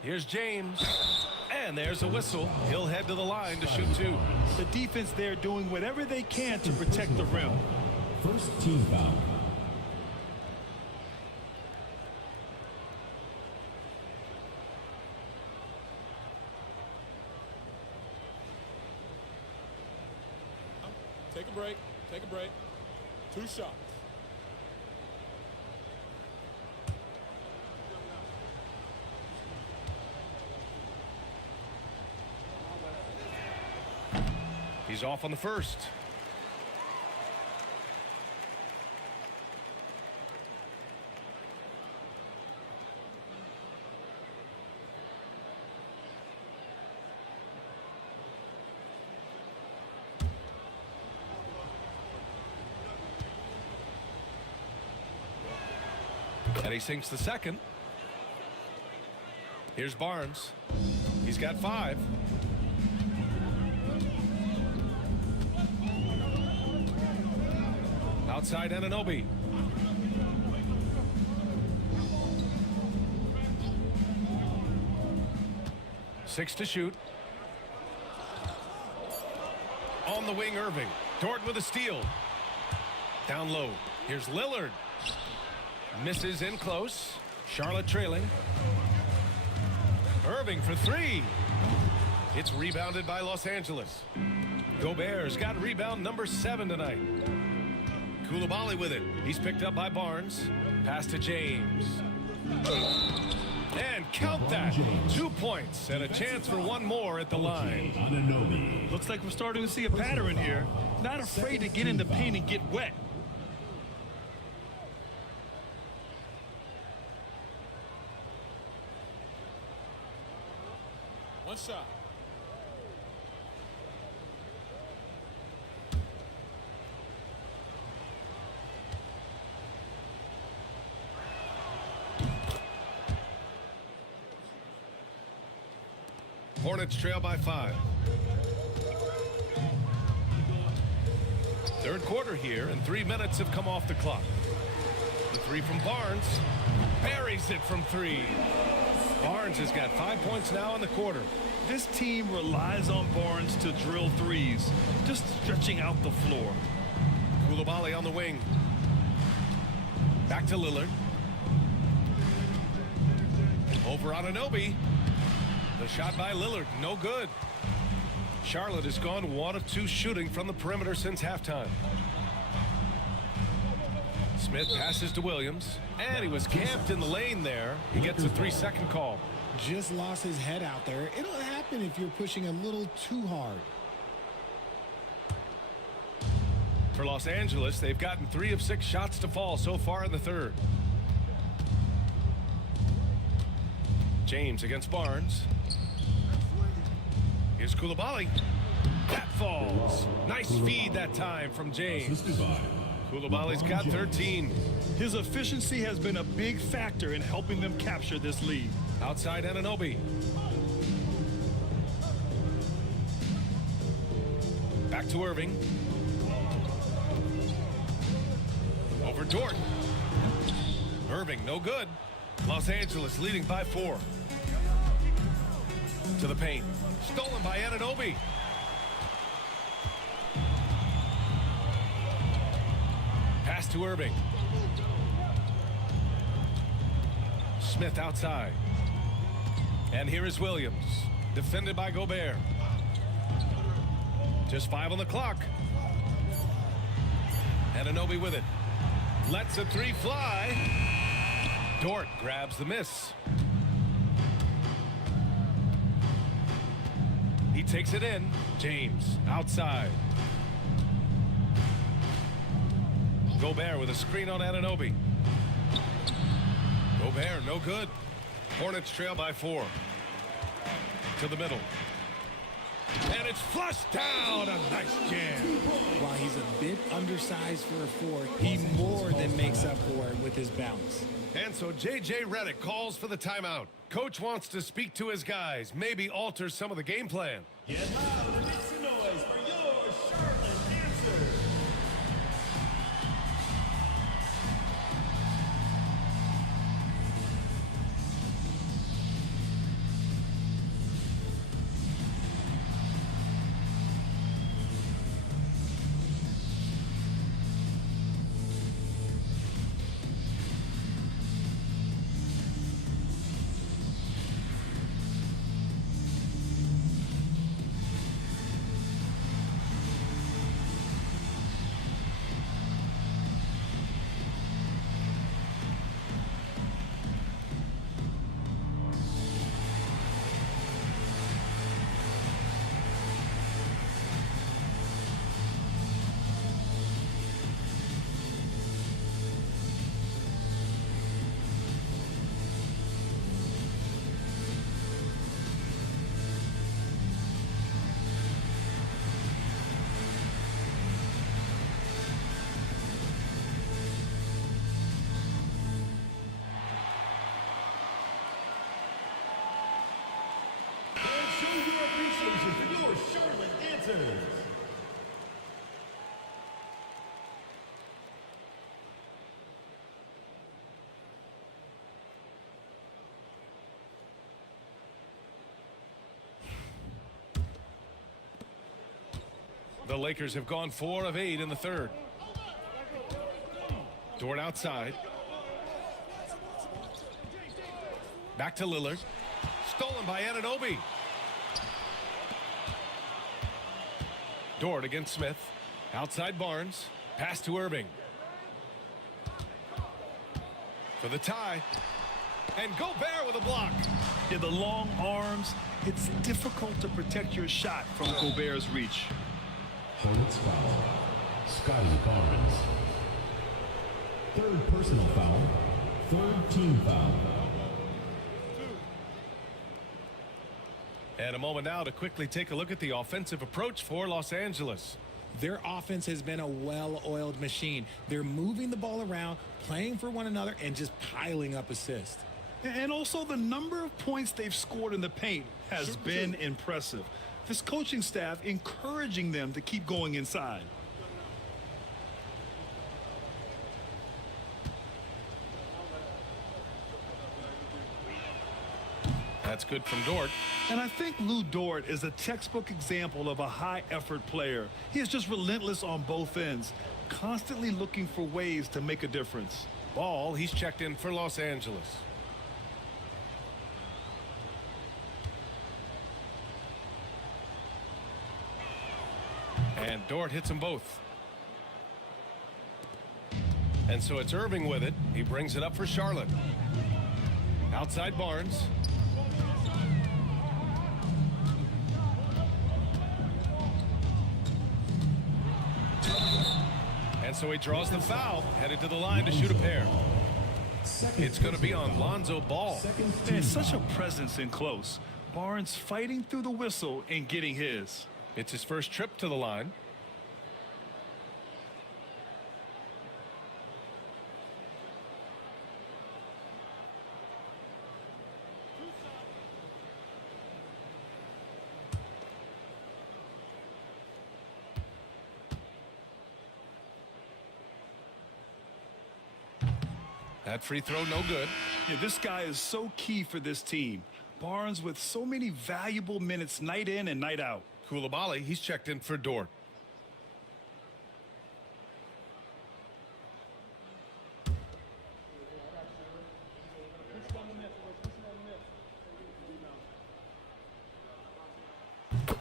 Here's James. And there's a whistle. He'll head to the line to shoot 2. The defense there doing whatever they can to protect the rim. First team foul. Take a break. Take a break. 2 shots. He's off on the first. And he sinks the second. Here's Barnes. He's got 5. Outside Anunoby. Six to shoot. On the wing, Irving. Dort with a steal. Down low. Here's Lillard. Misses in close. Charlotte trailing. Irving for 3. It's rebounded by Los Angeles. Gobert's got rebound number 7 tonight. Koulibaly with it. He's picked up by Barnes. Pass to James. And count that. 2 points and a chance for one more at the line. Looks like we're starting to see a pattern here. Not afraid to get in the paint and get wet. One shot. Hornets trail by 5. Third quarter here, and 3 minutes have come off the clock. The 3 from Barnes. Buries it from 3. Barnes has got 5 points now in the quarter. This team relies on Barnes to drill threes, just stretching out the floor. Koulibaly on the wing. Back to Lillard. Over Anunoby. The shot by Lillard, no good. Charlotte has gone 1 of 2 shooting from the perimeter since halftime. Smith passes to Williams, and he was camped in the lane there. He gets a 3-second call. Just lost his head out there. It'll happen if you're pushing a little too hard. For Los Angeles, they've gotten 3 of 6 shots to fall so far in the third. James against Barnes. Here's Koulibaly. That falls. Nice feed that time from James. Koulibaly's got 13. His efficiency has been a big factor in helping them capture this lead. Outside Anunoby. Back to Irving. Over Dort. Irving, no good. Los Angeles leading by 4. To the paint. Stolen by Anunoby. Pass to Irving. Smith outside. And here is Williams, defended by Gobert. Just 5 on the clock. Anunoby with it. Lets a 3 fly. Dort grabs the miss. He takes it in. James outside. Gobert with a screen on Anunoby. Gobert, no good. Hornets trail by 4. To the middle. And it's flushed down. A nice jam. While he's a bit undersized for a 4, he more than makes up for it with his bounce. And so J.J. Redick calls for the timeout. Coach wants to speak to his guys, maybe alter some of the game plan. Get loud and make some noise for your Charlotte dancers. Show your appreciation for your Charlotte dancers. The Lakers have gone 4 of 8 in the third. Dort outside. Back to Lillard. Stolen by Anunoby. Dort against Smith. Outside Barnes. Pass to Irving. For the tie. And Gobert with a block. Yeah, the long arms, it's difficult to protect your shot from Gobert's reach. Hornets foul. Scotty Barnes. Third personal foul. Third team foul. And a moment now to quickly take a look at the offensive approach for Los Angeles. Their offense has been a well-oiled machine. They're moving the ball around, playing for one another, and just piling up assists. And also the number of points they've scored in the paint has been impressive. This coaching staff encouraging them to keep going inside. That's good from Dort. And I think Lou Dort is a textbook example of a high-effort player. He is just relentless on both ends, constantly looking for ways to make a difference. Ball, he's checked in for Los Angeles. And Dort hits them both. And so it's Irving with it. He brings it up for Charlotte. Outside Barnes. And so he draws the foul, headed to the line to shoot a pair. It's going to be on Lonzo Ball. There's such a presence in close. Barnes fighting through the whistle and getting his. It's his first trip to the line. That free throw, no good. Yeah, this guy is so key for this team. Barnes with so many valuable minutes night in and night out. Koulibaly, he's checked in for Dort.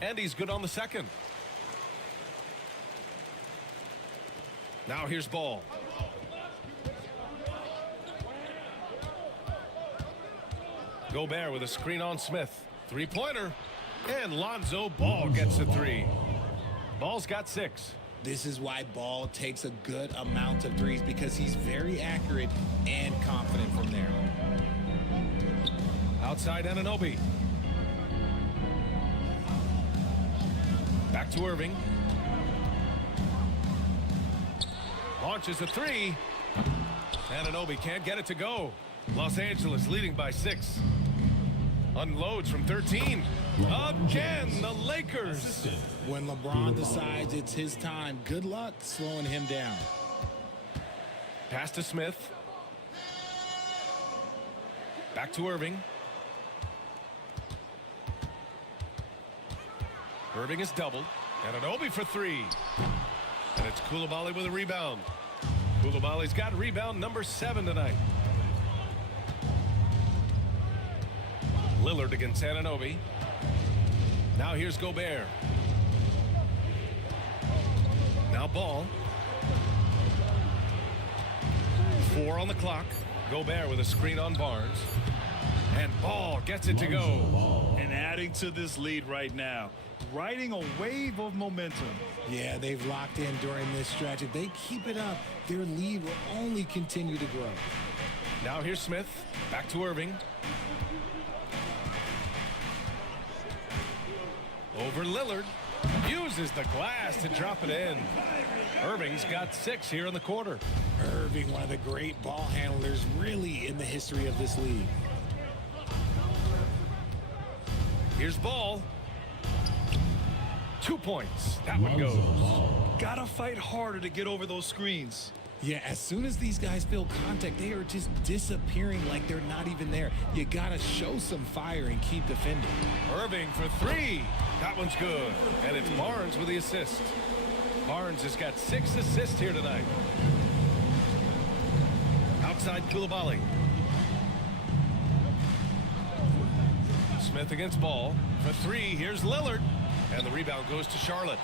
And he's good on the second. Now here's Ball. Gobert with a screen on Smith. Three-pointer. And Lonzo Ball gets a three. Ball's got 6. This is why Ball takes a good amount of threes, because he's very accurate and confident from there. Outside Anunoby. Back to Irving. Launches a three. Anunoby can't get it to go. Los Angeles leading by 6. Unloads from 13. Again, the Lakers. When LeBron decides it's his time, good luck slowing him down. Pass to Smith. Back to Irving. Irving is doubled. Anunoby for 3. And it's Coulibaly with a rebound. Coulibaly's got rebound number 7 tonight. Lillard against Anunoby. Now here's Gobert. Now Ball. 4 on the clock. Gobert with a screen on Barnes. And Ball gets it to go. And adding to this lead right now. Riding a wave of momentum. Yeah, they've locked in during this stretch. If they keep it up, their lead will only continue to grow. Now here's Smith. Back to Irving. Over Lillard. Uses the glass to drop it in. Irving's got 6 here in the quarter. Irving, one of the great ball handlers really in the history of this league. Here's Ball. 2 points. That one goes. Gotta fight harder to get over those screens. Yeah, as soon as these guys feel contact, they are just disappearing like they're not even there. You gotta show some fire and keep defending. Irving for 3. That one's good. And it's Barnes with the assist. Barnes has got 6 assists here tonight. Outside Coulibaly. Smith against Ball. For 3, here's Lillard. And the rebound goes to Charlotte.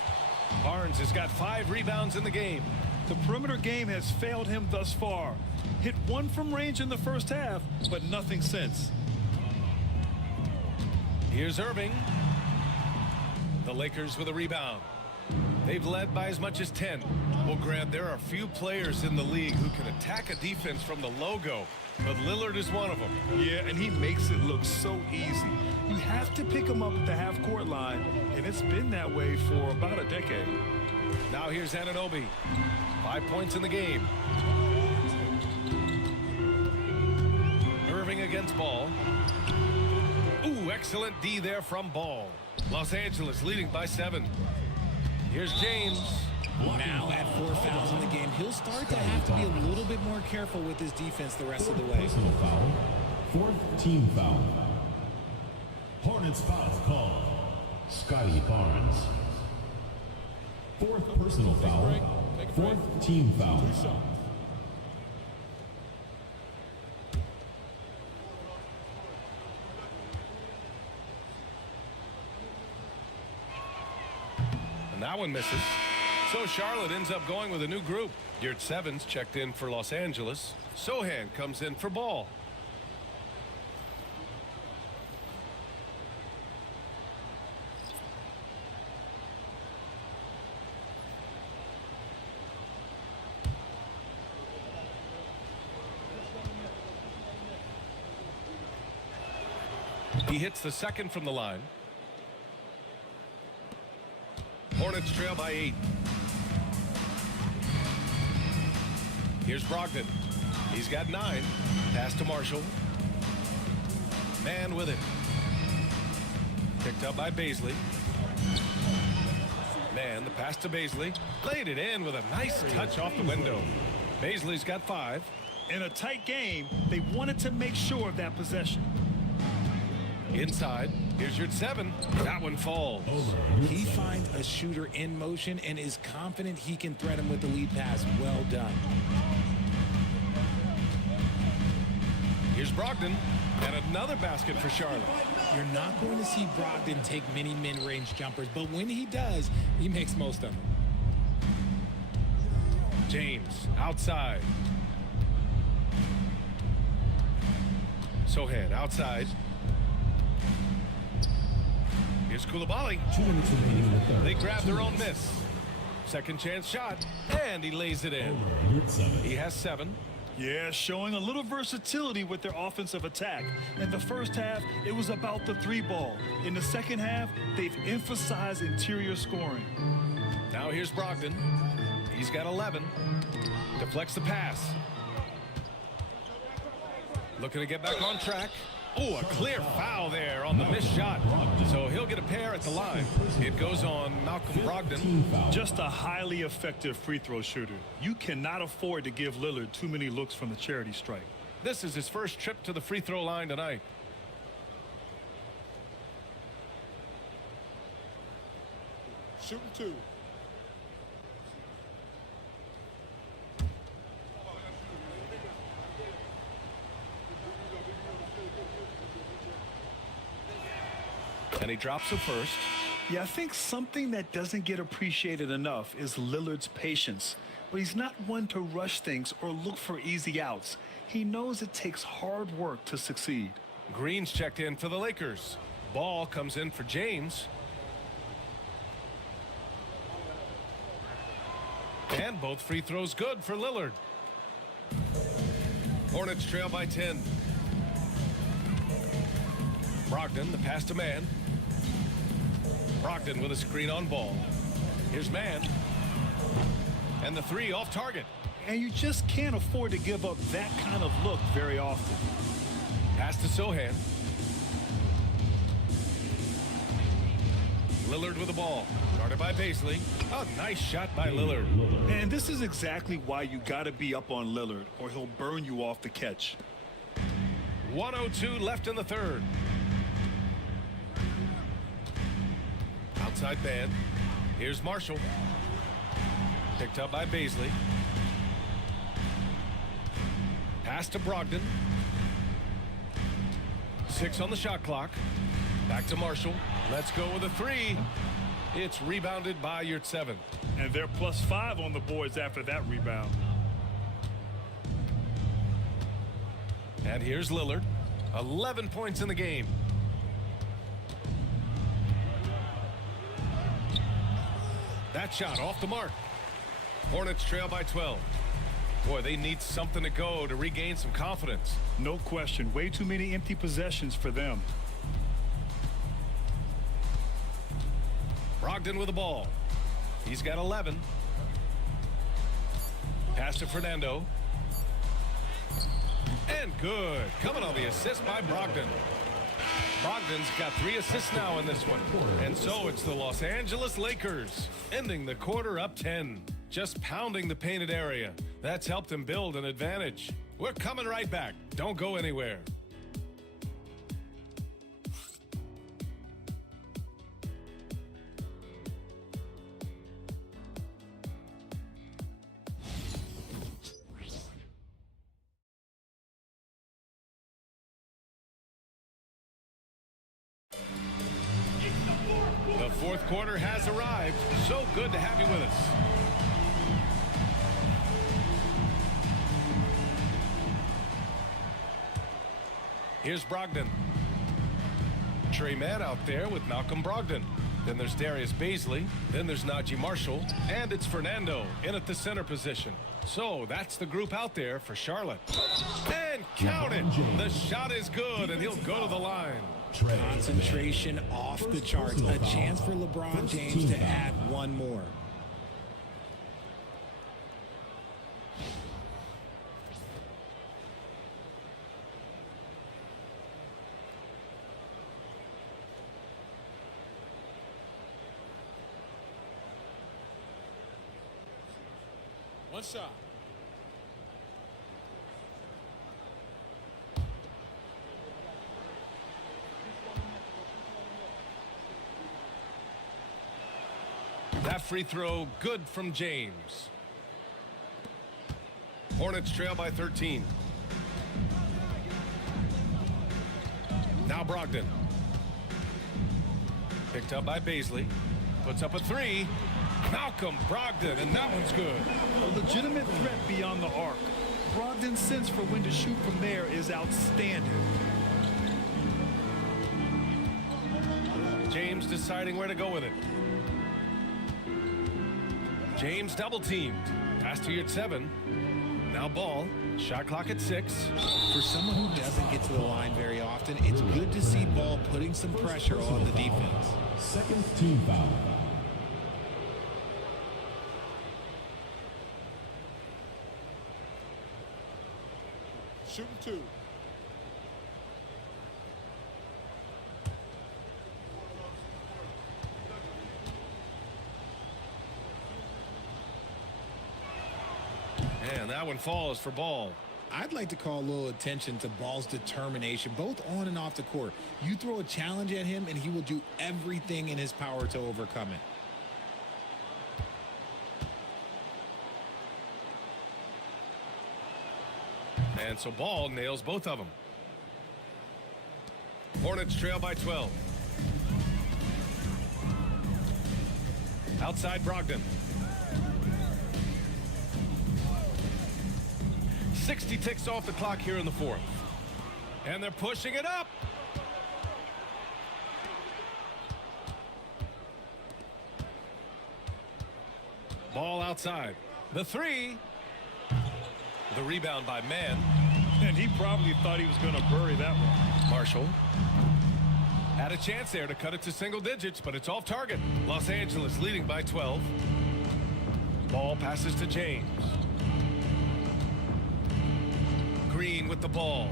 Barnes has got 5 rebounds in the game. The perimeter game has failed him thus far. Hit 1 from range in the first half, but nothing since. Here's Irving. The Lakers with a rebound. They've led by as much as 10. Well, Grant, there are few players in the league who can attack a defense from the logo, but Lillard is one of them. Yeah, and he makes it look so easy. You have to pick him up at the half-court line, and it's been that way for about a decade. Now here's Anunoby. 5 points in the game. Irving against Ball. Ooh, excellent D there from Ball. Los Angeles leading by 7. Here's James. Now at 4 fouls in the game, he'll start to have to be a little bit more careful with his defense the rest of the way. Personal foul. 4th team foul. Hornets foul called. Scotty Barnes. 4th personal foul. 4th team foul. And that one misses. So Charlotte ends up going with a new group. Yurt Sevens checked in for Los Angeles. Sohan comes in for Ball. He hits the second from the line. Hornets trail by 8. Here's Brogdon. He's got 9. Pass to Marshall. Man with it. Picked up by Baisley. Man, the pass to Baisley. Laid it in with a nice touch off the window. Baisley's got 5. In a tight game, they wanted to make sure of that possession. Inside, here's your 7. That one falls. He finds a shooter in motion and is confident he can threat him with the lead pass. Well done. Here's Brogdon. And another basket for Charlotte. You're not going to see Brogdon take many mid-range jumpers, but when he does, he makes most of them. James outside. Sohan outside. Here's Koulibaly. They grab their own miss. Second chance shot, and he lays it in. He has 7. Yeah, showing a little versatility with their offensive attack. In the first half, it was about the 3-ball. In the second half, they've emphasized interior scoring. Now here's Brogdon. He's got 11. Deflects the pass. Looking to get back on track. Oh, a clear foul there on the missed shot. So he'll get a pair at the line. It goes on Malcolm Brogdon. Just a highly effective free throw shooter. You cannot afford to give Lillard too many looks from the charity stripe. This is his first trip to the free throw line tonight. Shooting 2. And he drops the first. Yeah, I think something that doesn't get appreciated enough is Lillard's patience. But he's not one to rush things or look for easy outs. He knows it takes hard work to succeed. Green's checked in for the Lakers. Ball comes in for James. And both free throws good for Lillard. Hornets trail by 10. Brogdon, the pass to man. Brogdon with a screen on ball. Here's man. And the 3 off target. And you just can't afford to give up that kind of look very often. Pass to Sohan. Lillard with the ball. Guarded by Paisley. A nice shot by Lillard. And this is exactly why you got to be up on Lillard, or he'll burn you off the catch. 1:02 left in the third. Outside band. Here's Marshall. Picked up by Paisley. Pass to Brogdon. 6 on the shot clock. Back to Marshall. Let's go with a 3. It's rebounded by Yurtseven. And they're +5 on the boards after that rebound. And here's Lillard. 11 points in the game. That shot off the mark. Hornets trail by 12. Boy, they need something to go to regain some confidence. No question. Way too many empty possessions for them. Brogdon with the ball. He's got 11. Pass to Fernando. And good. Coming on the assist by Brogdon. Brogdon's got 3 assists now in this one. And so it's the Los Angeles Lakers ending the quarter up 10. Just pounding the painted area. That's helped him build an advantage. We're coming right back. Don't go anywhere. The fourth quarter has arrived. So good to have you with us. Here's Brogdon. Trey Mann out there with Malcolm Brogdon. Then there's Darius Baisley. Then there's Najee Marshall. And it's Fernando in at the center position. So that's the group out there for Charlotte. And count it. The shot is good, and he'll go to the line. Concentration off the charts. A chance for LeBron James to add one more. One shot. That free throw good from James. Hornets trail by 13. Now Brogdon. Picked up by Baisley. Puts up a three. Malcolm Brogdon, and that one's good. A legitimate threat beyond the arc. Brogdon's sense for when to shoot from there is outstanding. James deciding where to go with it. James double teamed. Pass to Yurt-7. Now Ball. Shot clock at 6. For someone who doesn't get to the line very often, it's good to see Ball putting some pressure on the defense. Second team foul. Shooting 2. And that one falls for Ball. I'd like to call a little attention to Ball's determination, both on and off the court. You throw a challenge at him, and he will do everything in his power to overcome it. And so Ball nails both of them. Hornets trail by 12. Outside Brogdon. 60 ticks off the clock here in the fourth. And they're pushing it up. Ball outside. The three. The rebound by Mann. And he probably thought he was going to bury that one. Marshall had a chance there to cut it to single digits, but it's off target. Los Angeles leading by 12. Ball passes to James. Green with the ball.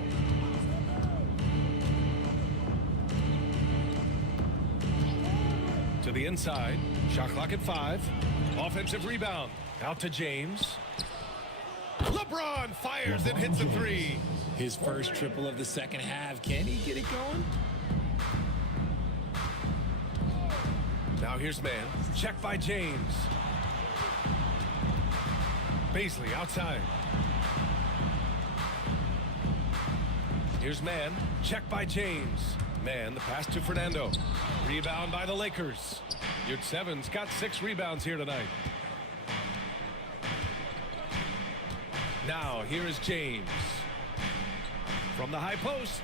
To the inside. Shot clock at 5. Offensive rebound. Out to James. LeBron fires and hits a three. His first triple of the second half. Can he get it going? Now here's Mann. Check by James. Baisley outside. Here's Mann. Check by James. Mann, the pass to Fernando. Rebound by the Lakers. Yurt-7's got 6 rebounds here tonight. Now here is James. From the high post.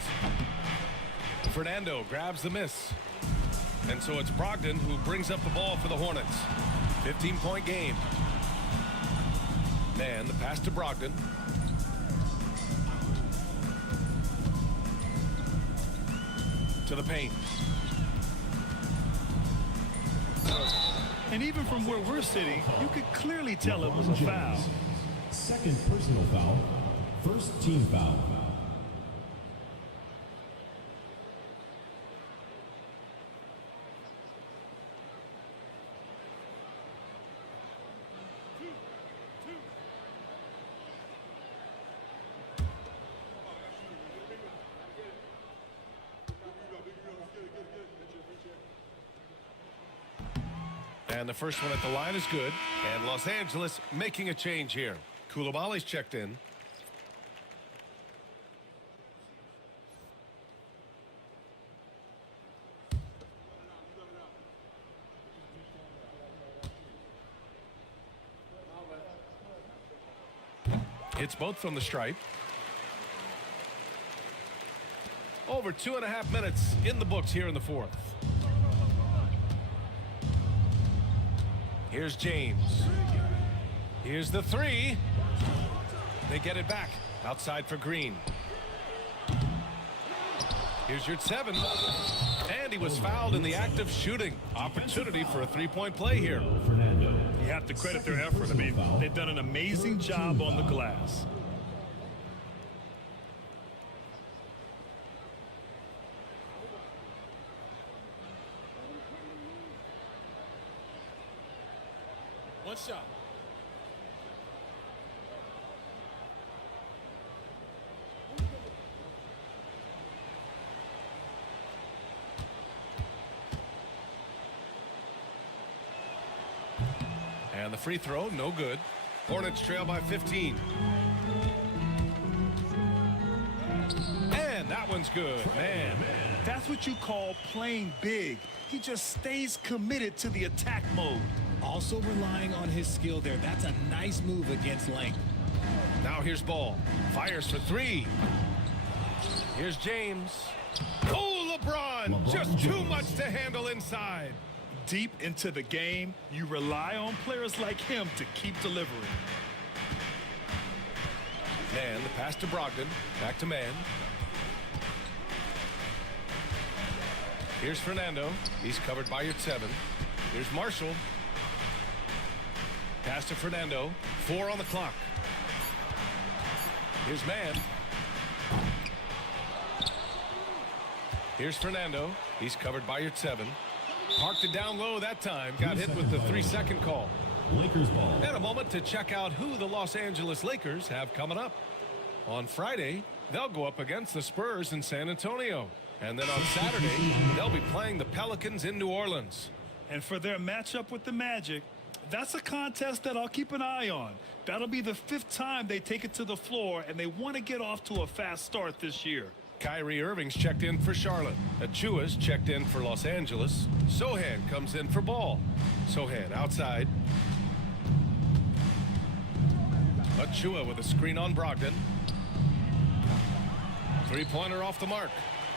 Fernando grabs the miss. And so it's Brogdon who brings up the ball for the Hornets. 15-point game. Mann, the pass to Brogdon. To the paint. And even from where we're sitting, you could clearly tell it was a foul. Second personal foul. First team foul. And the first one at the line is good. And Los Angeles making a change here. Koulibaly's checked in. Hits both from the stripe. Over 2.5 minutes in the books here in the fourth. Here's James. Here's the three. They get it back. Outside for Green. Here's Yurt-7. And he was fouled in the act of shooting. Opportunity for a three-point play here. You have to credit their effort. I mean, they've done an amazing job on the glass. One shot. And the free throw, no good. Hornets trail by 15. And that one's one's good. Man, That's what you call playing big. He just stays committed to the attack mode. Also relying on his skill there. That's a nice move against length. now here's Ball. Fires for three. Here's James. Oh, LeBron just too much to handle inside. Deep into the game, you rely on players like him to keep delivering. Man, the pass to Brogdon. Back to Man. Here's Fernando. He's covered by Rd1. Here's Marshall. Pass to Fernando. 4 on the clock. Here's Man. Here's Fernando. He's covered by Rd1. Parked it down low that time. Got hit with the 3-second call. Lakers ball. And a moment to check out who the Los Angeles Lakers have coming up. On Friday, they'll go up against the Spurs in San Antonio. And then on Saturday, they'll be playing the Pelicans in New Orleans. And for their matchup with the Magic, that's a contest that I'll keep an eye on. That'll be the 5th time they take it to the floor, and they want to get off to a fast start this year. Kyrie Irving's checked in for Charlotte. Achua's checked in for Los Angeles. Sohan comes in for Ball. Sohan outside. Achua with a screen on Brogdon. Three-pointer off the mark.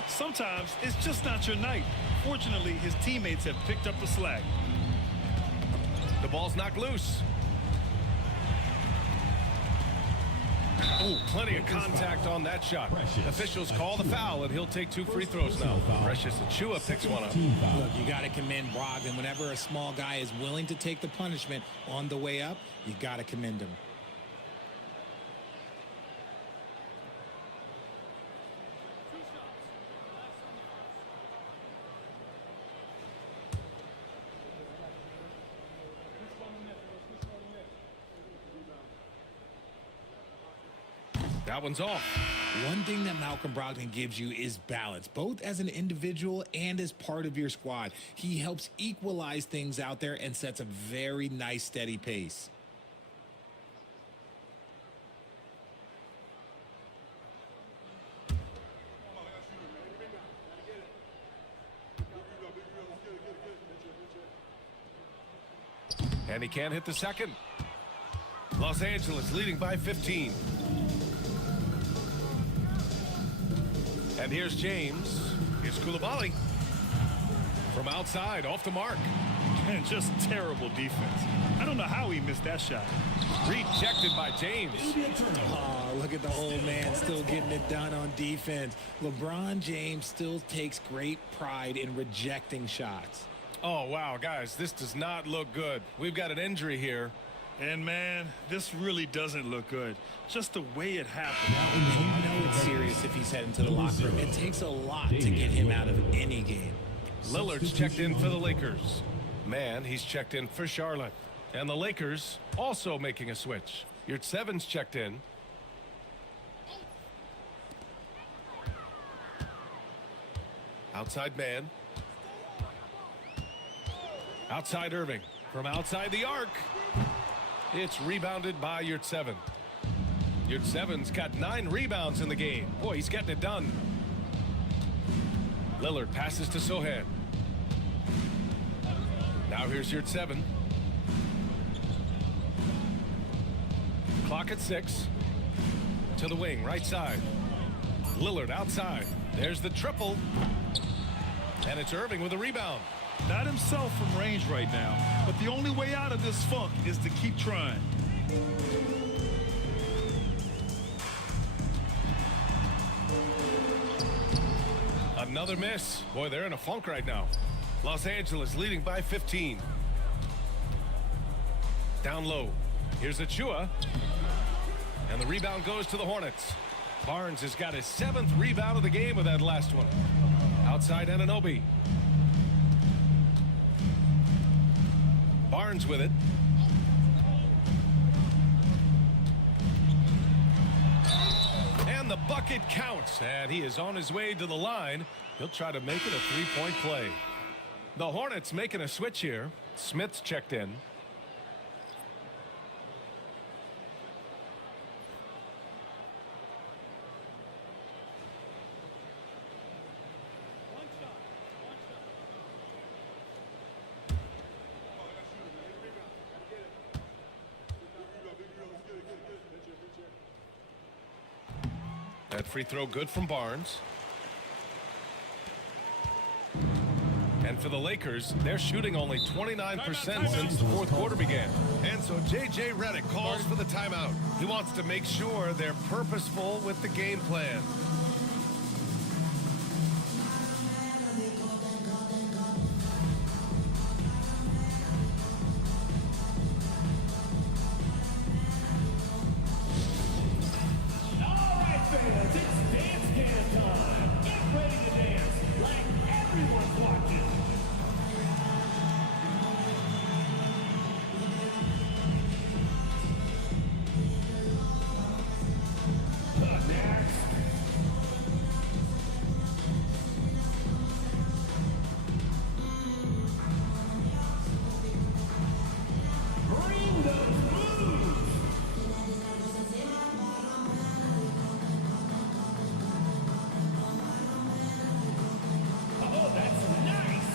Sometimes it's just not your night. Fortunately, his teammates have picked up the slack. The ball's knocked loose. Oh, plenty of contact on that shot. Officials call the foul, and he'll take 2 free throws now. Precious Achua picks one up. Look, you got to commend Brogdon. Whenever a small guy is willing to take the punishment on the way up, you got to commend him. That one's off. One thing that Malcolm Brogdon gives you is balance, both as an individual and as part of your squad. He helps equalize things out there and sets a very nice, steady pace. And he can't hit the second. Los Angeles leading by 15. And here's James. Here's Koulibaly. From outside, off the mark. And just terrible defense. I don't know how he missed that shot. Rejected by James. Oh, look at the old man still getting it done on defense. LeBron James still takes great pride in rejecting shots. Oh, wow, guys, this does not look good. We've got an injury here. And, man, this really doesn't look good. Just the way it happened. You know it's serious if he's heading to the locker room. It takes a lot to get him out of any game. Lillard's checked in for the Lakers. Man, he's checked in for Charlotte. And the Lakers also making a switch. Rd1's checked in. Outside Man. Outside Irving. From outside the arc. It's rebounded by Rd1. Rd1's got 9 rebounds in the game. Boy, he's getting it done. Lillard passes to Sohan. Now here's Rd1. Clock at 6. To the wing, right side. Lillard outside. There's the triple. And it's Irving with a rebound. Not himself from range right now, but the only way out of this funk is to keep trying. Another miss. Boy, they're in a funk right now. Los Angeles leading by 15. Down low. Here's Achua. And the rebound goes to the Hornets. Barnes has got his 7th rebound of the game with that last one. Outside Anunoby. Barnes with it. And the bucket counts. And he is on his way to the line. He'll try to make it a 3-point play. The Hornets making a switch here. Smith's checked in. That free throw good from Barnes. And for the Lakers, they're shooting only 29% since the fourth quarter began. And so J.J. Redick calls for the timeout. He wants to make sure they're purposeful with the game plan. All right, fans, it's dance can time. Get ready to dance like everyone's watching. Next. Bring those moves. Oh, that's nice.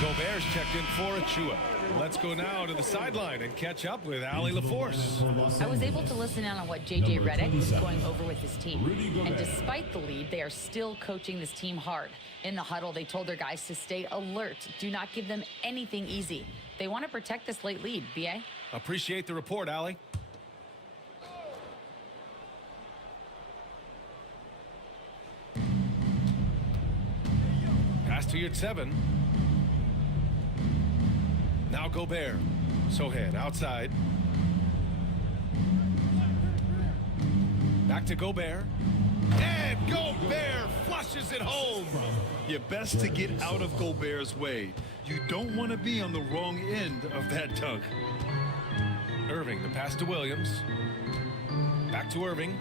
Gobert's checked in for Achua. Let's go now to the sideline and catch up with Allie LaForce. I was able to listen in on what J.J. Redick was going over with his team. And despite the lead, they are still coaching this team hard. In the huddle, they told their guys to stay alert. Do not give them anything easy. They want to protect this late lead, B.A. Appreciate the report, Allie. Pass to Yurt-7. Now Gobert. Sohan outside. Back to Gobert. And Gobert flushes it home. You're best to get out of Gobert's way. You don't want to be on the wrong end of that dunk. Irving, the pass to Williams. Back to Irving.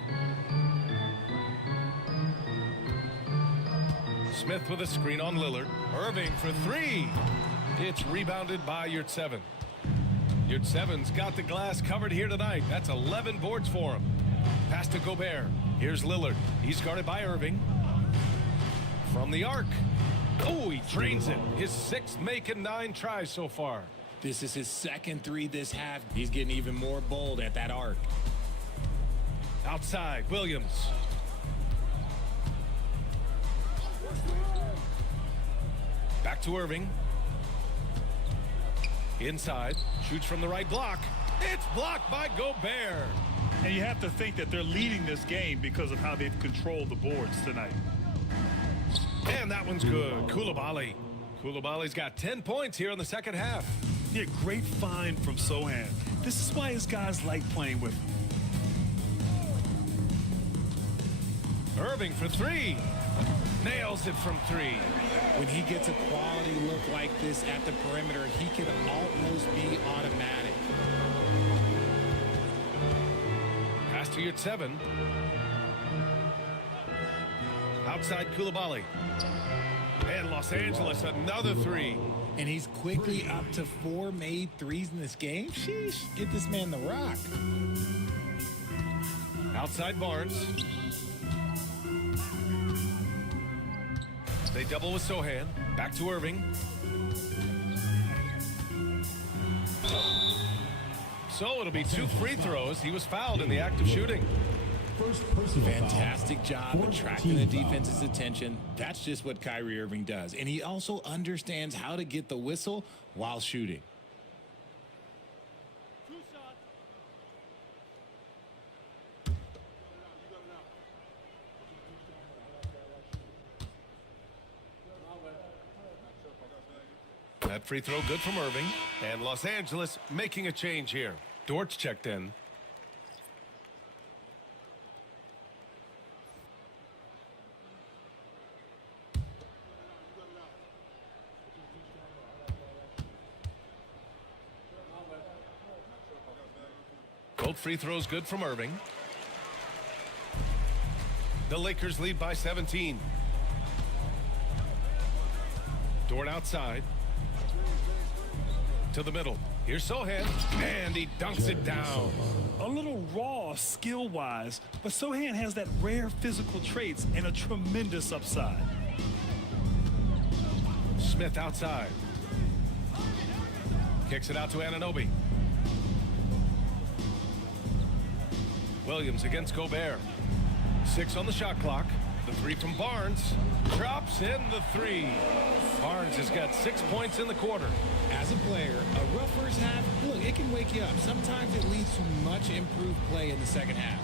Smith with a screen on Lillard. Irving for three. It's rebounded by Yurt-7. Yurt-7's got the glass covered here tonight. That's 11 boards for him. Pass to Gobert. Here's Lillard. He's guarded by Irving. From the arc. Oh, he drains it. His sixth make and 9 tries so far. This is his second three this half. He's getting even more bold at that arc. Outside, Williams. Back to Irving. Inside, shoots from the right block. It's blocked by Gobert. And you have to think that they're leading this game because of how they've controlled the boards tonight. And that one's good. Koulibaly. Koulibaly's got 10 points here in the second half. Yeah, great find from Sohan. This is why his guys like playing with him. Irving for three. Nails it from three. When he gets a quality look like this at the perimeter, he can almost be automatic. Pass to Yurt-7. Outside Koulibaly. And Los Angeles, another three. And he's quickly up to 4 made threes in this game. Sheesh, get this man the rock. Outside Barnes. They double with Sohan. Back to Irving. So it'll be 2 free throws. He was fouled in the act of shooting. Fantastic job attracting the defense's attention. That's just what Kyrie Irving does. And he also understands how to get the whistle while shooting. That free throw good from Irving. And Los Angeles making a change here. Dort's checked in. Both free throws good from Irving. The Lakers lead by 17. Dort outside. To the middle. Here's Sohan, and he dunks it down. A little raw skill-wise, but Sohan has that rare physical traits and a tremendous upside. Smith outside. Kicks it out to Anunoby. Williams against Gobert. 6 on the shot clock. The three from Barnes. Drops in the three. Barnes has got 6 points in the quarter. As a player, a rough first half, look, it can wake you up. Sometimes it leads to much improved play in the second half.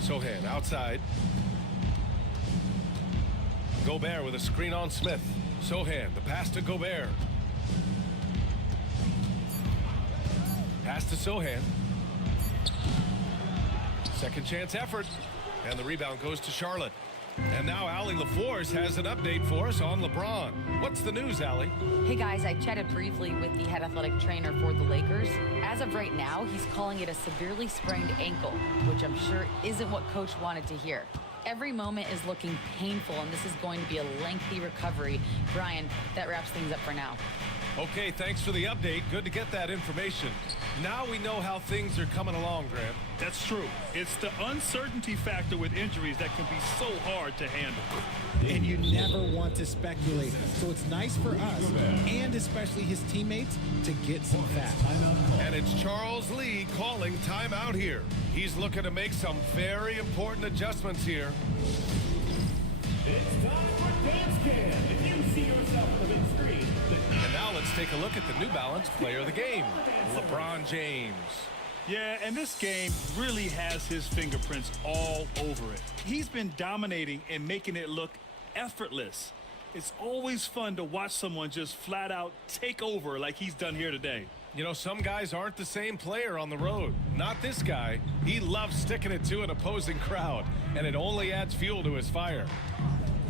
Sohan outside. Gobert with a screen on Smith. Sohan, the pass to Gobert. Pass to Sohan. Second chance effort. And the rebound goes to Charlotte. And now Allie LaForce has an update for us on LeBron. What's the news, Allie? Hey guys, I chatted briefly with the head athletic trainer for the Lakers. As of right now, he's calling it a severely sprained ankle, which I'm sure isn't what coach wanted to hear. Every moment is looking painful, and this is going to be a lengthy recovery. Brian, that wraps things up for now. Okay, thanks for the update. Good to get that information. Now we know how things are coming along, Grant. That's true. It's the uncertainty factor with injuries that can be so hard to handle. And you never want to speculate. So it's nice for us, and especially his teammates, to get some facts. And it's Charles Lee calling timeout here. He's looking to make some very important adjustments here. It's time for Dance Cam. If you see yourself on the big screen, And now let's take a look at the New Balance player of the game, LeBron James. Yeah, and this game really has his fingerprints all over it. He's been dominating and making it look effortless. It's always fun to watch someone just flat out take over like he's done here today. You know, some guys aren't the same player on the road. Not this guy. He loves sticking it to an opposing crowd, and it only adds fuel to his fire.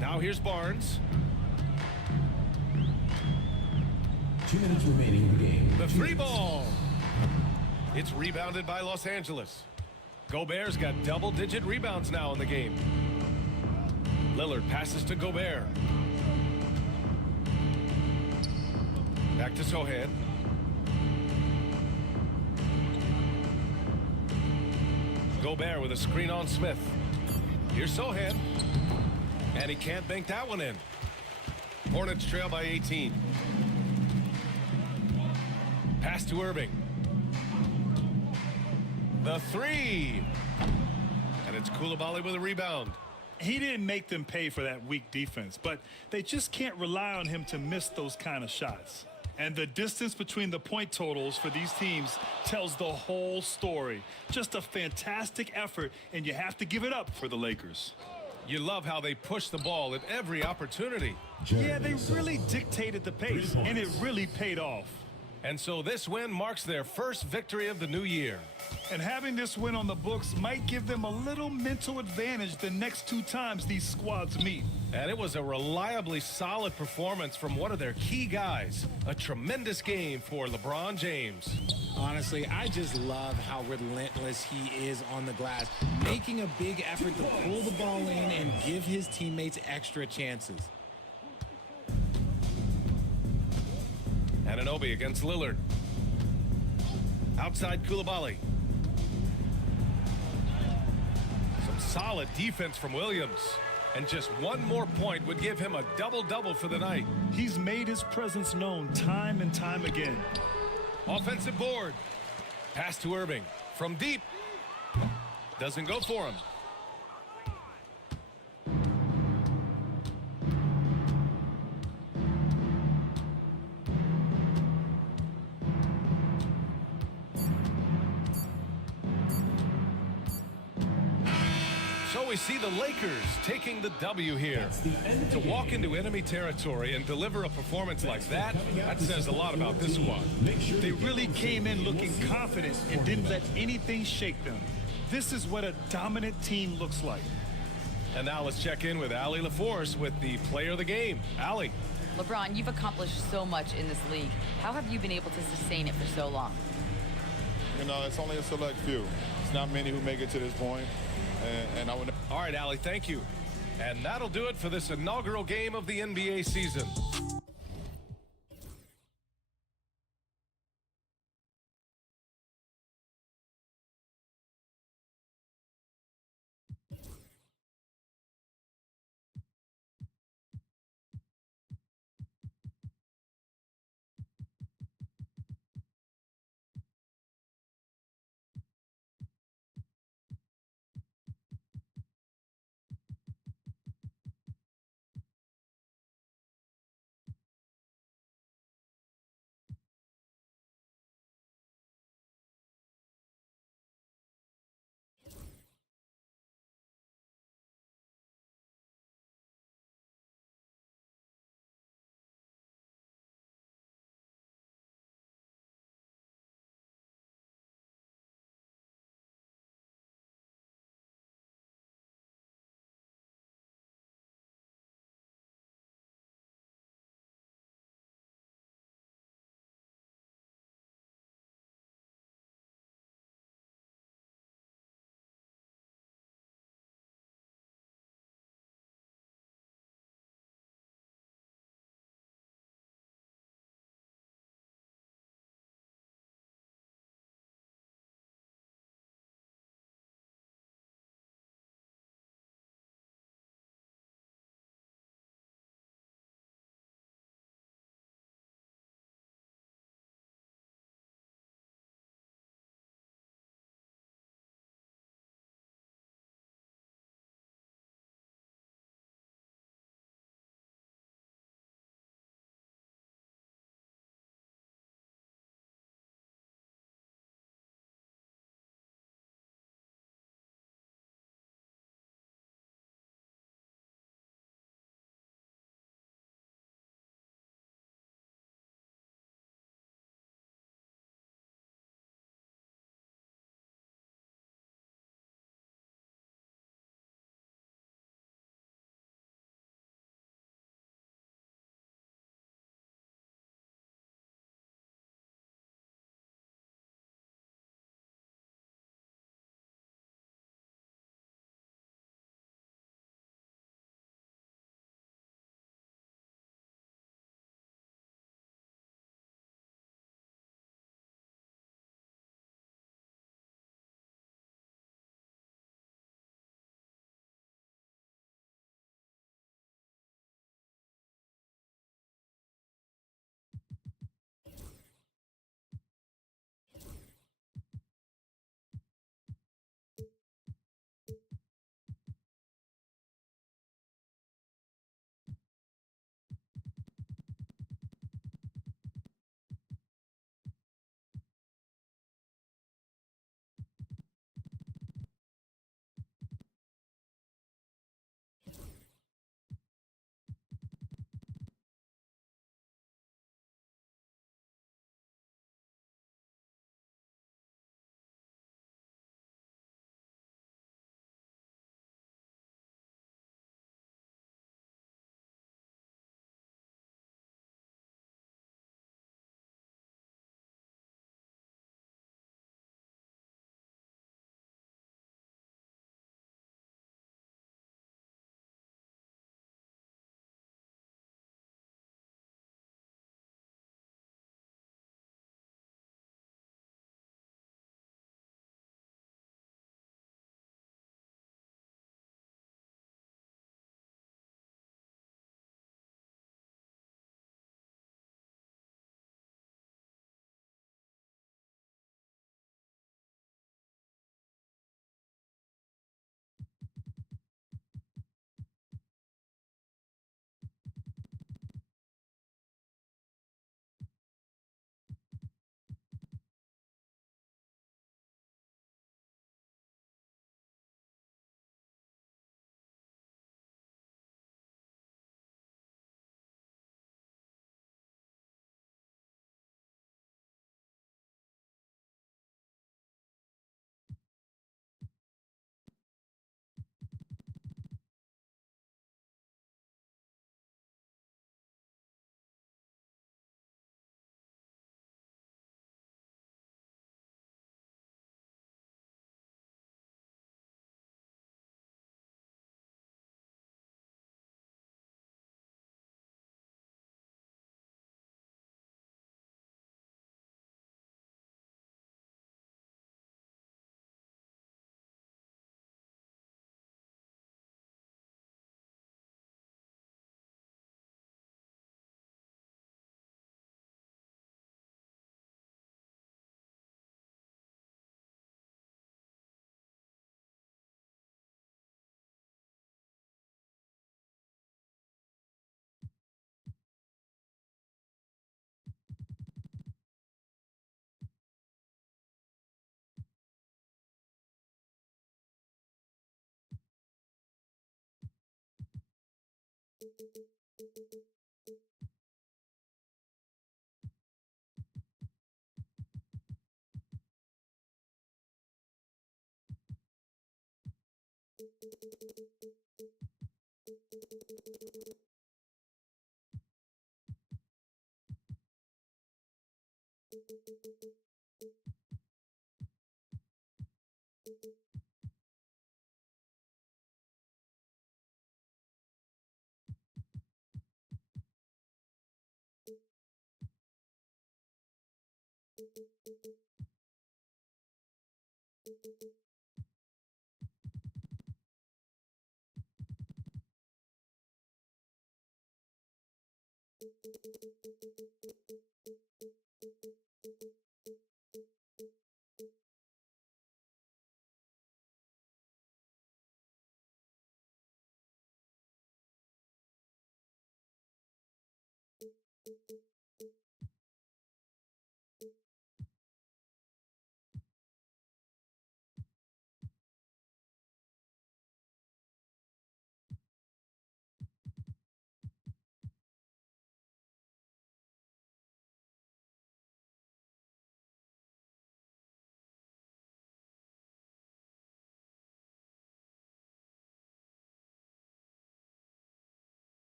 Now here's Barnes. 2 minutes remaining in the game. The three ball. It's rebounded by Los Angeles. Gobert's got double-digit rebounds now in the game. Lillard passes to Gobert. Back to Sohan. Gobert with a screen on Smith. Here's Sohan. And he can't bank that one in. Hornets trail by 18. Pass to Irving. The three. And it's Coulibaly with a rebound. He didn't make them pay for that weak defense, but they just can't rely on him to miss those kind of shots. And the distance between the point totals for these teams tells the whole story. Just a fantastic effort, and you have to give it up for the Lakers. You love how they push the ball at every opportunity. Yeah, they really dictated the pace, and it really paid off. And so this win marks their first victory of the new year. And having this win on the books might give them a little mental advantage the next 2 times these squads meet. And it was a reliably solid performance from one of their key guys. A tremendous game for LeBron James. Honestly, I just love how relentless he is on the glass, making a big effort to pull the ball in and give his teammates extra chances. Anunoby against Lillard. Outside Coulibaly. Some solid defense from Williams. And just one more point would give him a double-double for the night. He's made his presence known time and time again. Offensive board. Pass to Irving. From deep. Doesn't go for him. So we see the Lakers taking the W here. To walk into enemy territory and deliver a performance like that, that says a lot about this squad. They really came in looking confident and didn't let anything shake them. This is what a dominant team looks like. And now let's check in with Allie LaForce with the player of the game. Allie. LeBron, you've accomplished so much in this league. How have you been able to sustain it for so long? You know, it's only a select few. It's not many who make it to this point, and I would. All right, Allie, thank you. And that'll do it for this inaugural game of the NBA season.